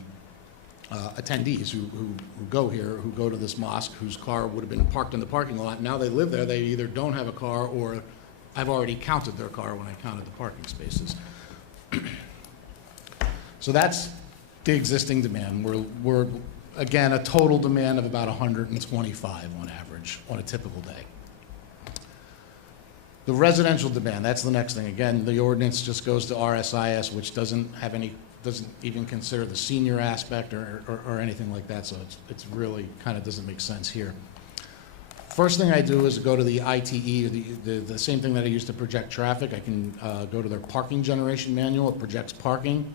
attendees who go here, who go to this mosque, whose car would have been parked in the parking lot. Now they live there, they either don't have a car or I've already counted their car when I counted the parking spaces. So that's the existing demand. We're again, a total demand of about 125 on average on a typical day. The residential demand, that's the next thing. Again, the ordinance just goes to RSIS, which doesn't even consider the senior aspect or anything like that, so it's really kind of doesn't make sense here. First thing I do is go to the ITE, the same thing that I use to project traffic. I can go to their parking generation manual. It projects parking.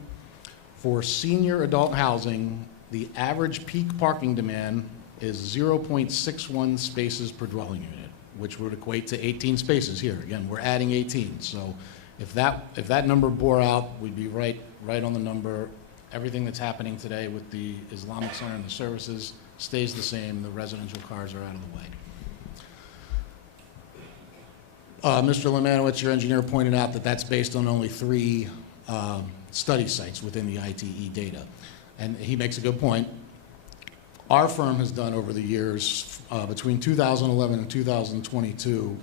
For senior adult housing, the average peak parking demand is 0.61 spaces per dwelling unit, which would equate to 18 spaces here. Again, we're adding 18. So if that number bore out, we'd be right on the number. Everything that's happening today with the Islamic Center and the services stays the same. The residential cars are out of the way. Mr. Lemanowitz, your engineer, pointed out that that's based on only 3 study sites within the ITE data. And he makes a good point. Our firm has done over the years, between 2011 and 2022,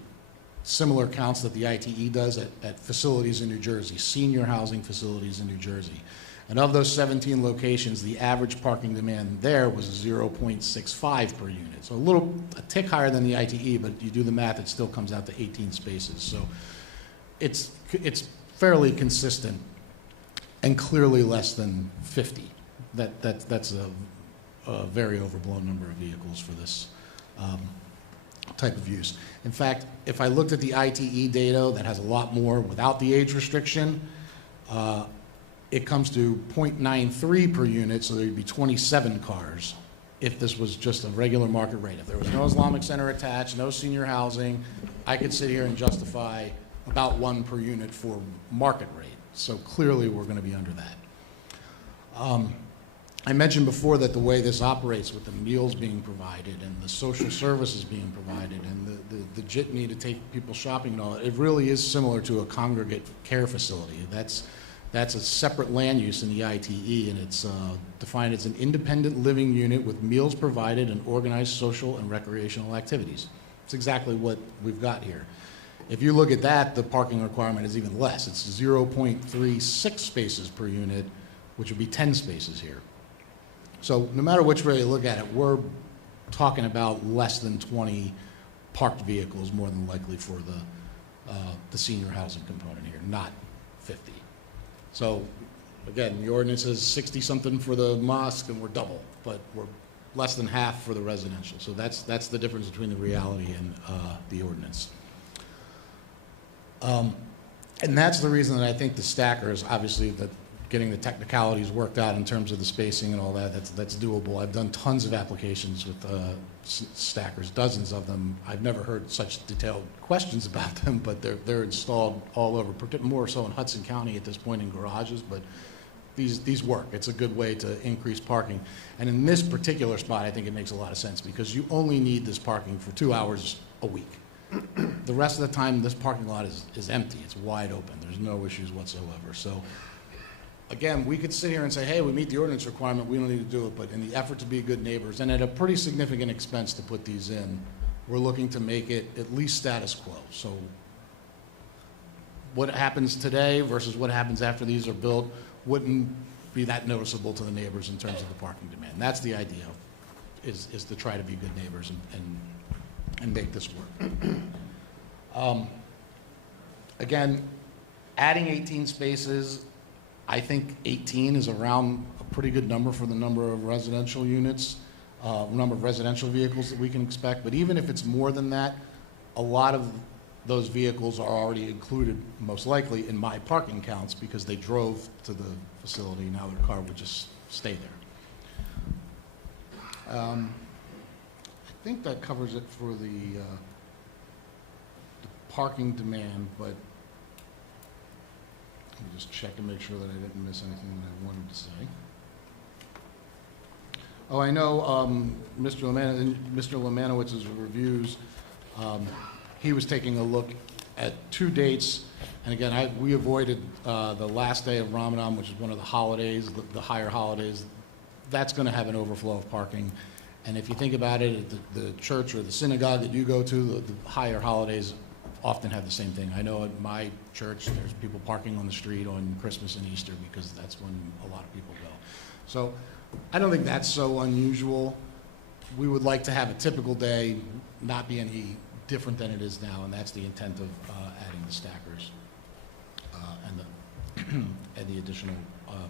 similar counts that the ITE does at facilities in New Jersey, senior housing facilities in New Jersey. And of those 17 locations, the average parking demand there was 0.65 per unit. So a tick higher than the ITE, but you do the math, it still comes out to 18 spaces. So it's fairly consistent and clearly less than 50. That's a very overblown number of vehicles for this type of use. In fact, if I looked at the ITE data that has a lot more without the age restriction, it comes to 0.93 per unit, so there'd be 27 cars if this was just a regular market rate. If there was no Islamic Center attached, no senior housing, I could sit here and justify about 1 per unit for market rate. So clearly we're going to be under that. I mentioned before that the way this operates with the meals being provided and the social services being provided and the jitney to take people shopping and all that, it really is similar to a congregate care facility. That's a separate land use in the ITE, and it's defined as an independent living unit with meals provided and organized social and recreational activities. It's exactly what we've got here. If you look at that, the parking requirement is even less. It's 0.36 spaces per unit, which would be 10 spaces here. So no matter which way you look at it, we're talking about less than 20 parked vehicles more than likely for the senior housing component here, not 50. So again, the ordinance is 60-something for the mosque and we're double, but we're less than half for the residential. So that's the difference between the reality and the ordinance. And that's the reason that I think the stackers, obviously, that getting the technicalities worked out in terms of the spacing and all that, that's doable. I've done tons of applications with stackers, dozens of them. I've never heard such detailed questions about them, but they're installed all over, more so in Hudson County at this point in garages, but these work. It's a good way to increase parking. And in this particular spot, I think it makes a lot of sense because you only need this parking for 2 hours a week. The rest of the time, this parking lot is empty. It's wide open. There's no issues whatsoever. So again, we could sit here and say, hey, we meet the ordinance requirement, we don't need to do it, but in the effort to be good neighbors, and at a pretty significant expense to put these in, we're looking to make it at least status quo. So what happens today versus what happens after these are built wouldn't be that noticeable to the neighbors in terms of the parking demand. And that's the idea, is to try to be good neighbors and make this work. Again, adding 18 spaces, I think 18 is around a pretty good number for the number of residential units, number of residential vehicles that we can expect. But even if it's more than that, a lot of those vehicles are already included, most likely, in my parking counts because they drove to the facility. Now their car would just stay there. I think that covers it for the parking demand, but let me just check and make sure that I didn't miss anything that I wanted to say. Oh, I know Mr. Lemanowitz's reviews, he was taking a look at 2 dates, and again, we avoided the last day of Ramadan, which is one of the holidays, the higher holidays. That's going to have an overflow of parking. And if you think about it, the church or the synagogue that you go to, the higher holidays often have the same thing. I know at my church, there's people parking on the street on Christmas and Easter because that's when a lot of people go. So I don't think that's so unusual. We would like to have a typical day, not be any different than it is now, and that's the intent of adding the stackers and the additional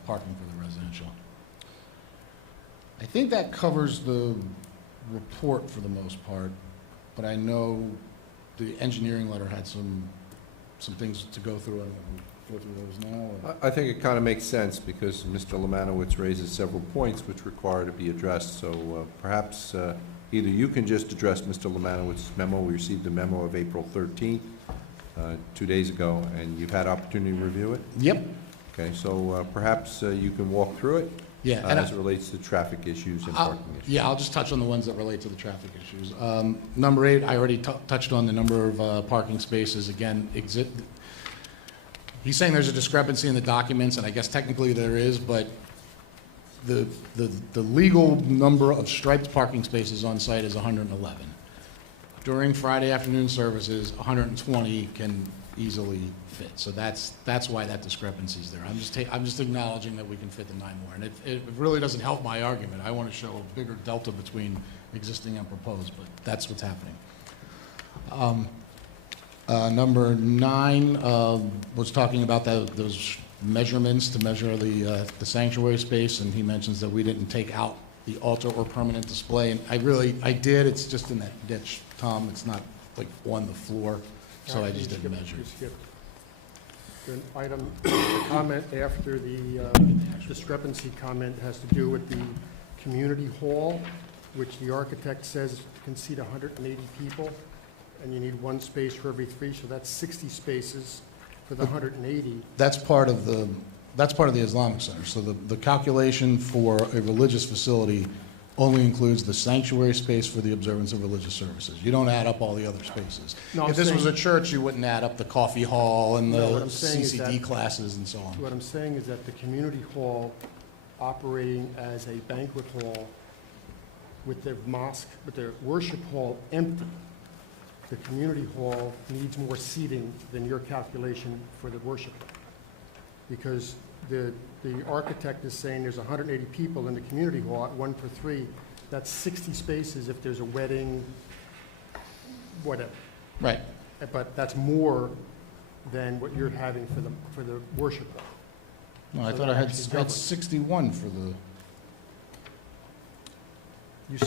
parking for the residential. I think that covers the report for the most part, but I know the engineering letter had some things to go through, and we'll go through those now. Or? I think it kind of makes sense because Mr. Lemanowitz raises several points which require to be addressed. So perhaps either you can just address Mr. Lemanowitz's memo. We received the memo of April 13th, 2 days ago, and you've had opportunity to review it? Yep. Okay, so perhaps you can walk through it? Yeah. And as it relates to traffic issues and parking issues. Yeah, I'll just touch on the ones that relate to the traffic issues. Number 8, I already touched on the number of parking spaces. Again, he's saying there's a discrepancy in the documents, and I guess technically there is, but the legal number of striped parking spaces on site is 111. During Friday afternoon services, 120 can easily fit. So that's why that discrepancy is there. I'm just acknowledging that we can fit the 9 more, and it really doesn't help my argument. I want to show a bigger delta between existing and proposed, but that's what's happening. Number 9 was talking about those measurements to measure the sanctuary space, and he mentions that we didn't take out the altar or permanent display, and I did. It's just in that ditch, Tom. It's not like on the floor, so I just didn't measure. The item, the comment after the discrepancy comment has to do with the community hall, which the architect says can seat 180 people, and you need 1 space for every 3, so that's 60 spaces for the 180. That's part of the Islamic Center. So the calculation for a religious facility only includes the sanctuary space for the observance of religious services. You don't add up all the other spaces. No, if this was a church, you wouldn't add up the coffee hall and the CCD classes and so on. What I'm saying is that the community hall operating as a banquet hall with their mosque, with their worship hall empty, the community hall needs more seating than your calculation for the worship hall. Because the architect is saying there's 180 people in the community hall at 1 per 3. That's 60 spaces if there's a wedding, whatever. Right. But that's more than what you're having for the worship hall. No, I So thought that I had actually doubles. 61 for the. You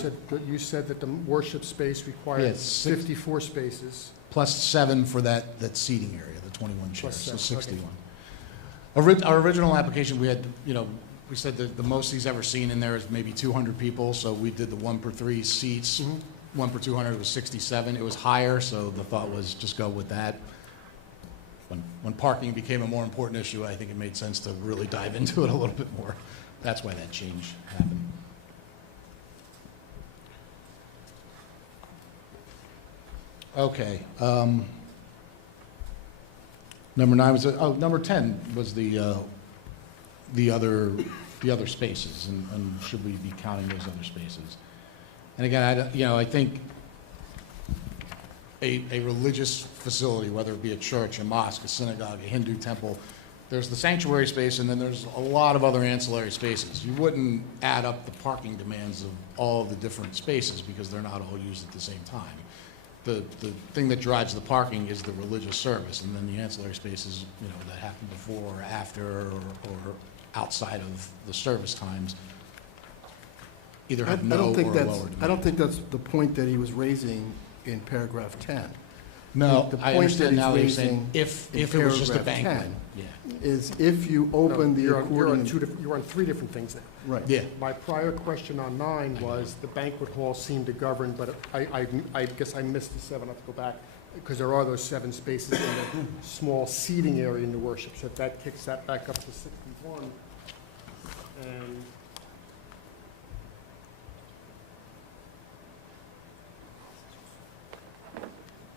said that the worship space required Yeah, 54 spaces. Plus 7 for that seating area, the 21 chairs, Plus so 7, 61. Our original application, we had, we said that the most he's ever seen in there is maybe 200 people, so we did the 1 per 3 seats. 1 per 200 was 67. It was higher, so the thought was just go with that. When parking became a more important issue, I think it made sense to really dive into it a little bit more. That's why that change happened. Okay. Number 9 was, number 10 was the other spaces, and should we be counting those other spaces? And again, I think a religious facility, whether it be a church, a mosque, a synagogue, a Hindu temple, there's the sanctuary space, and then there's a lot of other ancillary spaces. You wouldn't add up the parking demands of all of the different spaces because they're not all used at the same time. The thing that drives the parking is the religious service, and then the ancillary spaces, that happen before or after or outside of the service times either have no or lower demand. I don't think that's the point that he was raising in paragraph 10. No, The I point that understand he's now that you're raising saying if in it was just a paragraph banquet. 10 Yeah. is if you open the You're accordion. on 3 different things now. Right. Yeah. My prior question on 9 was the banquet hall seemed to govern, but I guess I missed the 7. I have to go back, because there are those 7 spaces in the small seating area in the worship. So that kicks that back up to 61.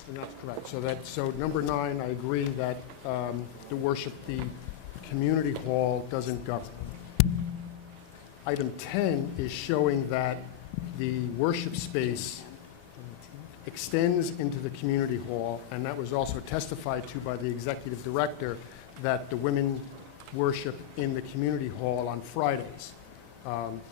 And that's correct. So number 9, I agree that the community hall doesn't govern. Item 10 is showing that the worship space extends into the community hall, and that was also testified to by the executive director, that the women worship in the community hall on Fridays.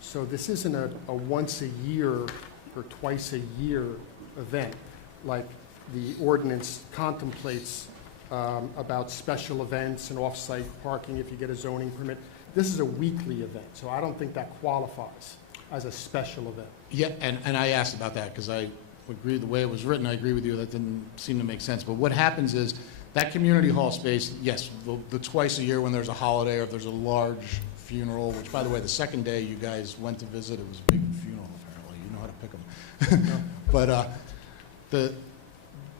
So this isn't a once a year or twice a year event like the ordinance contemplates about special events and off-site parking if you get a zoning permit. This is a weekly event, so I don't think that qualifies as a special event. Yeah, and I asked about that because I agree the way it was written, I agree with you, that didn't seem to make sense. But what happens is that community hall space, yes, the twice a year when there's a holiday or if there's a large funeral, which by the way, the second day you guys went to visit, it was a big funeral apparently. You know how to pick them.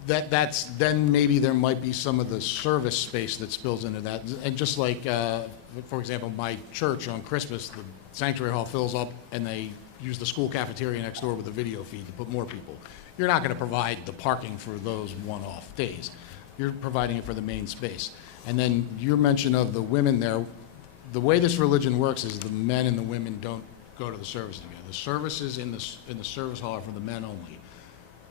But that's then maybe there might be some of the service space that spills into that. And just like, for example, my church on Christmas, the sanctuary hall fills up and they use the school cafeteria next door with a video feed to put more people. You're not going to provide the parking for those one-off days. You're providing it for the main space. And then your mention of the women there, the way this religion works is the men and the women don't go to the service together. The services in the service hall are for the men only.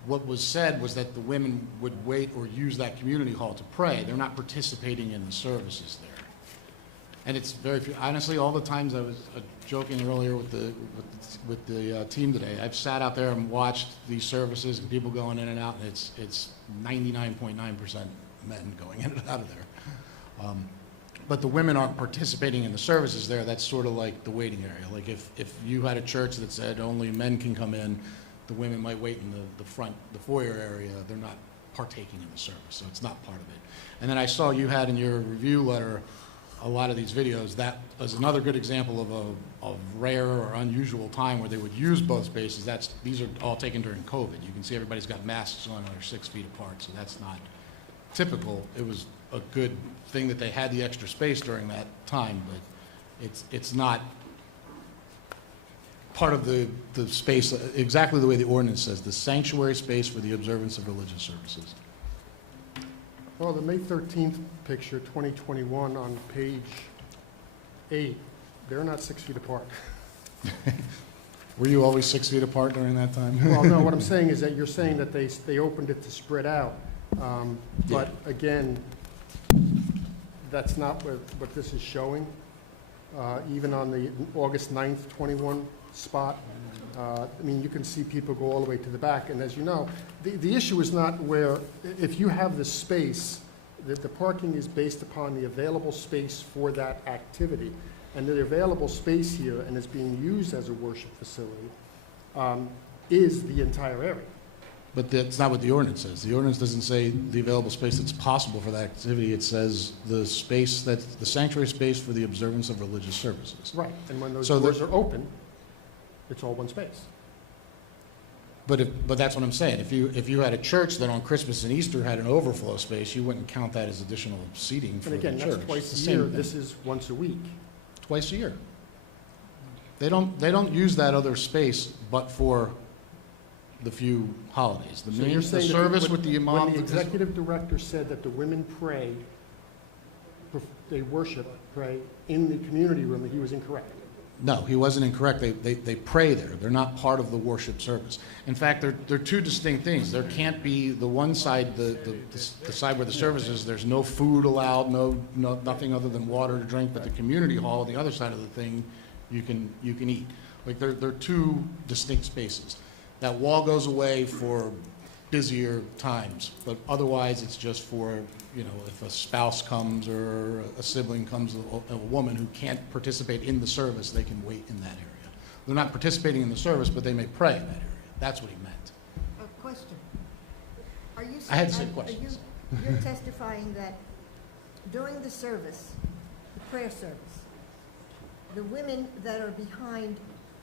What was said was that the women would wait or use that community hall to pray. They're not participating in the services there. And it's very few. Honestly, all the times I was joking earlier with the team today, I've sat out there and watched these services and people going in and out, and it's 99.9% men going in and out of there. But the women aren't participating in the services there. That's sort of like the waiting area. Like if you had a church that said only men can come in, the women might wait in the front, the foyer area. They're not partaking in the service, so it's not part of it. And then I saw you had in your review letter a lot of these videos. That is another good example of a rare or unusual time where they would use both spaces. These are all taken during COVID. You can see everybody's got masks on and they're 6 feet apart, so that's not typical. It was a good thing that they had the extra space during that time, but it's not part of the space, exactly the way the ordinance says, the sanctuary space for the observance of religious services. Well, the May 13th picture, 2021, on page 8, they're not 6 feet apart. Were you always 6 feet apart during that time? Well, no, what I'm saying is that you're saying that they opened it to spread out. But again, that's not what this is showing. Even on the August 9th, 21 spot, I mean, you can see people go all the way to the back. And as you know, the issue is not where, if you have the space, that the parking is based upon the available space for that activity. And the available space here, and is being used as a worship facility, is the entire area. But that's not what the ordinance says. The ordinance doesn't say the available space that's possible for that activity. It says the space, that's the sanctuary space for the observance of religious services. Right, and when those doors are open, it's all one space. But that's what I'm saying. If you had a church that on Christmas and Easter had an overflow space, you wouldn't count that as additional seating for the church. And again, that's twice a year. This is once a week. Twice a year. They don't use that other space but for the few holidays. So you're saying the service with the imam. When the executive director said that the women pray, they worship, pray in the community room, that he was incorrect. No, he wasn't incorrect. They pray there. They're not part of the worship service. In fact, they're two distinct things. There can't be the one side, the side where the service is, there's no food allowed, nothing other than water to drink, but the community hall, the other side of the thing, you can eat. Like they're two distinct spaces. That wall goes away for busier times, but otherwise it's just for, if a spouse comes or a sibling comes, a woman who can't participate in the service, they can wait in that area. They're not participating in the service, but they may pray in that area. That's what he meant. A question. Are you I had the same questions. You're testifying that during the service, the prayer service, the women that are behind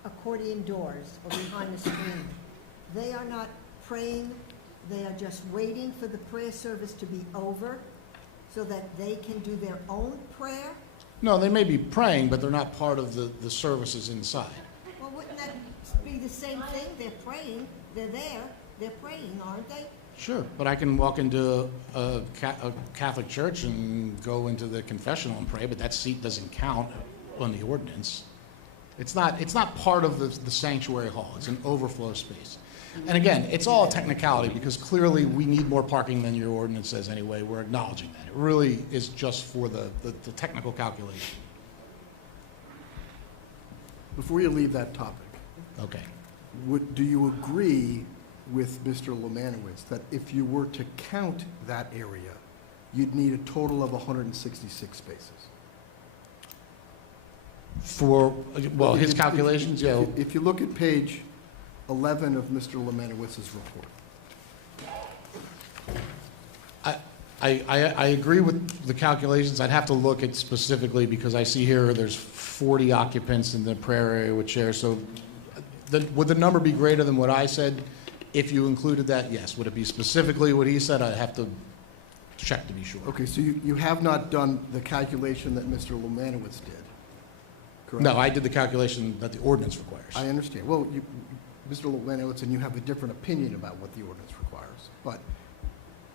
accordion doors or behind the screen, they are not praying, they are just waiting for the prayer service to be over so that they can do their own prayer? No, they may be praying, but they're not part of the services inside. Well, wouldn't that be the same thing? They're praying, they're there, they're praying, aren't they? Sure, but I can walk into a Catholic church and go into the confessional and pray, but that seat doesn't count on the ordinance. It's not part of the sanctuary hall. It's an overflow space. And again, it's all a technicality because clearly we need more parking than your ordinance says anyway. We're acknowledging that. It really is just for the technical calculation. Before you leave that topic, okay, do you agree with Mr. Lemanowitz that if you were to count that area, you'd need a total of 166 spaces. For, well, his If- calculations, yeah. If you look at page 11 of Mr. Lemanowitz's report. I agree with the calculations. I'd have to look at specifically because I see here there's 40 occupants in the prayer area with chairs. So would the number be greater than what I said if you included that? Yes. Would it be specifically what he said? I'd have to check to be sure. Okay, so you have not done the calculation that Mr. Lemanowitz did, correct? No, I did the calculation that the ordinance requires. I understand. Well, Mr. Lemanowitz, and you have a different opinion about what the ordinance requires. But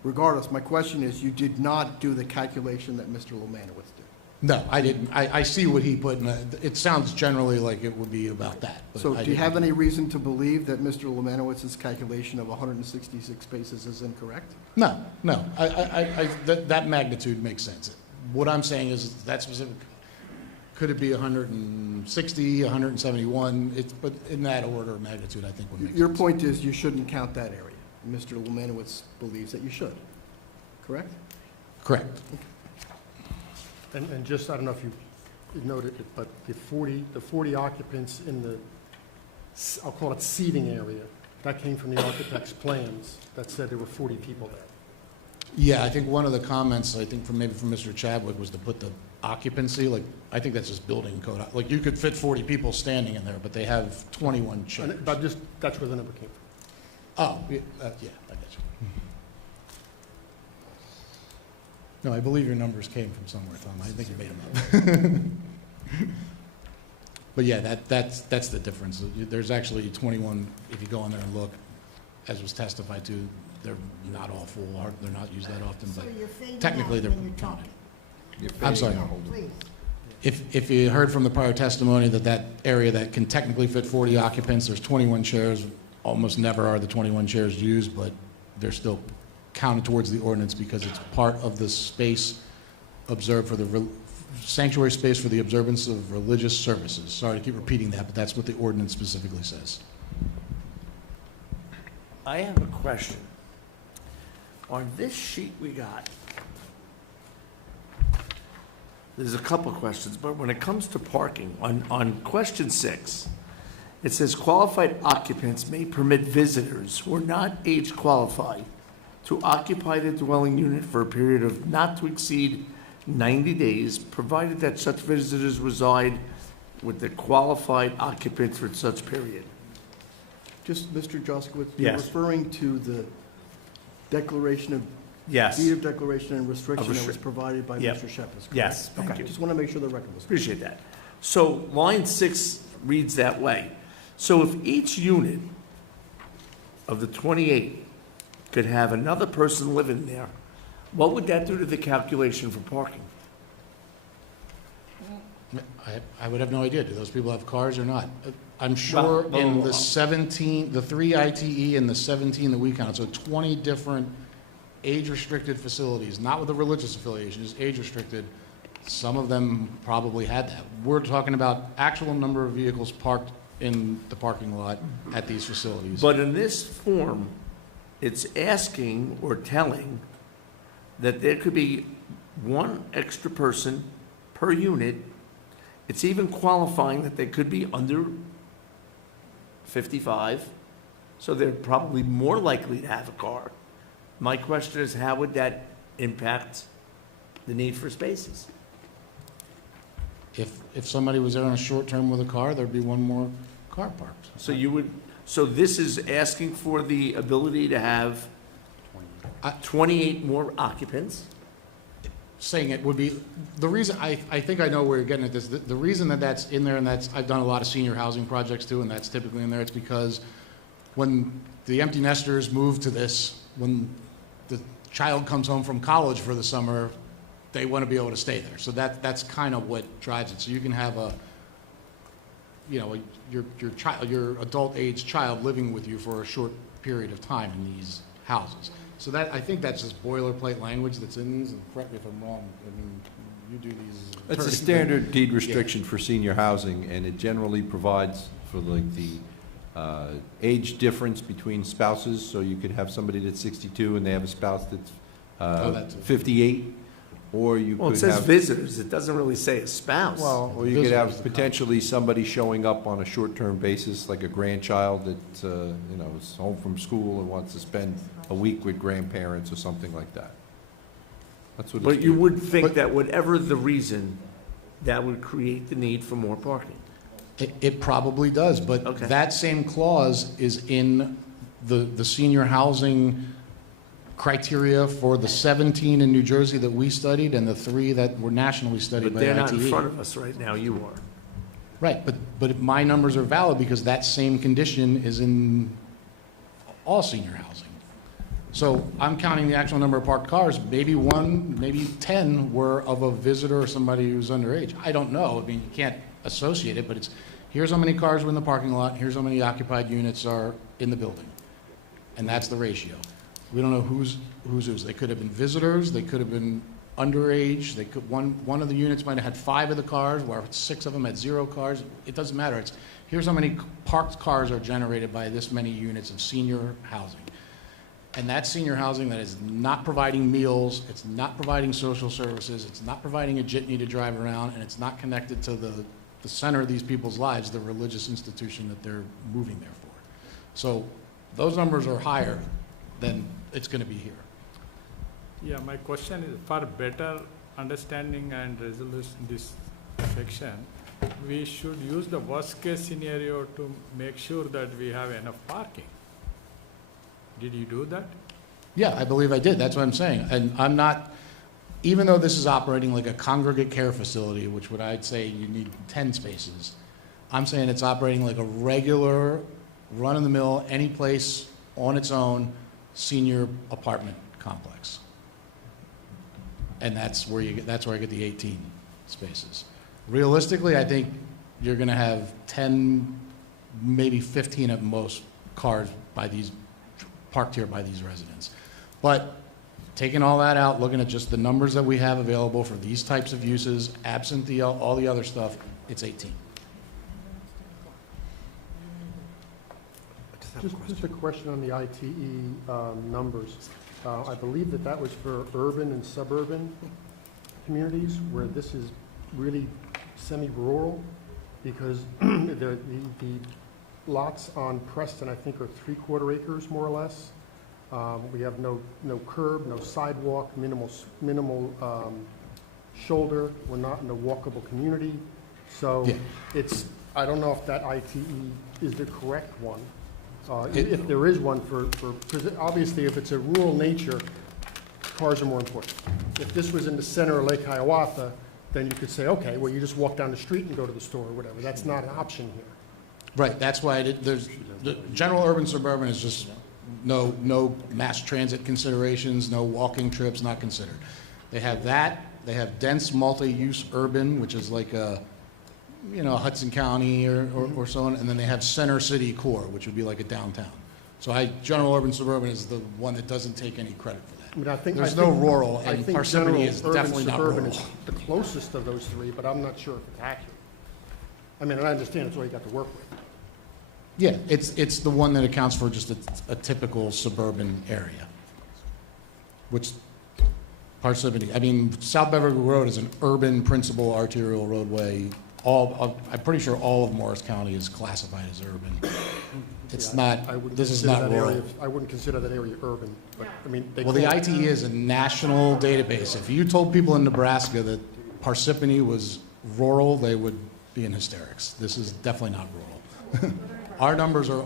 regardless, my question is, you did not do the calculation that Mr. Lemanowitz did. No, I didn't. I see what he put in. It sounds generally like it would be about that. but So I do you have didn't. any reason to believe that Mr. Lemanowitz's calculation of 166 spaces is incorrect? No. That magnitude makes sense. What I'm saying is that specific, could it be 160, 171? But in that order of magnitude, I think would make sense. Your point is you shouldn't count that area. Mr. Lemanowitz believes that you should, correct? Correct. And just, I don't know if you noted it, but the 40 occupants in the, I'll call it seating area, that came from the architect's plans that said there were 40 people there. Yeah, I think one of the comments, I think maybe from Mr. Chadwick, was to put the occupancy, like, I think that's just building code. Like, you could fit 40 people standing in there, but they have 21 chairs. But just, that's where the number came from. Oh, yeah, I got you. No, I believe your numbers came from somewhere, Tom. I think you made them up. But yeah, that's the difference. There's actually 21, if you go in there and look, as was testified to, they're not all full, they're not used that often, So but you're fading technically out they're when you're counted. talking. I'm sorry. Please. If you heard from the prior testimony that area that can technically fit 40 occupants, there's 21 chairs, almost never are the 21 chairs used, but they're still counted towards the ordinance because it's part of the space observed for the sanctuary space for the observance of religious services. Sorry to keep repeating that, but that's what the ordinance specifically says. I have a question. On this sheet we got, there's a couple questions, but when it comes to parking, on question 6, it says qualified occupants may permit visitors who are not age qualified to occupy the dwelling unit for a period of not to exceed 90 days, provided that such visitors reside with the qualified occupants for such period. Just, Mr. Joskowitz, you're Yes. referring to the declaration of Yes. deed of declaration and restriction that was restric- provided by Yep. Mr. Shepis, correct? Yes, thank Okay, you. just want to make sure the record was. Appreciate that. So line 6 reads that way. So if each unit of the 28 could have another person living there, what would that do to the calculation for parking? I would have no idea. Do those people have cars or not? I'm sure in the 17, the 3 ITE and the 17 that we counted, so 20 different age-restricted facilities, not with a religious affiliation, just age-restricted. Some of them probably had that. We're talking about actual number of vehicles parked in the parking lot at these facilities. But in this form, it's asking or telling that there could be one extra person per unit. It's even qualifying that they could be under 55, so they're probably more likely to have a car. My question is, how would that impact the need for spaces? If somebody was there on a short term with a car, there'd be one more car parked. So this is asking for the ability to have 28 more occupants? Saying it would be, the reason, I think I know where you're getting at this, the reason that that's in there, and I've done a lot of senior housing projects too, and that's typically in there, it's because when the empty nesters move to this, when the child comes home from college for the summer, they want to be able to stay there. So that's kind of what drives it. So you can have your adult age child living with you for a short period of time in these houses. So I think that's just boilerplate language that's in these, and correct me if I'm wrong, I mean, you do these. It's a standard deed restriction for senior housing, and it generally provides for like the age difference between spouses, so you could have somebody that's 62 and they have a spouse that's 58, or you Well, it could says have... visitors, it doesn't really say a spouse. Well, or you could have potentially somebody showing up on a short-term basis, like a grandchild that, you know, is home from school and wants to spend a week with grandparents or something like that. That's what it's... But you would think that whatever the reason, that would create the need for more parking. It probably does, but Okay. that same clause is in the senior housing criteria for the 17 in New Jersey that we studied and the 3 that were nationally studied But by they're ITE. not in front of us right now, you are. Right, but my numbers are valid because that same condition is in all senior housing. So I'm counting the actual number of parked cars, maybe 1, maybe 10 were of a visitor or somebody who's underage. I don't know, I mean, you can't associate it, but it's, here's how many cars were in the parking lot, here's how many occupied units are in the building. And that's the ratio. We don't know who's. They could have been visitors, they could have been underage, they could, one of the units might have had 5 of the cars, while 6 of them had 0 cars. It doesn't matter, it's, here's how many parked cars are generated by this many units of senior housing. And that's senior housing that is not providing meals, it's not providing social services, it's not providing a jitney to drive around, and it's not connected to the center of these people's lives, the religious institution that they're moving there for. So those numbers are higher than it's going to be here. Yeah, my question is for better understanding and resolution this section, we should use the worst case scenario to make sure that we have enough parking. Did you do that? Yeah, I believe I did. That's what I'm saying. And I'm not, even though this is operating like a congregate care facility, which would I'd say you need 10 spaces, I'm saying it's operating like a regular, run-of-the-mill, any place on its own senior apartment complex. And that's where I get the 18 spaces. Realistically, I think you're going to have 10, maybe 15 at most cars parked here by these residents. But taking all that out, looking at just the numbers that we have available for these types of uses, absent all the other stuff, it's 18. Just a question on the ITE numbers. I believe that was for urban and suburban communities, where this is really semi-rural, because the lots on Preston, I think, are 3/4 acres, more or less. We have no curb, no sidewalk, minimal shoulder. We're not in a walkable community. So it's, I don't know if that ITE is the correct one. If there is one because obviously if it's a rural nature, cars are more important. If this was in the center of Lake Hiawatha, then you could say, okay, well, you just walk down the street and go to the store or whatever. That's not an option here. Right, that's why there's, the general urban suburban is just no mass transit considerations, no walking trips, not considered. They have that, they have dense multi-use urban, which is like a, Hudson County or so on, and then they have center city core, which would be like a downtown. So general urban suburban is the one that doesn't take any credit for that. I mean, I think no rural, I and think Parsippany is general urban definitely not suburban rural. is the closest of those 3, but I'm not sure if it's accurate. I mean, and I understand it's all you got to work with. Yeah, it's the one that accounts for just a typical suburban area, which Parsippany, I mean, South Beverly Road is an urban principal arterial roadway. I'm pretty sure all of Morris County is classified as urban. It's not, this is not rural. I wouldn't consider that area urban, but, I mean. Well, the ITE is a national database. If you told people in Nebraska that Parsippany was rural, they would be in hysterics. This is definitely not rural. Our numbers are,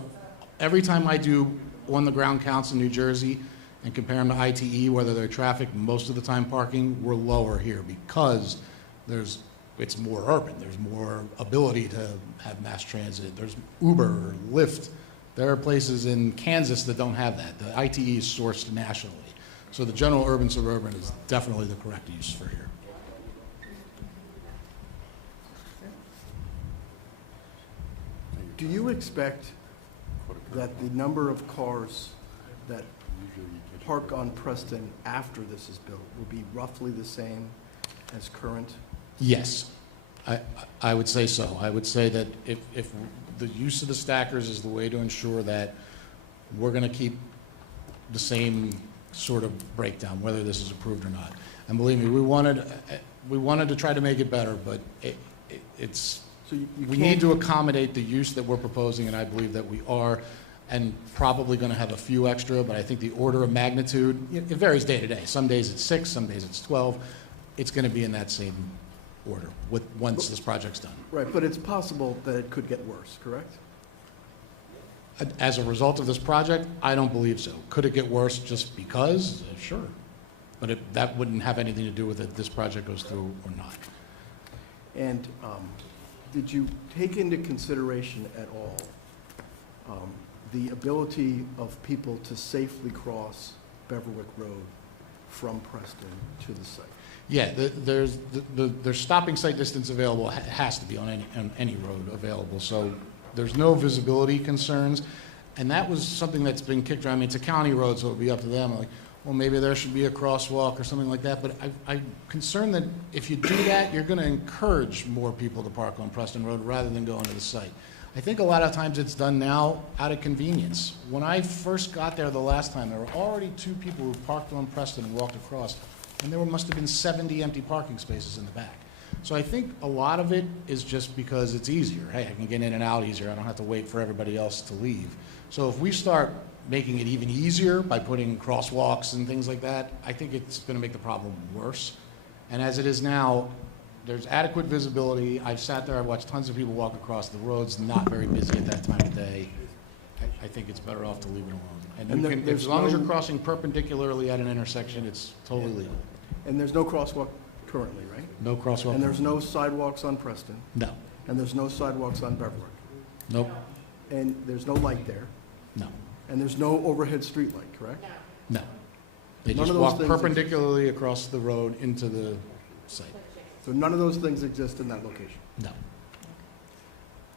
every time I do on-the-ground counts in New Jersey and compare them to ITE, whether they're traffic, most of the time parking, we're lower here because it's more urban. There's more ability to have mass transit. There's Uber, Lyft. There are places in Kansas that don't have that. The ITE is sourced nationally. So the general urban suburban is definitely the correct use for here. Do you expect that the number of cars that park on Preston after this is built will be roughly the same as current? Yes. I would say so. I would say that if the use of the stackers is the way to ensure that we're going to keep the same sort of breakdown, whether this is approved or not. And believe me, we wanted to try to make it better, but it's, we need to accommodate the use that we're proposing, and I believe that we are, and probably going to have a few extra, but I think the order of magnitude, it varies day to day. Some days it's 6, some days it's 12. It's going to be in that same order once this project's done. Right, but it's possible that it could get worse, correct? As a result of this project, I don't believe so. Could it get worse just because? Sure. But that wouldn't have anything to do with it, this project goes through or not. And did you take into consideration at all the ability of people to safely cross Beverwick Road from Preston to the site? Yeah, there's stopping sight distance available, has to be on any road available, so there's no visibility concerns. And that was something that's been kicked around. I mean, it's a county road, so it'll be up to them. Like, well, maybe there should be a crosswalk or something like that. But I'm concerned that if you do that, you're going to encourage more people to park on Preston Road rather than go into the site. I think a lot of times it's done now out of convenience. When I first got there the last time, there were already 2 people who parked on Preston and walked across, and there must have been 70 empty parking spaces in the back. So I think a lot of it is just because it's easier. Hey, I can get in and out easier. I don't have to wait for everybody else to leave. So if we start making it even easier by putting crosswalks and things like that, I think it's going to make the problem worse. And as it is now, there's adequate visibility. I've sat there, I've watched tons of people walk across. The road's not very busy at that time of day. I think it's better off to leave it alone. And you can, as long as you're crossing perpendicularly at an intersection, it's totally legal. And there's no crosswalk currently, right? No crosswalk. And there's no sidewalks on Preston? No. And there's no sidewalks on Beverwick? Nope. And there's no light there? No. And there's no overhead street light, correct? No. They None just of those walk things perpendicularly across the road into the site. So none of those things exist in that location? No.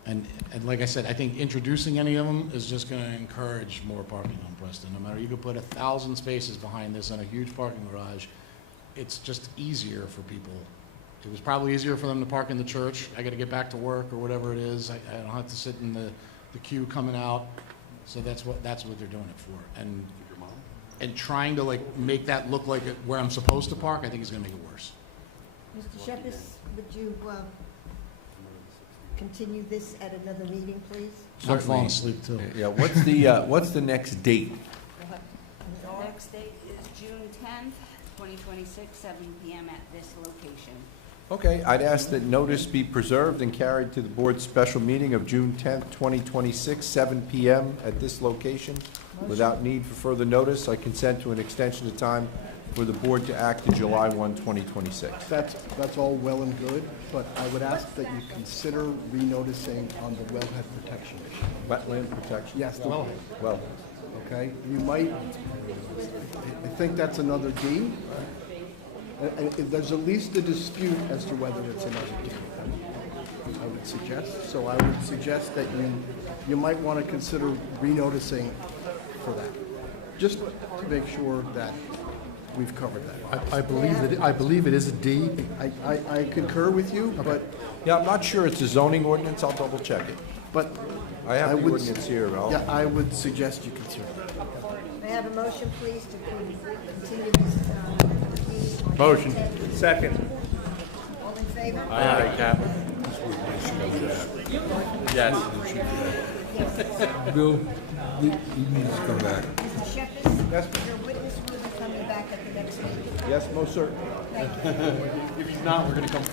And like I said, I think introducing any of them is just going to encourage more parking on Preston. No matter, you could put 1,000 spaces behind this and a huge parking garage, it's just easier for people. It was probably easier for them to park in the church. I got to get back to work or whatever it is. I don't have to sit in the queue coming out. So that's what they're doing it for. And trying to like make that look like where I'm supposed to park, I think is going to make it worse. Mr. Shepis, would you continue this at another meeting, please? I'm falling asleep too. Yeah, what's the next date? The next date is June 10th, 2026, 7 p.m. at this location. Okay, I'd ask that notice be preserved and carried to the board's special meeting of June 10th, 2026, 7 p.m. at this location. Without need for further notice, I consent to an extension of time for the board to act to July 1, 2026. That's all well and good, but I would ask that you consider renoticing on the wellhead protection issue. Wetland protection? Yes, the wellhead. Well, Okay, you might, I think that's another D. And there's at least a dispute as to whether it's another D, I would suggest. So I would suggest that you might want to consider renoticing for that, just to make sure that we've covered that. I believe it is a D. I concur with you, but yeah, I'm not sure it's a zoning ordinance. I'll double check it. But I have the would ordinance here. Yeah, I would suggest you consider it. May I have a motion, please, to continue this meeting? Motion. Second. All in favor? Aye, Cap. Yes. Bill, you need to come back. Mr. Shepis? Yes. Your witness will be coming back at the next meeting. Yes, most certainly. Thank you. If he's not, we're going to come